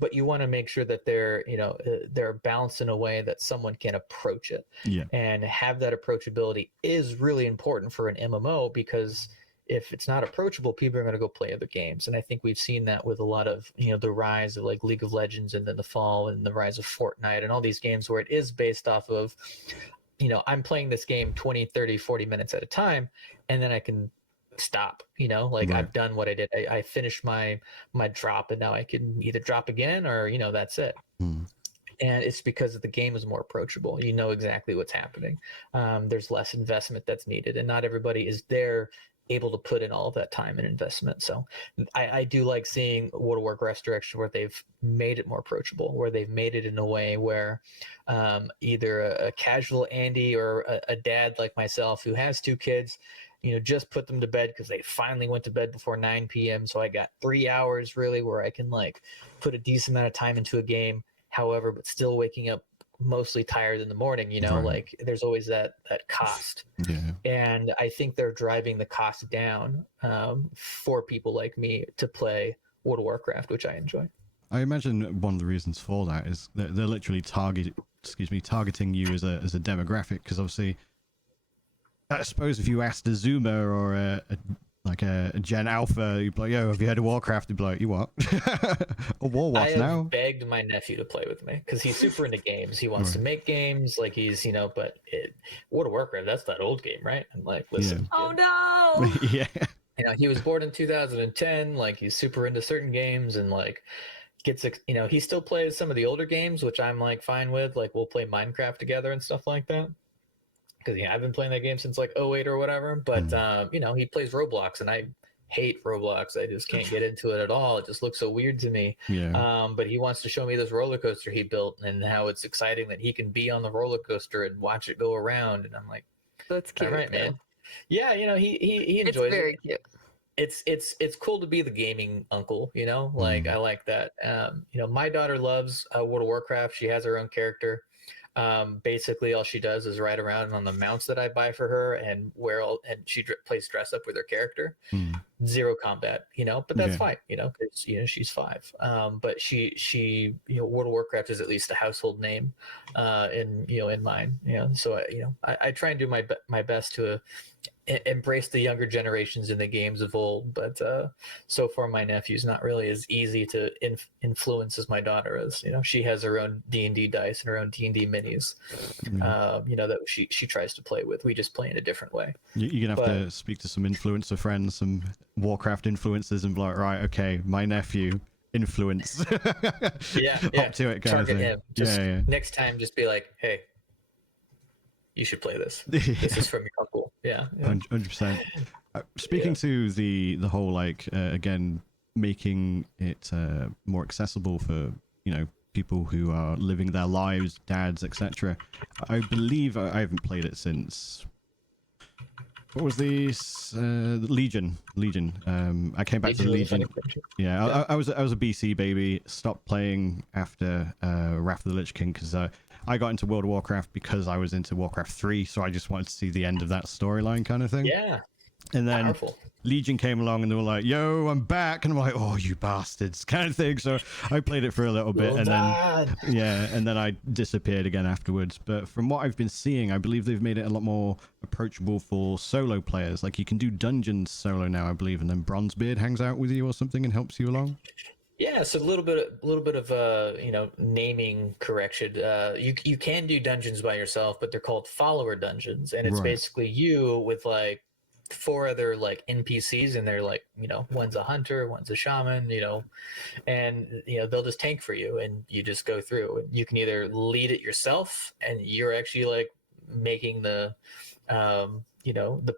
but you want to make sure that they're, you know, they're balanced in a way that someone can approach it. Yeah. And have that approachability is really important for an MMO, because if it's not approachable, people are going to go play other games. And I think we've seen that with a lot of, you know, the rise of like League of Legends, and then the fall and the rise of Fortnite and all these games where it is based off of, you know, I'm playing this game 20, 30, 40 minutes at a time, and then I can stop, you know, like Right. I've done what I did. I finished my drop, and now I can either drop again, or, you know, that's it. And it's because the game is more approachable. You know exactly what's happening. There's less investment that's needed, and not everybody is there able to put in all of that time and investment. So I do like seeing World of Warcraft's direction, where they've made it more approachable, where they've made it in a way where either a casual Andy or a dad like myself who has 2 kids, you know, just put them to bed because they finally went to bed before 9 p.m. So I got 3 hours really where I can like put a decent amount of time into a game, however, but still waking up mostly tired in the morning, you know, Right. like there's always that cost. Yeah. And I think they're driving the cost down for people like me to play World of Warcraft, which I enjoy. I imagine one of the reasons for that is that they're literally targeting you as a demographic, because obviously, I suppose if you asked a Zoomer or a Gen Alpha, you'd be like, yo, have you heard of Warcraft? You'd be like, you what? A Warwolf I have now? begged my nephew to play with me because he's super into games. He wants to make games, like he's, you know, but World of Warcraft, that's that old game, right? And like, listen, Oh no. Yeah. you know, he was born in 2010. Like, he's super into certain games, and like you know, he still plays some of the older games, which I'm like fine with. Like, we'll play Minecraft together and stuff like that. Because yeah, I've been playing that game since like 08 or whatever. But you know, he plays Roblox, and I hate Roblox. I just can't get into it at all. It just looks so weird to me. Yeah. But he wants to show me this roller coaster he built, and how it's exciting that he can be on the roller coaster and watch it go around. And I'm like, That's cute. all right, man. Yeah, you know, he enjoys It's very it. cute. It's cool to be the gaming uncle, you know, like I like that. You know, my daughter loves World of Warcraft. She has her own character. Basically all she does is ride around on the mounts that I buy for her, and and she plays dress up with her character. Zero combat, you know, but that's fine, you know, because, you know, she's 5. But she, you know, World of Warcraft is at least a household name, in, you know, in mine, you know. So you know, I try and do my best to embrace the younger generations in the games of old, but so far my nephew's not really as easy to influence as my daughter is. You know, she has her own D&D dice and her own D&D minis, you know, that she tries to play with. We just play in a different way. You're gonna have to speak to some influencer friends, some Warcraft influencers, and be like, right, okay, my nephew influence. yeah Hop to it, kind target of thing. him. Just Yeah. next time, just be like, hey, you should play this. This is from your uncle. Yeah. 100%. Speaking to the whole, like, again, making it more accessible for, you know, people who are living their lives, dads, etc. I believe I haven't played it since, what was this? Legion. I came back to Legion. Yeah, I was a BC baby. Stopped playing after Wrath of the Lich King, because I got into World of Warcraft because I was into Warcraft 3, so I just wanted to see the end of that storyline, kind of thing. Yeah. And then Powerful. Legion came along and they were like, yo, I'm back. And I'm like, oh, you bastards, kind of thing. So I played it for a little bit, and then I disappeared again afterwards. But from what I've been seeing, I believe they've made it a lot more approachable for solo players. Like, you can do dungeons solo now, I believe, and then Bronzebeard hangs out with you or something and helps you along. Yeah, so a little bit of naming correction. You can do dungeons by yourself, but they're called follower dungeons, and it's Right. basically you with like four other like NPCs, and they're like one's a hunter, one's a shaman, and they'll just tank for you, and you just go through. You can either lead it yourself, and you're actually like making the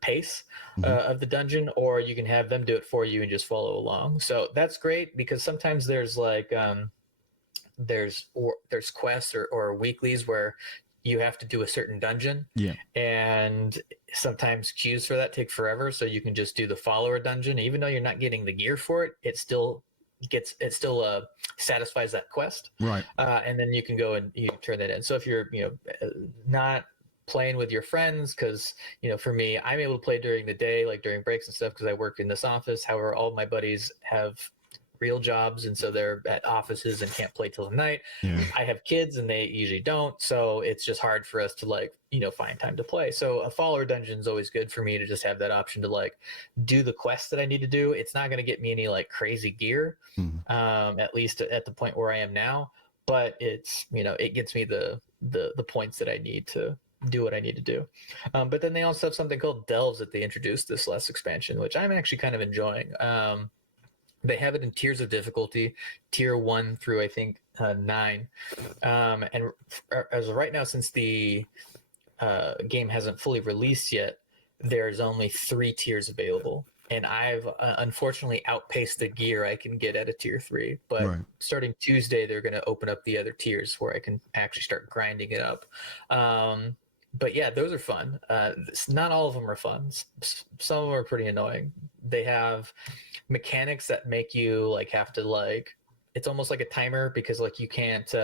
pace of the dungeon, or you can have them do it for you and just follow along. So that's great because sometimes there's like there's quests or weeklies where you have to do a certain dungeon, Yeah. and sometimes queues for that take forever. So you can just do the follower dungeon, even though you're not getting the gear for it. It still satisfies that quest, Right. and then you can go and you turn that in. So if you're not playing with your friends, because for me, I'm able to play during the day, like during breaks and stuff, because I work in this office. However, all my buddies have real jobs, and so they're at offices and can't play till the night. Yeah. I have kids and they usually don't, so it's just hard for us to like find time to play. So a follower dungeon is always good for me to just have that option to like do the quest that I need to do. It's not going to get me any like crazy gear, at least at the point where I am now, but it's it gets me the points that I need to do what I need to do. But then they also have something called delves that they introduced this last expansion, which I'm actually kind of enjoying. They have it in tiers of difficulty, tier 1 through I think 9. And as of right now, since the game hasn't fully released yet, there's only 3 tiers available. And I've unfortunately outpaced the gear I can get at a tier 3. But starting Tuesday, they're going to open up the other tiers where I can actually start grinding it up. But yeah, those are fun. Not all of them are fun. Some of them are pretty annoying. They have mechanics that make you like have to like, it's almost like a timer, because like you can't,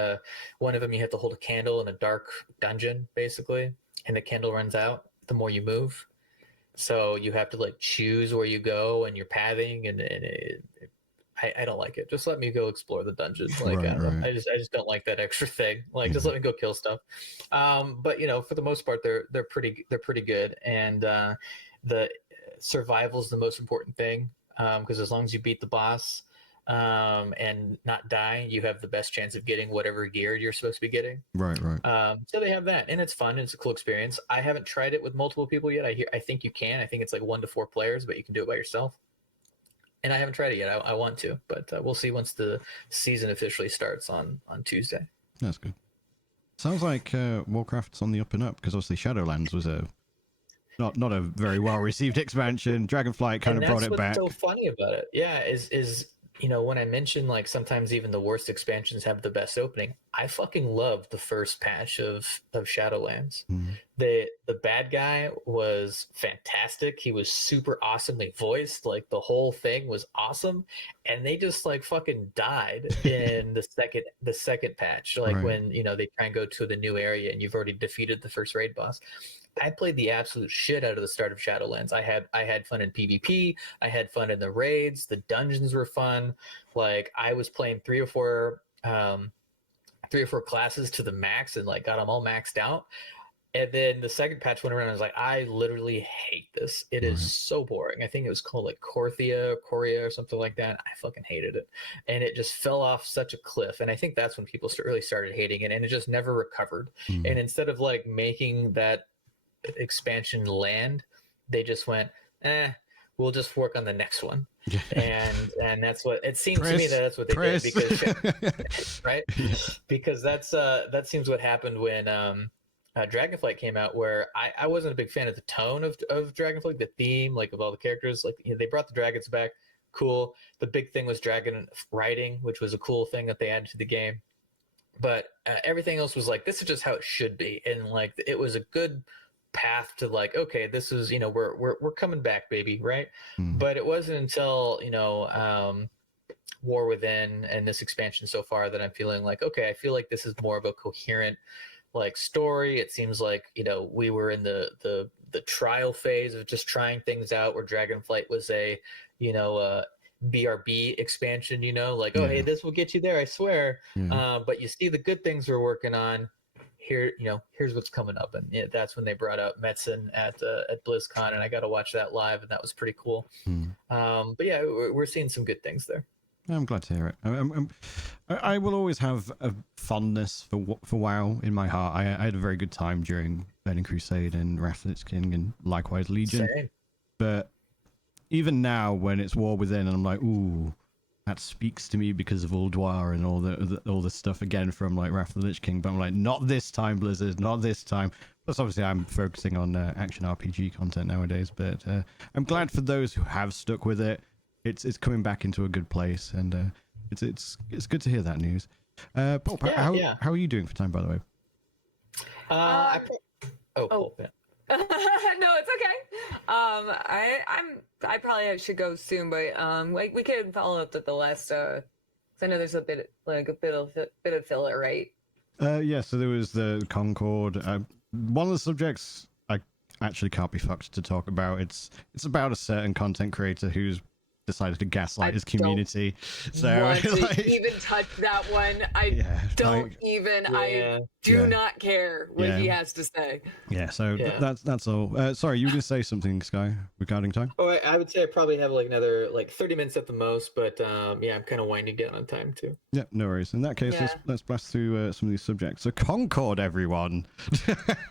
one of them you have to hold a candle in a dark dungeon basically, and the candle runs out the more you move. So you have to like choose where you go and your pathing, and I don't like it. Just let me go explore the dungeon. Like I don't know. I just don't like that extra thing. Like just let me go kill stuff. But for the most part, they're pretty good, and the survival is the most important thing, because as long as you beat the boss and not die, you have the best chance of getting whatever gear you're supposed to be getting. Right. So they have that, and it's fun. It's a cool experience. I haven't tried it with multiple people yet. I think you can. I think it's like 1 to 4 players, but you can do it by yourself. And I haven't tried it yet. I want to, but we'll see once the season officially starts on Tuesday. That's good. Sounds like Warcraft's on the up and up, because obviously Shadowlands was not a very well received expansion. Dragonflight kind of brought it back. That's what's so funny about it. Yeah, is when I mentioned like sometimes even the worst expansions have the best opening, I fucking loved the first patch of Shadowlands. The bad guy was fantastic. He was super awesomely voiced. Like the whole thing was awesome, and they just like fucking died in the second patch. Like when they try and go to the new area and you've already defeated the first raid boss. I played the absolute shit out of the start of Shadowlands. I had fun in PvP. I had fun in the raids. The dungeons were fun. Like I was playing 3 or 4 classes to the max and like got them all maxed out. And then the second patch went around. I was like, I literally hate this. It is so boring. I think it was called like Coria or something like that. I fucking hated it, and it just fell off such a cliff. And I think that's when people really started hating it, and it just never recovered. And instead of like making that expansion land, they just went, we'll just work on the next one. And that's what it seems to me that's what they did, because right, because that seems what happened when Dragonflight came out, where I wasn't a big fan of the tone of Dragonflight, the theme, like of all the characters. Like they brought the dragons back, cool. The big thing was dragon riding, which was a cool thing that they added to the game. But everything else was like, this is just how it should be, and like it was a good path to like, okay, this is we're coming back, baby, right? But it wasn't until War Within and this expansion so far that I'm feeling like, okay, I feel like this is more of a coherent like story. It seems like we were in the trial phase of just trying things out, where Dragonflight was a BRB expansion, like, oh hey, this will get you there, I swear. But you see the good things we're working on here, here's what's coming up. And that's when they brought out Metzen at BlizzCon, and I got to watch that live, and that was pretty cool. But yeah, we're seeing some good things there. I'm glad to hear it. I will always have a fondness for WoW in my heart. I had a very good time during Burning Crusade and Wrath of the Lich King, and likewise Legion. Same. But even now, when it's War Within, and I'm like, ooh, that speaks to me because of Ulduar and all the stuff again from like Wrath of the Lich King. But I'm like, not this time, Blizzard, not this time. Plus, obviously, I'm focusing on action RPG content nowadays. But I'm glad for those who have stuck with it. It's coming back into a good place, and it's good to hear that news. Pulp, how are you doing for time, by the way? Pulp, yeah. No, it's okay. I probably should go soon, but like we could follow up with the last. 'Cause I know there's a bit of filler, right? Yeah. So there was the Concord. One of the subjects I actually can't be fucked to talk about. It's about a certain content creator who's decided to gaslight his community. So want to even touch that one. I do not care what he has to say. Yeah, so that's all. Sorry, you were going to say something, Sky, regarding time? Oh, I would say I probably have like another 30 minutes at the most, but I'm kind of winding down on time too. Yeah, no worries. In that case, let's blast through some of these subjects. So Concord, everyone.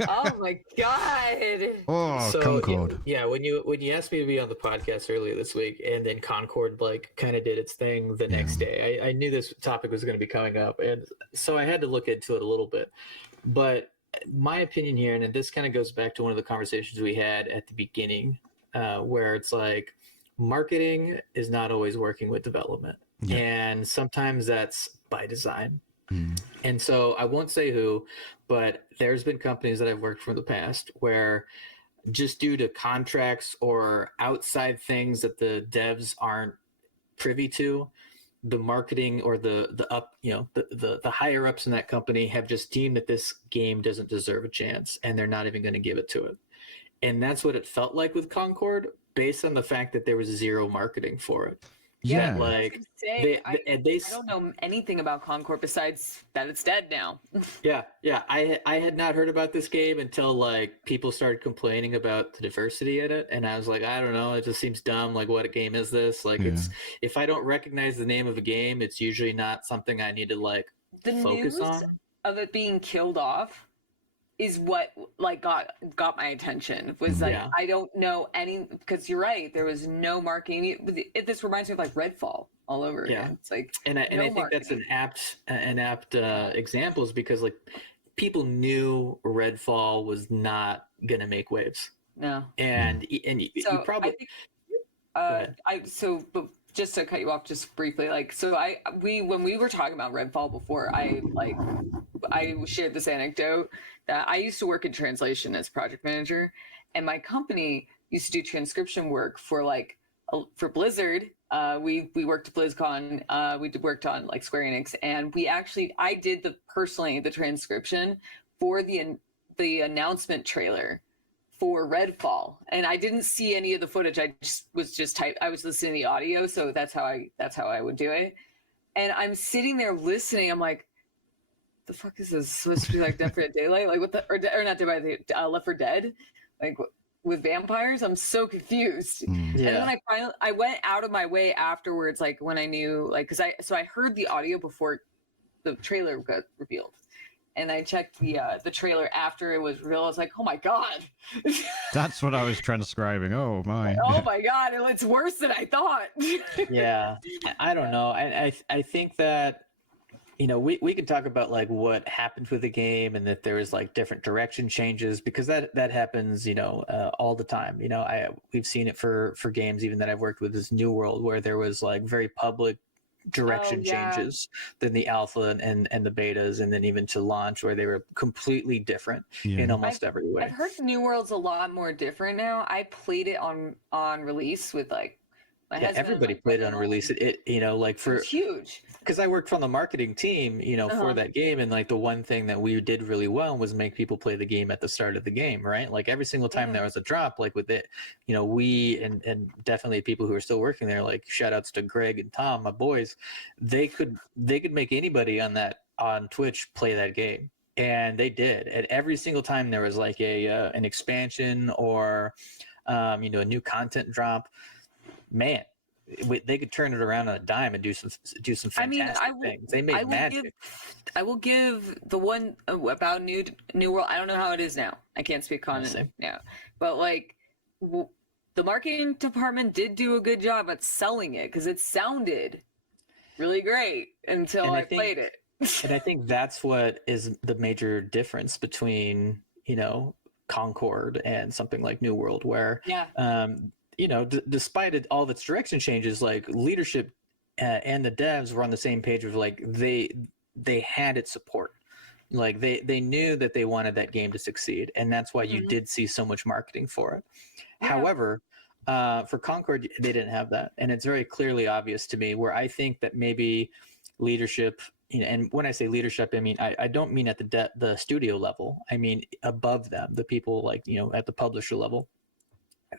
Oh my god. Oh, so, Concord. Yeah, when you asked me to be on the podcast earlier this week, and then Concord kind of did its thing the next day, I knew this topic was going to be coming up, and so I had to look into it a little bit. But my opinion here, and this kind of goes back to one of the conversations we had at the beginning, where it's like marketing is not always working with development, and sometimes that's by design. And so I won't say who, but there's been companies that I've worked for in the past where just due to contracts or outside things that the devs aren't privy to, the marketing or the higher ups in that company have just deemed that this game doesn't deserve a chance, and they're not even going to give it to it. And that's what it felt like with Concord, based on the fact that there was zero marketing for it. Yeah, I don't know anything about Concord besides that it's dead now. I had not heard about this game until people started complaining about the diversity in it, and I was like, I don't know, it just seems dumb. Like, what game is this? It's if I don't recognize the name of a game, it's usually not something I need to the focus news on. Of it being killed off is what got my attention. Was I don't know any, because you're right, there was no marketing. This reminds me of Redfall all over again. It's and I think that's an apt examples, because people knew Redfall was not gonna make waves. No. And you probably but just to cut you off just briefly, when we were talking about Redfall before, I shared this anecdote that I used to work in translation as project manager, and my company used to do transcription work for Blizzard. We worked at BlizzCon. We worked on Square Enix, and I did the transcription for the announcement trailer for Redfall, and I didn't see any of the footage. I was listening to the audio, so that's how I would do it. And I'm sitting there listening. I'm like, the fuck is this supposed to be Dead by Daylight? What the or not Dead by the Left 4 Dead? With vampires? I'm so confused. And then I went out of my way afterwards, when I knew because I heard the audio before the trailer got revealed. And I checked the trailer after it was revealed. I was like, oh my god. That's what I was transcribing. Oh my. Oh my god, it's worse than I thought. Yeah. I don't know. I think that we can talk about what happened with the game, and that there was different direction changes, because that happens all the time. We've seen it for games even that I've worked with, this New World, where there was very public direction changes than the alpha and the betas, and then even to launch, where they were completely different in almost every way. I've heard New World's a lot more different now. I played it on release with my husband. Everybody played it on release. It's huge. Because I worked on the marketing team, for that game, and the one thing that we did really well was make people play the game at the start of the game, right? Every single time there was a drop, with it, we and definitely people who are still working there, shout outs to Greg and Tom, my boys, they could make anybody on Twitch play that game. And they did. And every single time there was an expansion or a new content drop, man, they could turn it around on a dime and do some fantastic things. They made magic. I will give the one about New World. I don't know how it is now. I can't speak on it now, but like the marketing department did do a good job at selling it because it sounded really great until I played it. And I think that's what is the major difference between, you know, CONCORD and something like New World, where, you know, despite all of its direction changes, like leadership and the devs were on the same page of like they had its support. Like they knew that they wanted that game to succeed, and that's why you did see so much marketing for it. However, for CONCORD, they didn't have that, and it's very clearly obvious to me where I think that maybe leadership, you know, and when I say leadership, I mean I don't mean at the studio level. I mean above them, the people like, you know, at the publisher level.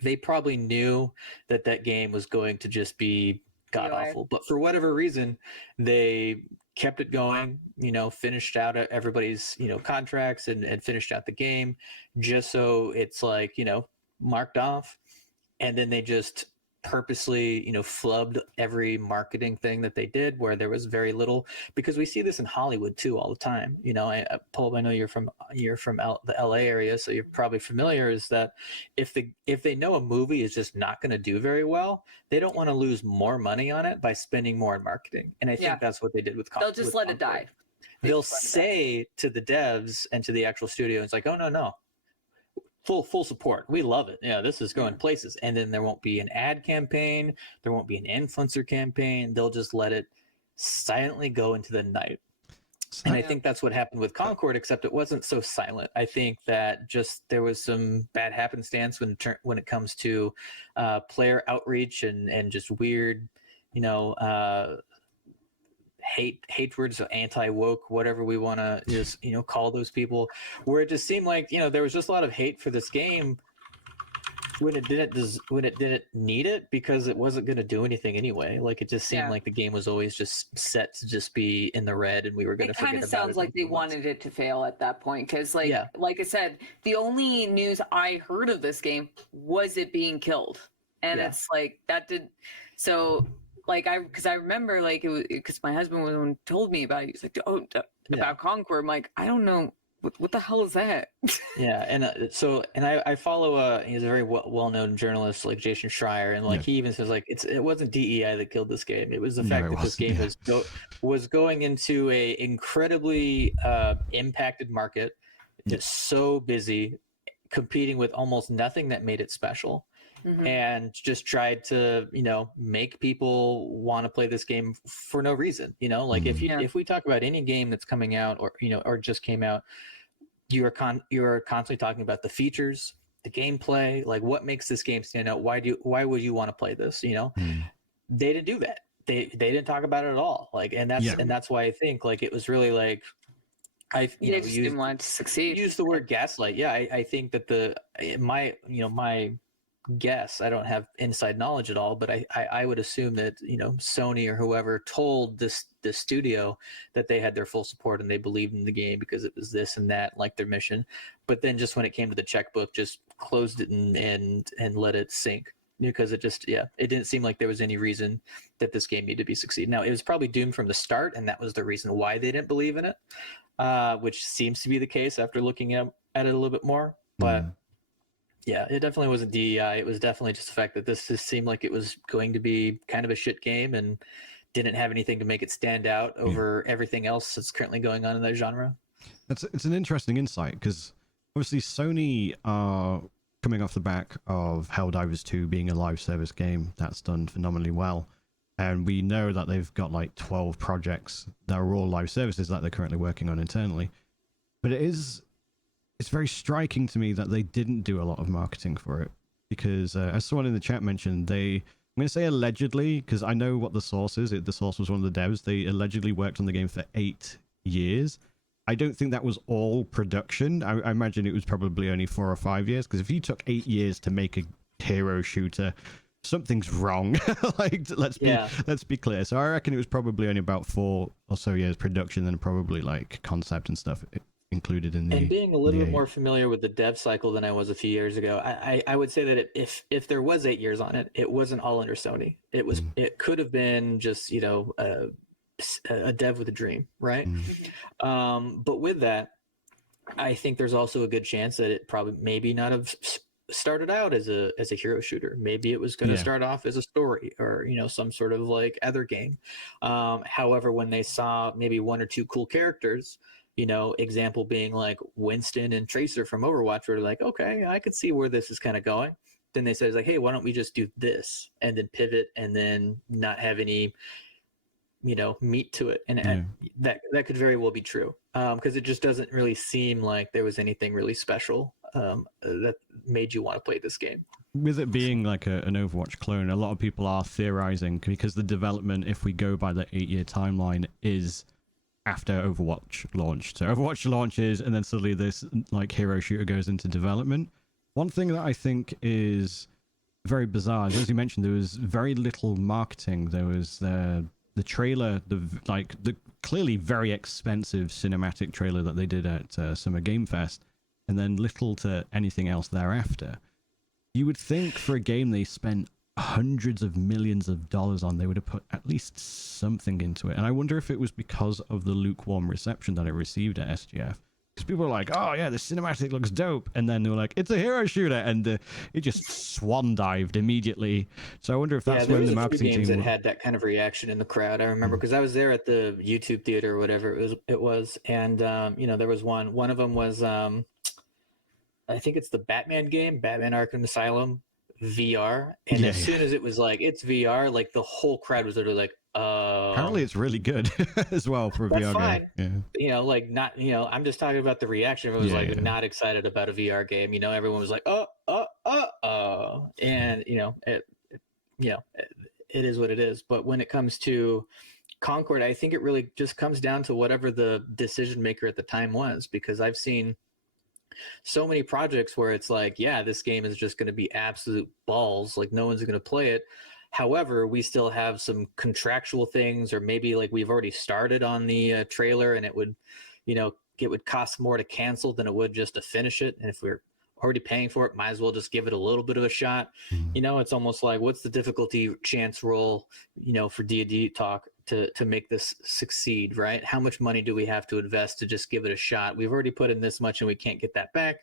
They probably knew that that game was going to just be god awful, but for whatever reason, they kept it going. You know, finished out everybody's, you know, contracts and finished out the game, just so it's like, you know, marked off, and then they just purposely, you know, flubbed every marketing thing that they did where there was very little, because we see this in Hollywood too all the time. You know, Pulp, I know you're from the LA area, so you're probably familiar, is that if they know a movie is just not going to do very well, they don't want to lose more money on it by spending more in marketing. And I think that's what they did with they'll just let it die. They'll say to the devs and to the actual studio, it's like, oh no, full support. We love it. Yeah, this is going places. And then there won't be an ad campaign. There won't be an influencer campaign. They'll just let it silently go into the night. And I think that's what happened with CONCORD, except it wasn't so silent. I think that just there was some bad happenstance when it comes to player outreach and just weird, you know, hate words, anti-woke, whatever we want to just, you know, call those people, where it just seemed like, you know, there was just a lot of hate for this game when it didn't need it, because it wasn't going to do anything anyway. Like it just seemed like the game was always just set to just be in the red, and we were going to forget about it. It kind of sounds like they wanted it to fail at that point, because like I said, the only news I heard of this game was it being killed, and it's like that did so. Like because I remember like it was because my husband was the one who told me about it. He was like, about CONCORD. I'm like, I don't know what the hell is that. And I follow he's a very well-known journalist like Jason Schreier, and like he even says like it wasn't DEI that killed this game. It was the fact that this game was going into a incredibly impacted market, just so busy, competing with almost nothing that made it special. And just tried to, you know, make people want to play this game for no reason. You know, like if we talk about any game that's coming out, or you know, or just came out, you're constantly talking about the features, the gameplay, like what makes this game stand out. Why would you want to play this? You know, they didn't do that. They didn't talk about it at all. Like, and that's why I think like it was really like just didn't want to succeed. Use the word gaslight. Yeah, I think that my guess, I don't have inside knowledge at all, but I would assume that, you know, Sony or whoever told this studio that they had their full support and they believed in the game because it was this and that, like their mission. But then just when it came to the checkbook, just closed it and let it sink, because it just it didn't seem like there was any reason that this game needed to be succeed. Now it was probably doomed from the start, and that was the reason why they didn't believe in it, which seems to be the case after looking at it a little bit more. But yeah, it definitely wasn't DEI. It was definitely just the fact that this just seemed like it was going to be kind of a shit game and didn't have anything to make it stand out over everything else that's currently going on in that genre. It's an interesting insight, because obviously Sony are coming off the back of Helldivers 2 being a live service game that's done phenomenally well. And we know that they've got like 12 projects that are all live services that they're currently working on internally. But it's very striking to me that they didn't do a lot of marketing for it, because as someone in the chat mentioned, I'm going to say allegedly, because I know what the source is. The source was one of the devs. They allegedly worked on the game for 8 years. I don't think that was all production. I imagine it was probably only 4 or 5 years, because if you took 8 years to make a hero shooter, something's wrong. Like, let's be clear. So I reckon it was probably only about 4 or so years production, and probably like concept and stuff included in the. And being a little bit the more familiar with the dev cycle than I was a few years ago, I would say that if there was 8 years on it, it wasn't all under Sony. It could have been just a dev with a dream, right? But with that, I think there's also a good chance that it probably maybe not have started out as a hero shooter. Maybe it was going to start off as a story or some sort of like other game. However, when they saw maybe 1 or 2 cool characters, example being like Winston and Tracer from Overwatch, were like, okay, I could see where this is kind of going. Then they said, like, hey, why don't we just do this and then pivot and then not have any meat to it, and that could very well be true, because it just doesn't really seem like there was anything really special that made you want to play this game. With it being like an Overwatch clone, a lot of people are theorizing, because the development, if we go by the 8-year timeline, is after Overwatch launched. So Overwatch launches, and then suddenly this like hero shooter goes into development. One thing that I think is very bizarre is, as you mentioned, there was very little marketing. There was the trailer, the clearly very expensive cinematic trailer that they did at Summer Game Fest, and then little to anything else thereafter. You would think for a game they spent hundreds of millions of dollars on, they would have put at least something into it. And I wonder if it was because of the lukewarm reception that it received at SGF. Because people were like, oh yeah, the cinematic looks dope, and then they were like, it's a hero shooter, and it just swan dived immediately. So I wonder if that's when the marketing team that had that kind of reaction in the crowd. I remember because I was there at the YouTube theater or whatever it was, and there was one of them was I think it's the Batman game, Batman Arkham Asylum VR, and as soon as it was like it's VR, like the whole crowd was literally like, apparently it's really good as well for a VR fine. game. Yeah. Like not, I'm just talking about the reaction. Everyone was not excited about a VR game. Everyone was like, and it is what it is. But when it comes to Concord, I think it really just comes down to whatever the decision maker at the time was, because I've seen so many projects where it's like, yeah, this game is just going to be absolute balls. Like no one's going to play it. However, we still have some contractual things, or maybe like we've already started on the trailer, and it would cost more to cancel than it would just to finish it. And if we're already paying for it, might as well just give it a little bit of a shot. It's almost like, what's the difficulty chance roll, for D&D talk to make this succeed, right? How much money do we have to invest to just give it a shot? We've already put in this much and we can't get that back.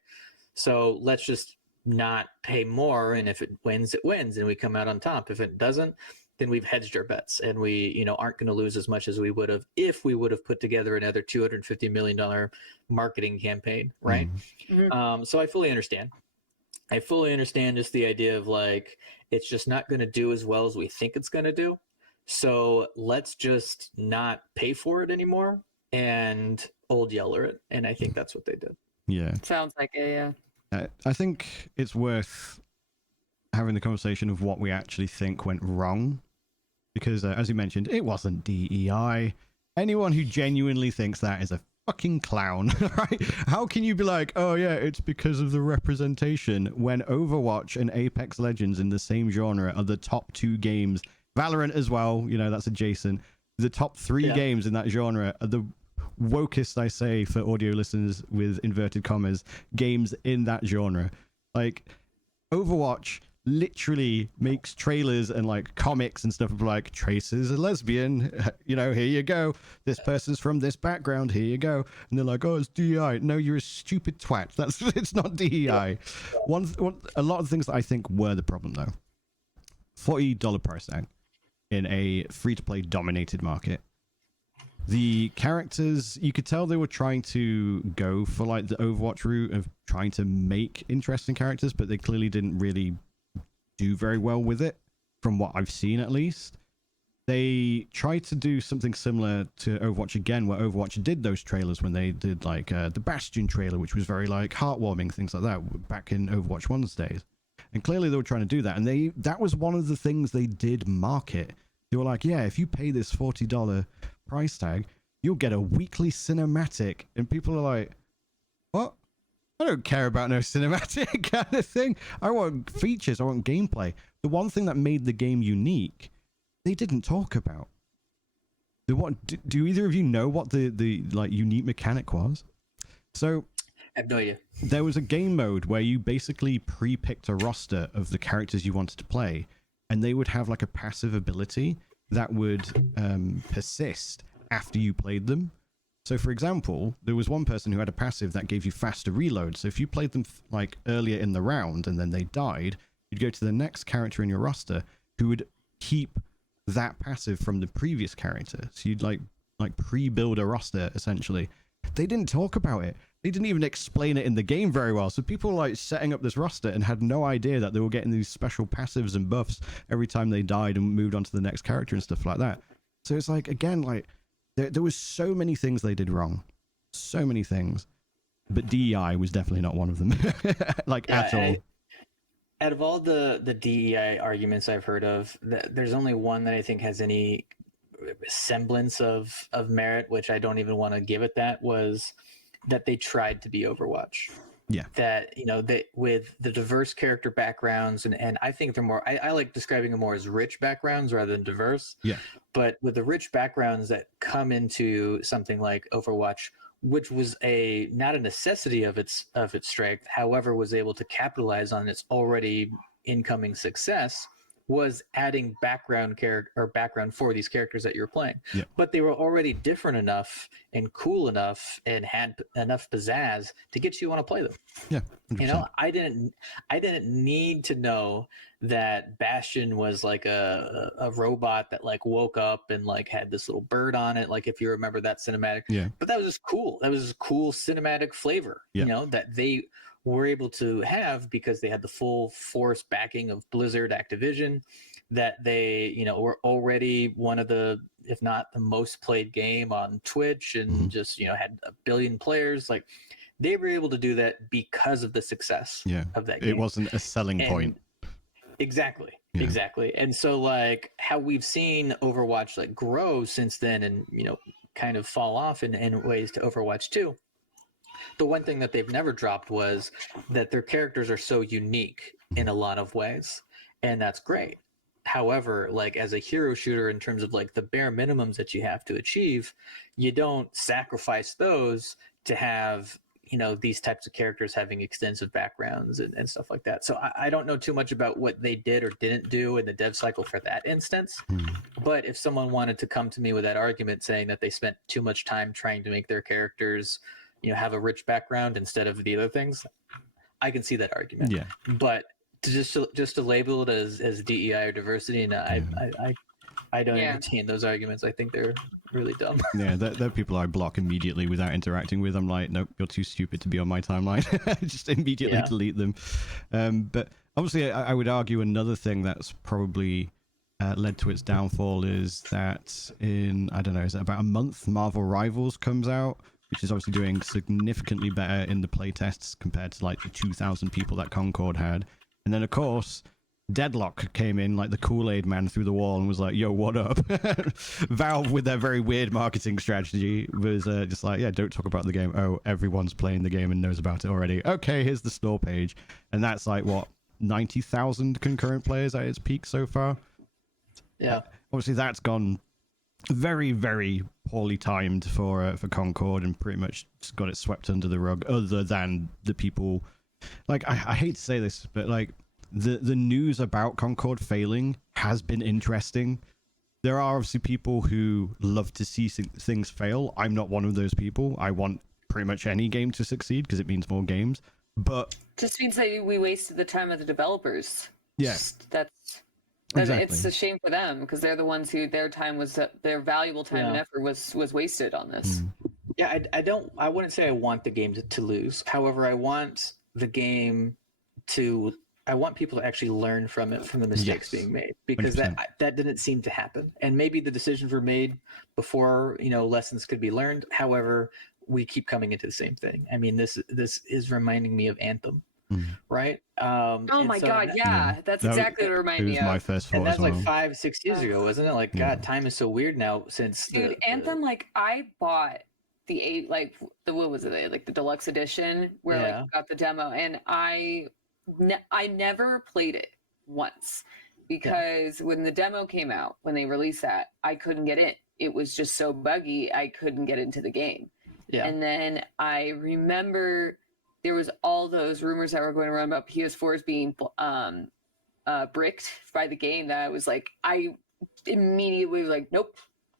So let's just not pay more, and if it wins, and we come out on top. If it doesn't, then we've hedged our bets, and we aren't going to lose as much as we would have if we would have put together another $250 million marketing campaign, right? So I fully understand just the idea of like, it's just not going to do as well as we think it's going to do, so let's just not pay for it anymore and old yeller it. And I think that's what they did. Sounds like it. Yeah. I think it's worth having the conversation of what we actually think went wrong, because as you mentioned, it wasn't DEI. Anyone who genuinely thinks that is a fucking clown, right? How can you be like, oh yeah, it's because of the representation, when Overwatch and Apex Legends in the same genre are the top 2 games, Valorant as well, that's adjacent, the top 3 games in that genre are the wokest, I say for audio listeners with inverted commas, games in that genre. Like Overwatch literally makes trailers and like comics and stuff of like, Tracer's a lesbian, here you go, this person's from this background, here you go, and they're like, oh, it's DEI. No, you're a stupid twat. It's not DEI. A lot of things that I think were the problem though. $40 price tag in a free-to-play dominated market. The characters, you could tell they were trying to go for like the Overwatch route of trying to make interesting characters, but they clearly didn't really do very well with it, from what I've seen at least. They tried to do something similar to Overwatch again, where Overwatch did those trailers when they did like the Bastion trailer, which was very like heartwarming, things like that, back in Overwatch 1's days. And clearly they were trying to do that, and that was one of the things they did market. They were like, yeah, if you pay this $40 price tag, you'll get a weekly cinematic. And people are like, what? I don't care about no cinematic kind of thing. I want features, I want gameplay. The one thing that made the game unique, they didn't talk about. Do either of you know what the like unique mechanic was? So I have no idea. there was a game mode where you basically pre-picked a roster of the characters you wanted to play, and they would have like a passive ability that would persist after you played them. So, for example, there was one person who had a passive that gave you faster reload. So if you played them like earlier in the round and then they died, you'd go to the next character in your roster who would keep that passive from the previous character. So you'd like pre-build a roster, essentially. They didn't talk about it. They didn't even explain it in the game very well. So people were like setting up this roster and had no idea that they were getting these special passives and buffs every time they died and moved on to the next character and stuff like that. So it's like, again, like there was so many things they did wrong. So many things. But DEI was definitely not one of them. Like, at all. Out of all the DEI arguments I've heard of, there's only one that I think has any semblance of merit, which I don't even want to give it that, was that they tried to be Overwatch. Yeah. That, that with the diverse character backgrounds, and I think they're more, I like describing them more as rich backgrounds rather than diverse. Yeah. But with the rich backgrounds that come into something like Overwatch, which was not a necessity of its strength, however, was able to capitalize on its already incoming success, was adding background for these characters that you're playing. Yeah. But they were already different enough and cool enough and had enough pizzazz to get you want to play them. Yeah. 100%. I didn't need to know that Bastion was like a robot that like woke up and like had this little bird on it, like if you remember that cinematic. Yeah. But that was just cool. That was just cool cinematic flavor, Yeah. That they were able to have because they had the full force backing of Blizzard Activision, that they, were already one of the, if not the most played game on Twitch, and just, had 1 billion players. Like, they were able to do that because of the success of that game. It wasn't a selling point. Exactly. Yeah. Exactly. And so like how we've seen Overwatch like grow since then and, kind of fall off in ways to Overwatch 2. The one thing that they've never dropped was that their characters are so unique in a lot of ways, and that's great. However, like as a hero shooter, in terms of like the bare minimums that you have to achieve, you don't sacrifice those to have, these types of characters having extensive backgrounds and stuff like that. So I don't know too much about what they did or didn't do in the dev cycle for that instance. But if someone wanted to come to me with that argument saying that they spent too much time trying to make their characters have a rich background instead of the other things, I can see that argument. Yeah. But just to label it as DEI or diversity, and I don't entertain those arguments. I think they're really dumb. Yeah, they're people I block immediately without interacting with. I'm like, nope, you're too stupid to be on my timeline. Just immediately delete them. But obviously, I would argue another thing that's probably led to its downfall is that in, I don't know, is it about a month, Marvel Rivals comes out, which is obviously doing significantly better in the playtests compared to like the 2,000 people that Concord had. And then, of course, Deadlock came in like the Kool-Aid man through the wall and was like, yo, what up? Valve, with their very weird marketing strategy, was just like, yeah, don't talk about the game. Oh, everyone's playing the game and knows about it already. Okay, here's the store page. And that's like, what, 90,000 concurrent players at its peak so far? Yeah. Obviously, that's gone very, very poorly timed for Concord, and pretty much just got it swept under the rug, other than the people... Like, I hate to say this, but like, the news about Concord failing has been interesting. There are obviously people who love to see things fail. I'm not one of those people. I want pretty much any game to succeed because it means more games. But just means that we wasted the time of the developers. Yeah, that's exactly. It's a shame for them because they're the ones who their valuable time and effort was wasted on this. Yeah, I wouldn't say I want the game to lose. However, I want the game I want people to actually learn from it, from the mistakes being made, because 100%. that didn't seem to happen. And maybe the decisions were made before, lessons could be learned. However, we keep coming into the same thing. I mean, this is reminding me of Anthem, right? Oh my God, that's exactly what it reminded me of. My first thought, and that's like 5-6 years ago, wasn't it? Like, God, time is so weird now since Anthem. Like, I bought what was it? Like the deluxe edition where like got the demo, and I never played it once because when the demo came out, when they released that, I couldn't get in. It was just so buggy, I couldn't get into the game. Yeah. And then I remember there was all those rumors that were going around about PS4s being bricked by the game that I was like, I immediately was like, nope,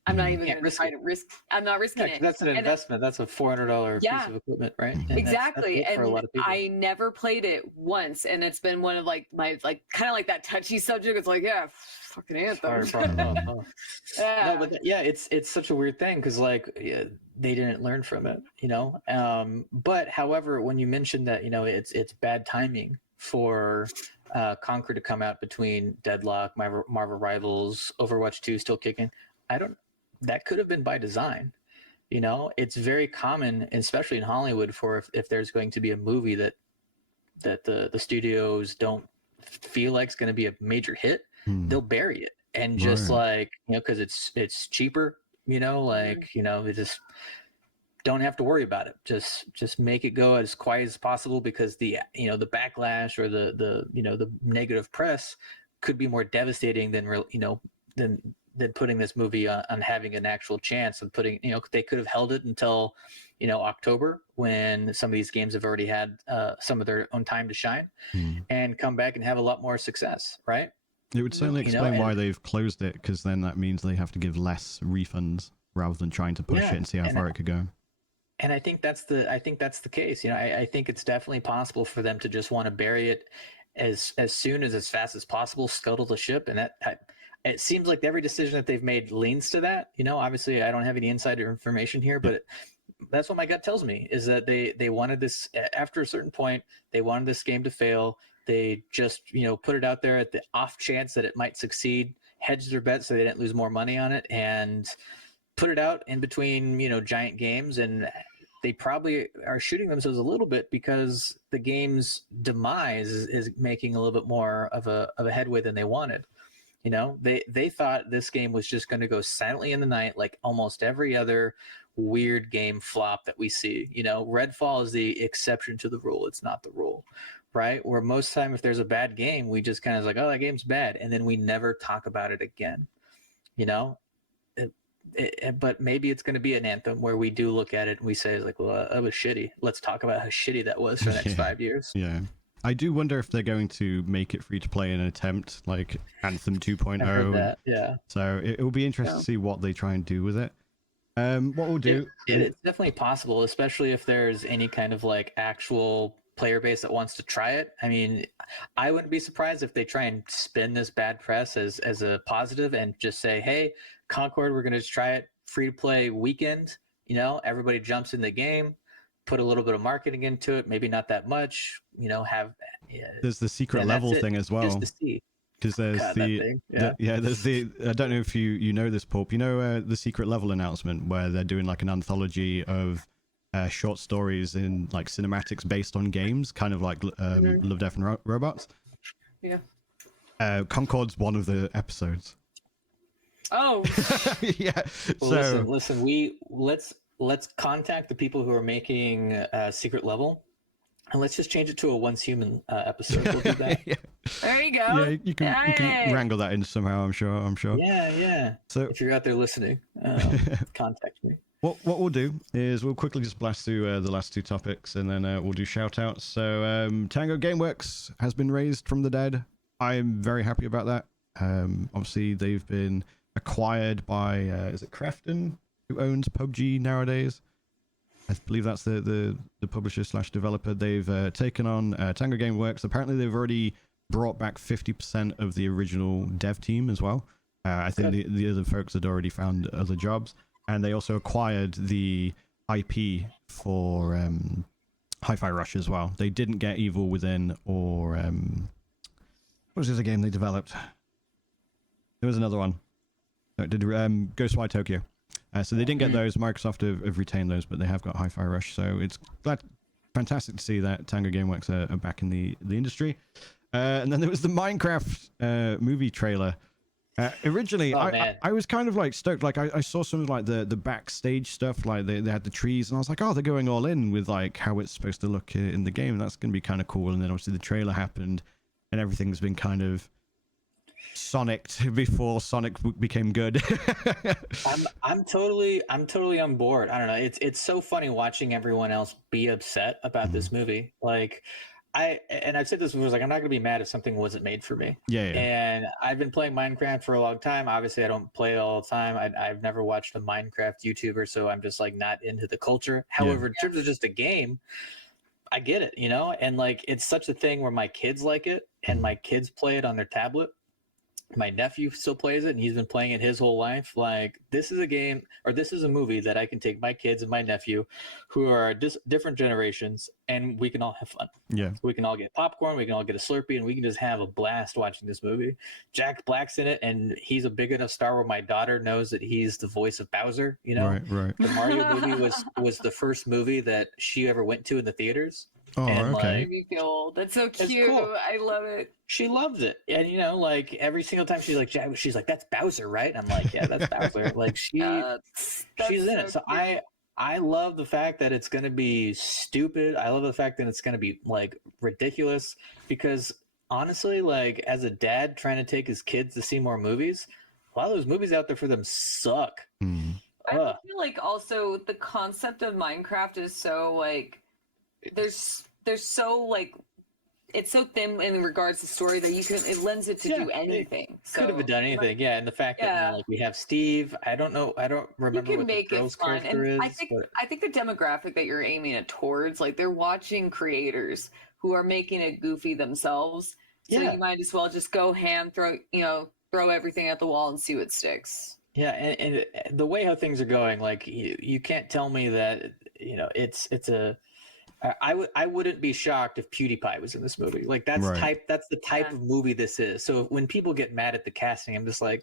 I'm not even going to try to risk. I'm not risking it. That's an investment. That's a $400 piece of equipment, right? And exactly. That's for a lot of people. I never played it once, and it's been one of like my kind of like that touchy subject. It's like, yeah, fucking Anthem. No, but it's such a weird thing because like they didn't learn from it, you know. But however, when you mentioned that, you know, it's bad timing for Conquer to come out between Deadlock, Marvel Rivals, Overwatch 2 still kicking. That could have been by design. You know, it's very common, especially in Hollywood, for if there's going to be a movie that the studios don't feel like it's going to be a major hit, they'll bury it and just like, you know, because it's cheaper. You know, like, you know, they just don't have to worry about it. Just make it go as quiet as possible because the backlash or the negative press could be more devastating than putting this movie on having an actual chance of putting, you know, they could have held it until, you know, October when some of these games have already had some of their own time to shine and come back and have a lot more success, right? It would certainly explain why they've closed it, because then that means they have to give less refunds rather than trying to push it and see how far it could go. And I think that's the case. You know, I think it's definitely possible for them to just want to bury it as fast as possible, scuttle the ship, and it seems like every decision that they've made leans to that. You know, obviously I don't have any insider information here, but that's what my gut tells me, is that they wanted this after a certain point. They wanted this game to fail. They just, you know, put it out there at the off chance that it might succeed, hedged their bet so they didn't lose more money on it, and put it out in between, you know, giant games. And they probably are shooting themselves a little bit because the game's demise is making a little bit more of a headway than they wanted. You know, they thought this game was just going to go silently in the night like almost every other weird game flop that we see. You know, Redfall is the exception to the rule. It's not the rule, right? Where most of the time if there's a bad game, we just kind of like, oh, that game's bad. And then we never talk about it again, you know? But maybe it's going to be an Anthem where we do look at it and we say, like, well, that was shitty. Let's talk about how shitty that was for the next 5 years. Yeah. I do wonder if they're going to make it free to play in an attempt like Anthem 2.0. I heard that, yeah. So it will be interesting to see what they try and do with it. What we'll do... It's definitely possible, especially if there's any kind of like actual player base that wants to try it. I mean, I wouldn't be surprised if they try and spin this bad press as a positive and just say, hey, Concord, we're going to just try it free to play weekend. You know, everybody jumps in the game, put a little bit of marketing into it, maybe not that much, you know, there's the secret level thing as well. Just to see. Because there's there's the I don't know if you know this, Pulp. You know the secret level announcement where they're doing like an anthology of short stories in like cinematics based on games, kind of like Love, Death and Robots. Yeah. Concord's one of the episodes. Oh. Yeah. Well, so listen. Let's contact the people who are making Secret Level, and let's just change it to a Once Human episode. We'll do that. Yeah. There you go. Yeah, you can wrangle that in somehow. I'm sure. Yeah. So if you're out there listening, contact me. What we'll do is we'll quickly just blast through the last two topics, and then we'll do shout outs. So Tango Gameworks has been raised from the dead. I'm very happy about that. Obviously they've been acquired by is it Crafton, who owns PUBG nowadays? I believe that's the publisher / developer. They've taken on Tango Gameworks. Apparently they've already brought back 50% of the original dev team as well. I think the other folks had already found other jobs. And they also acquired the IP for Hi-Fi Rush as well. They didn't get Evil Within or... what was the other game they developed? There was another one. No, it did Ghostwire Tokyo. So they didn't get those. Microsoft have retained those, but they have got Hi-Fi Rush. So it's fantastic to see that Tango Gameworks are back in the industry. And then there was the Minecraft movie trailer. Originally, I was kind of like stoked. Like I saw some of like the backstage stuff, like they had the trees, and I was like, oh, they're going all in with like how it's supposed to look in the game. That's going to be kind of cool. And then obviously the trailer happened, and everything's been kind of Sonic before Sonic became good. I'm totally on board. I don't know. It's so funny watching everyone else be upset about this movie. Like I've said this before, like I'm not gonna be mad if something wasn't made for me. Yeah. And I've been playing Minecraft for a long time. Obviously, I don't play it all the time. I've never watched a Minecraft YouTuber, so I'm just like not into the culture. However, in terms of just a game, I get it, and like it's such a thing where my kids like it and my kids play it on their tablet. My nephew still plays it and he's been playing it his whole life. Like this is a game, or this is a movie that I can take my kids and my nephew who are different generations, and we can all have fun. Yeah. We can all get popcorn, we can all get a Slurpee, and we can just have a blast watching this movie. Jack Black's in it, and he's a big enough star where my daughter knows that he's the voice of Bowser. Right. The Mario movie was the first movie that she ever went to in the theaters. Oh, and okay. Made me feel old. That's so cute. Cool. I love it. She loves it, and like every single time she's like, "That's Bowser, right?" And I'm like, "Yeah, that's Bowser." Like she's in it. So I love the fact that it's going to be stupid. I love the fact that it's going to be like ridiculous, because honestly, like as a dad trying to take his kids to see more movies, a lot of those movies out there for them suck. I feel like also the concept of Minecraft is so like there's so like it's so thin in regards to story that it lends it to do anything. Could have done anything, yeah. And the fact that like we have Steve, I don't remember what the girl's character is. I think the demographic that you're aiming it towards, like they're watching creators who are making it goofy themselves. So you might as well just go ham, throw everything at the wall and see what sticks. Yeah, and the way how things are going, like you can't tell me that it's a. I wouldn't be shocked if PewDiePie was in this movie. Like that's the type of movie this is. So when people get mad at the casting, I'm just like,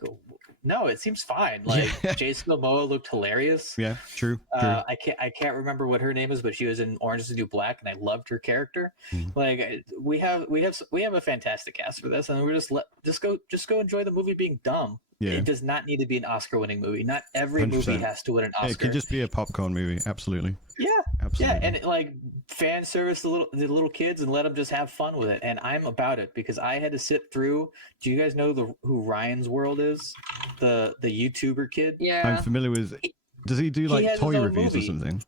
no, it seems fine. Like Jason Momoa looked hilarious. Yeah, true. I can't remember what her name is, but she was in Orange Is the New Black, and I loved her character. Like we have a fantastic cast for this, and we're just go enjoy the movie being dumb. Yeah. It does not need to be an Oscar-winning movie. Not every 100%. Movie has to win an Oscar. It could just be a popcorn movie. Absolutely. Yeah. Absolutely. Yeah, and like fan service the little kids and let them just have fun with it. And I'm about it because I had to sit through. Do you guys know who Ryan's World is? The YouTuber kid. Yeah. I'm familiar with. Does he do like toy reviews or something?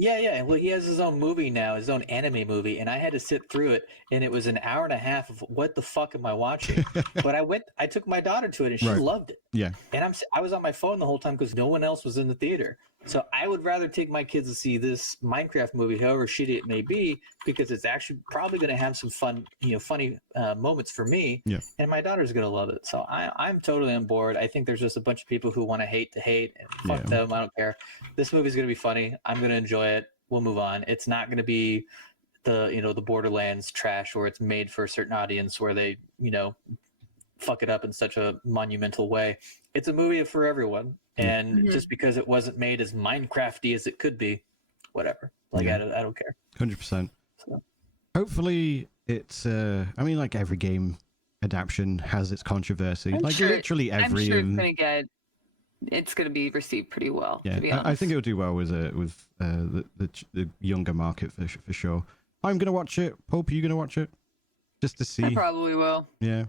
Yeah. Well, he has his own movie now, his own anime movie, and I had to sit through it, and it was an hour and a half of what the fuck am I watching? But I took my daughter to it, and she loved it. Yeah. And I was on my phone the whole time because no one else was in the theater. So I would rather take my kids to see this Minecraft movie, however shitty it may be, because it's actually probably going to have some fun, funny moments for me. Yeah. And my daughter's going to love it. So I'm totally on board. I think there's just a bunch of people who want to hate, and fuck them. I don't care. This movie's going to be funny. I'm going to enjoy it. We'll move on. It's not going to be the Borderlands trash where it's made for a certain audience where they, fuck it up in such a monumental way. It's a movie for everyone. And just because it wasn't made as Minecrafty as it could be, whatever. Like I don't care. 100%. So. Hopefully, it's. I mean, like every game adaptation has its controversy. Literally every. I'm sure it's gonna be received pretty well. Yeah, to be honest. I think it'll do well with the younger market for sure. I'm gonna watch it. Pulp, are you gonna watch it? Just to see. I probably will. Yeah.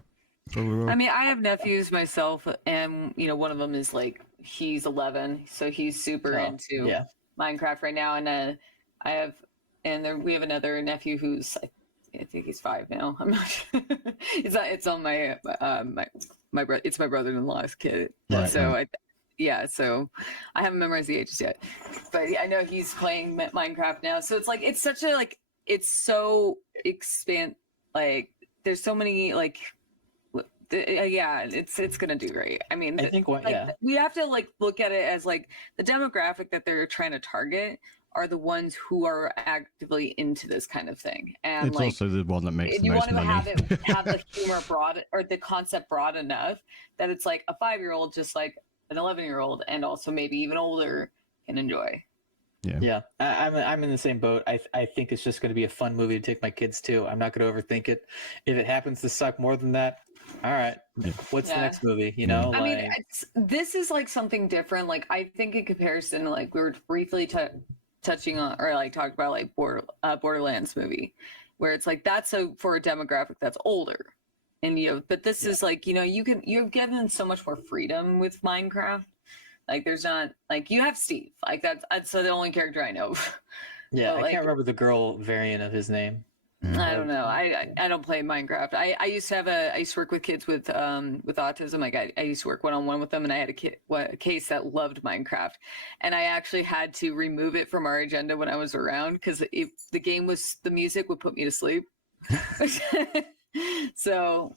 Probably will. I mean, I have nephews myself, and one of them is like he's 11, so he's super into Minecraft right now, and we have another nephew who's I think he's 5 now. I'm not sure. It's on my brother. It's my brother-in-law's kid. Right, so so I haven't memorized the ages yet, but I know he's playing Minecraft now. So it's like it's such a it's so like there's so many it's gonna do great. I mean, I think we have to look at it as the demographic that they're trying to target are the ones who are actively into this kind of thing, and it's also the one that makes the you most want to money. have the humor broad or the concept broad enough that it's like a 5-year-old, just like an 11-year-old, and also maybe even older can enjoy. Yeah, I'm in the same boat. I think it's just going to be a fun movie to take my kids to. I'm not going to overthink it. If it happens to suck more than that, all right. What's the next movie? I mean, this is something different. I think in comparison, we were briefly touching on or talked about Borderlands movie, where it's that's for a demographic that's older. but this is like, you're given so much more freedom with Minecraft. Like there's not like you have Steve, like that's the only character I know. Yeah, But, I can't remember the girl variant of his name. I don't know. I don't play Minecraft. I used to work with kids with autism. Like I used to work one-on-one with them, and I had a case that loved Minecraft, and I actually had to remove it from our agenda when I was around because if the music would put me to sleep. So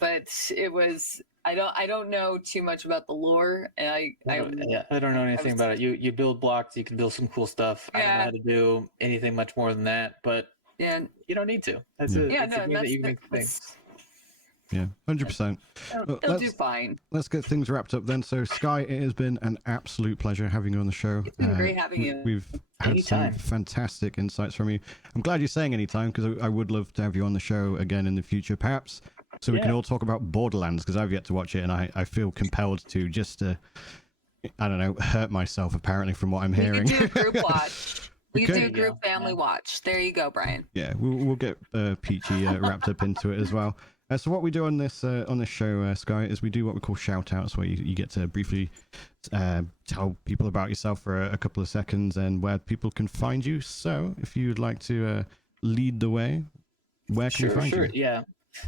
but it was. I don't know too much about the lore. I don't know anything about it. You build blocks, you can build some cool stuff. I don't know how to do anything much more than that, but you don't need to. That's a game that you can make things. Yeah, 100%. They'll do fine. Let's get things wrapped up then. So, Sky, it has been an absolute pleasure having you on the show. It's been great having you. We've had some fantastic insights from you. I'm glad you're saying anytime because I would love to have you on the show again in the future, perhaps. So we can all talk about Borderlands because I've yet to watch it and I feel compelled to just I don't know, hurt myself apparently from what I'm hearing. We can do a group watch. We can do a group family watch. There you go, Brian. Yeah, we'll get Peachy wrapped up into it as well. So what we do on this show, Sky, is we do what we call shout-outs, where you get to briefly tell people about yourself for a couple of seconds and where people can find you. So if you'd like to lead the way, where can we find you? Yeah.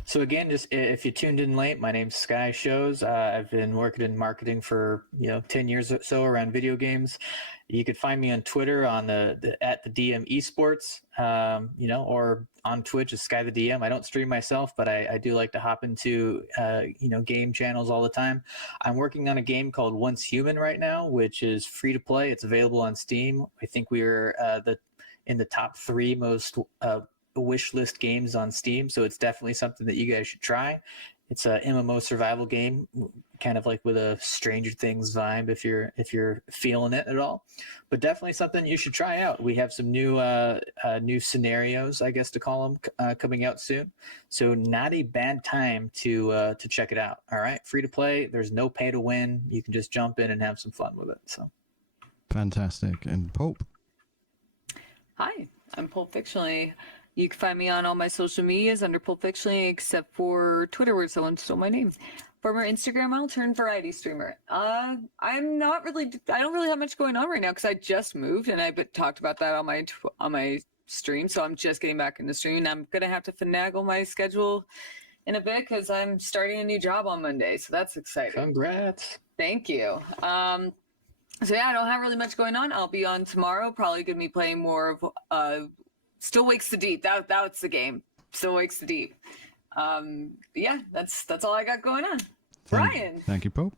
So again, just if you tuned in late, my name's Sky Shows. I've been working in marketing for 10 years or so around video games. You could find me on Twitter on the at the DM Esports, or on Twitch as Sky the DM. I don't stream myself, but I do like to hop into game channels all the time. I'm working on a game called Once Human right now, which is free to play. It's available on Steam. I think we were in the top 3 most wish list games on Steam, so it's definitely something that you guys should try. It's a MMO survival game, kind of like with a Stranger Things vibe if you're feeling it at all, but definitely something you should try out. We have some new scenarios, I guess to call them, coming out soon, so not a bad time to check it out. All right, free to play. There's no pay to win. You can just jump in and have some fun with it. So fantastic. And Pulp. Hi, I'm Pulp Fictionally. You can find me on all my social medias under Pulp Fictionally, except for Twitter, where someone stole my name. Former Instagram, I'll turn variety streamer. I don't really have much going on right now because I just moved, and I talked about that on my stream. So I'm just getting back in the stream, and I'm gonna have to finagle my schedule in a bit because I'm starting a new job on Monday. So that's exciting. Congrats! Thank you. So yeah, I don't have really much going on. I'll be on tomorrow. Probably gonna be playing more of Still Wakes the Deep. That's the game. Still Wakes the Deep. Yeah, that's all I got going on. Bryan. Thank you, Pope.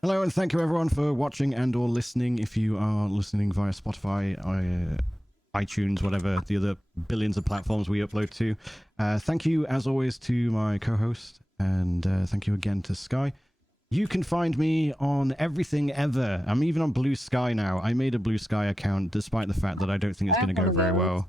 Hello, and thank you everyone for watching and or listening. If you are listening via Spotify, iTunes, whatever the other billions of platforms we upload to. Thank you, as always, to my co-host, and thank you again to Sky. You can find me on everything ever. I'm even on Blue Sky now. I made a Blue Sky account, despite the fact that I don't think it's going to go very well.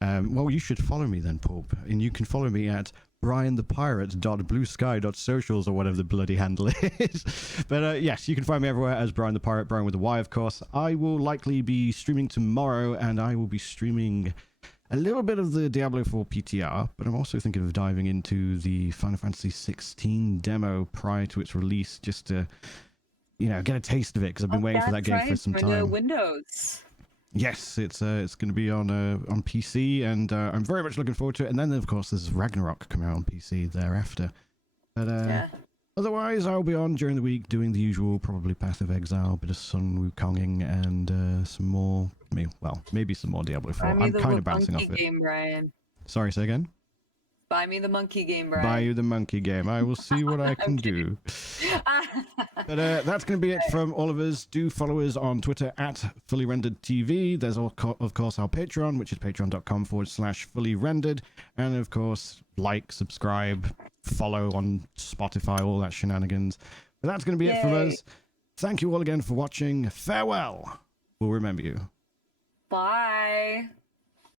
Well, you should follow me then, Pulp. And you can follow me at brianthepirate.bluesky.socials or whatever the bloody handle is. But yes, you can find me everywhere as Bryan the Pirate, Bryan with a Y, of course. I will likely be streaming tomorrow, and I will be streaming a little bit of the Diablo 4 PTR, but I'm also thinking of diving into the Final Fantasy 16 demo prior to its release, just to, get a taste of it, because I've been waiting for that game for some time. The Windows. Yes, it's going to be on PC, and I'm very much looking forward to it. And then, of course, there's Ragnarok coming out on PC thereafter. But otherwise, I'll be on during the week doing the usual, probably Path of Exile, a bit of Sun Wukonging, and some more. Maybe some more Diablo 4. I'm kind of bouncing off it. Game, Brian. Sorry, say again? Buy me the monkey game, Brian. Buy you the monkey game. I will see what I can do. But that's going to be it from all of us. Do follow us on Twitter at FullyRenderedTV. There's, of course, our Patreon, which is patreon.com/FullyRendered. And, of course, like, subscribe, follow on Spotify, all that shenanigans. But that's going to be it from us. Thank you all again for watching. Farewell. We'll remember you. Bye.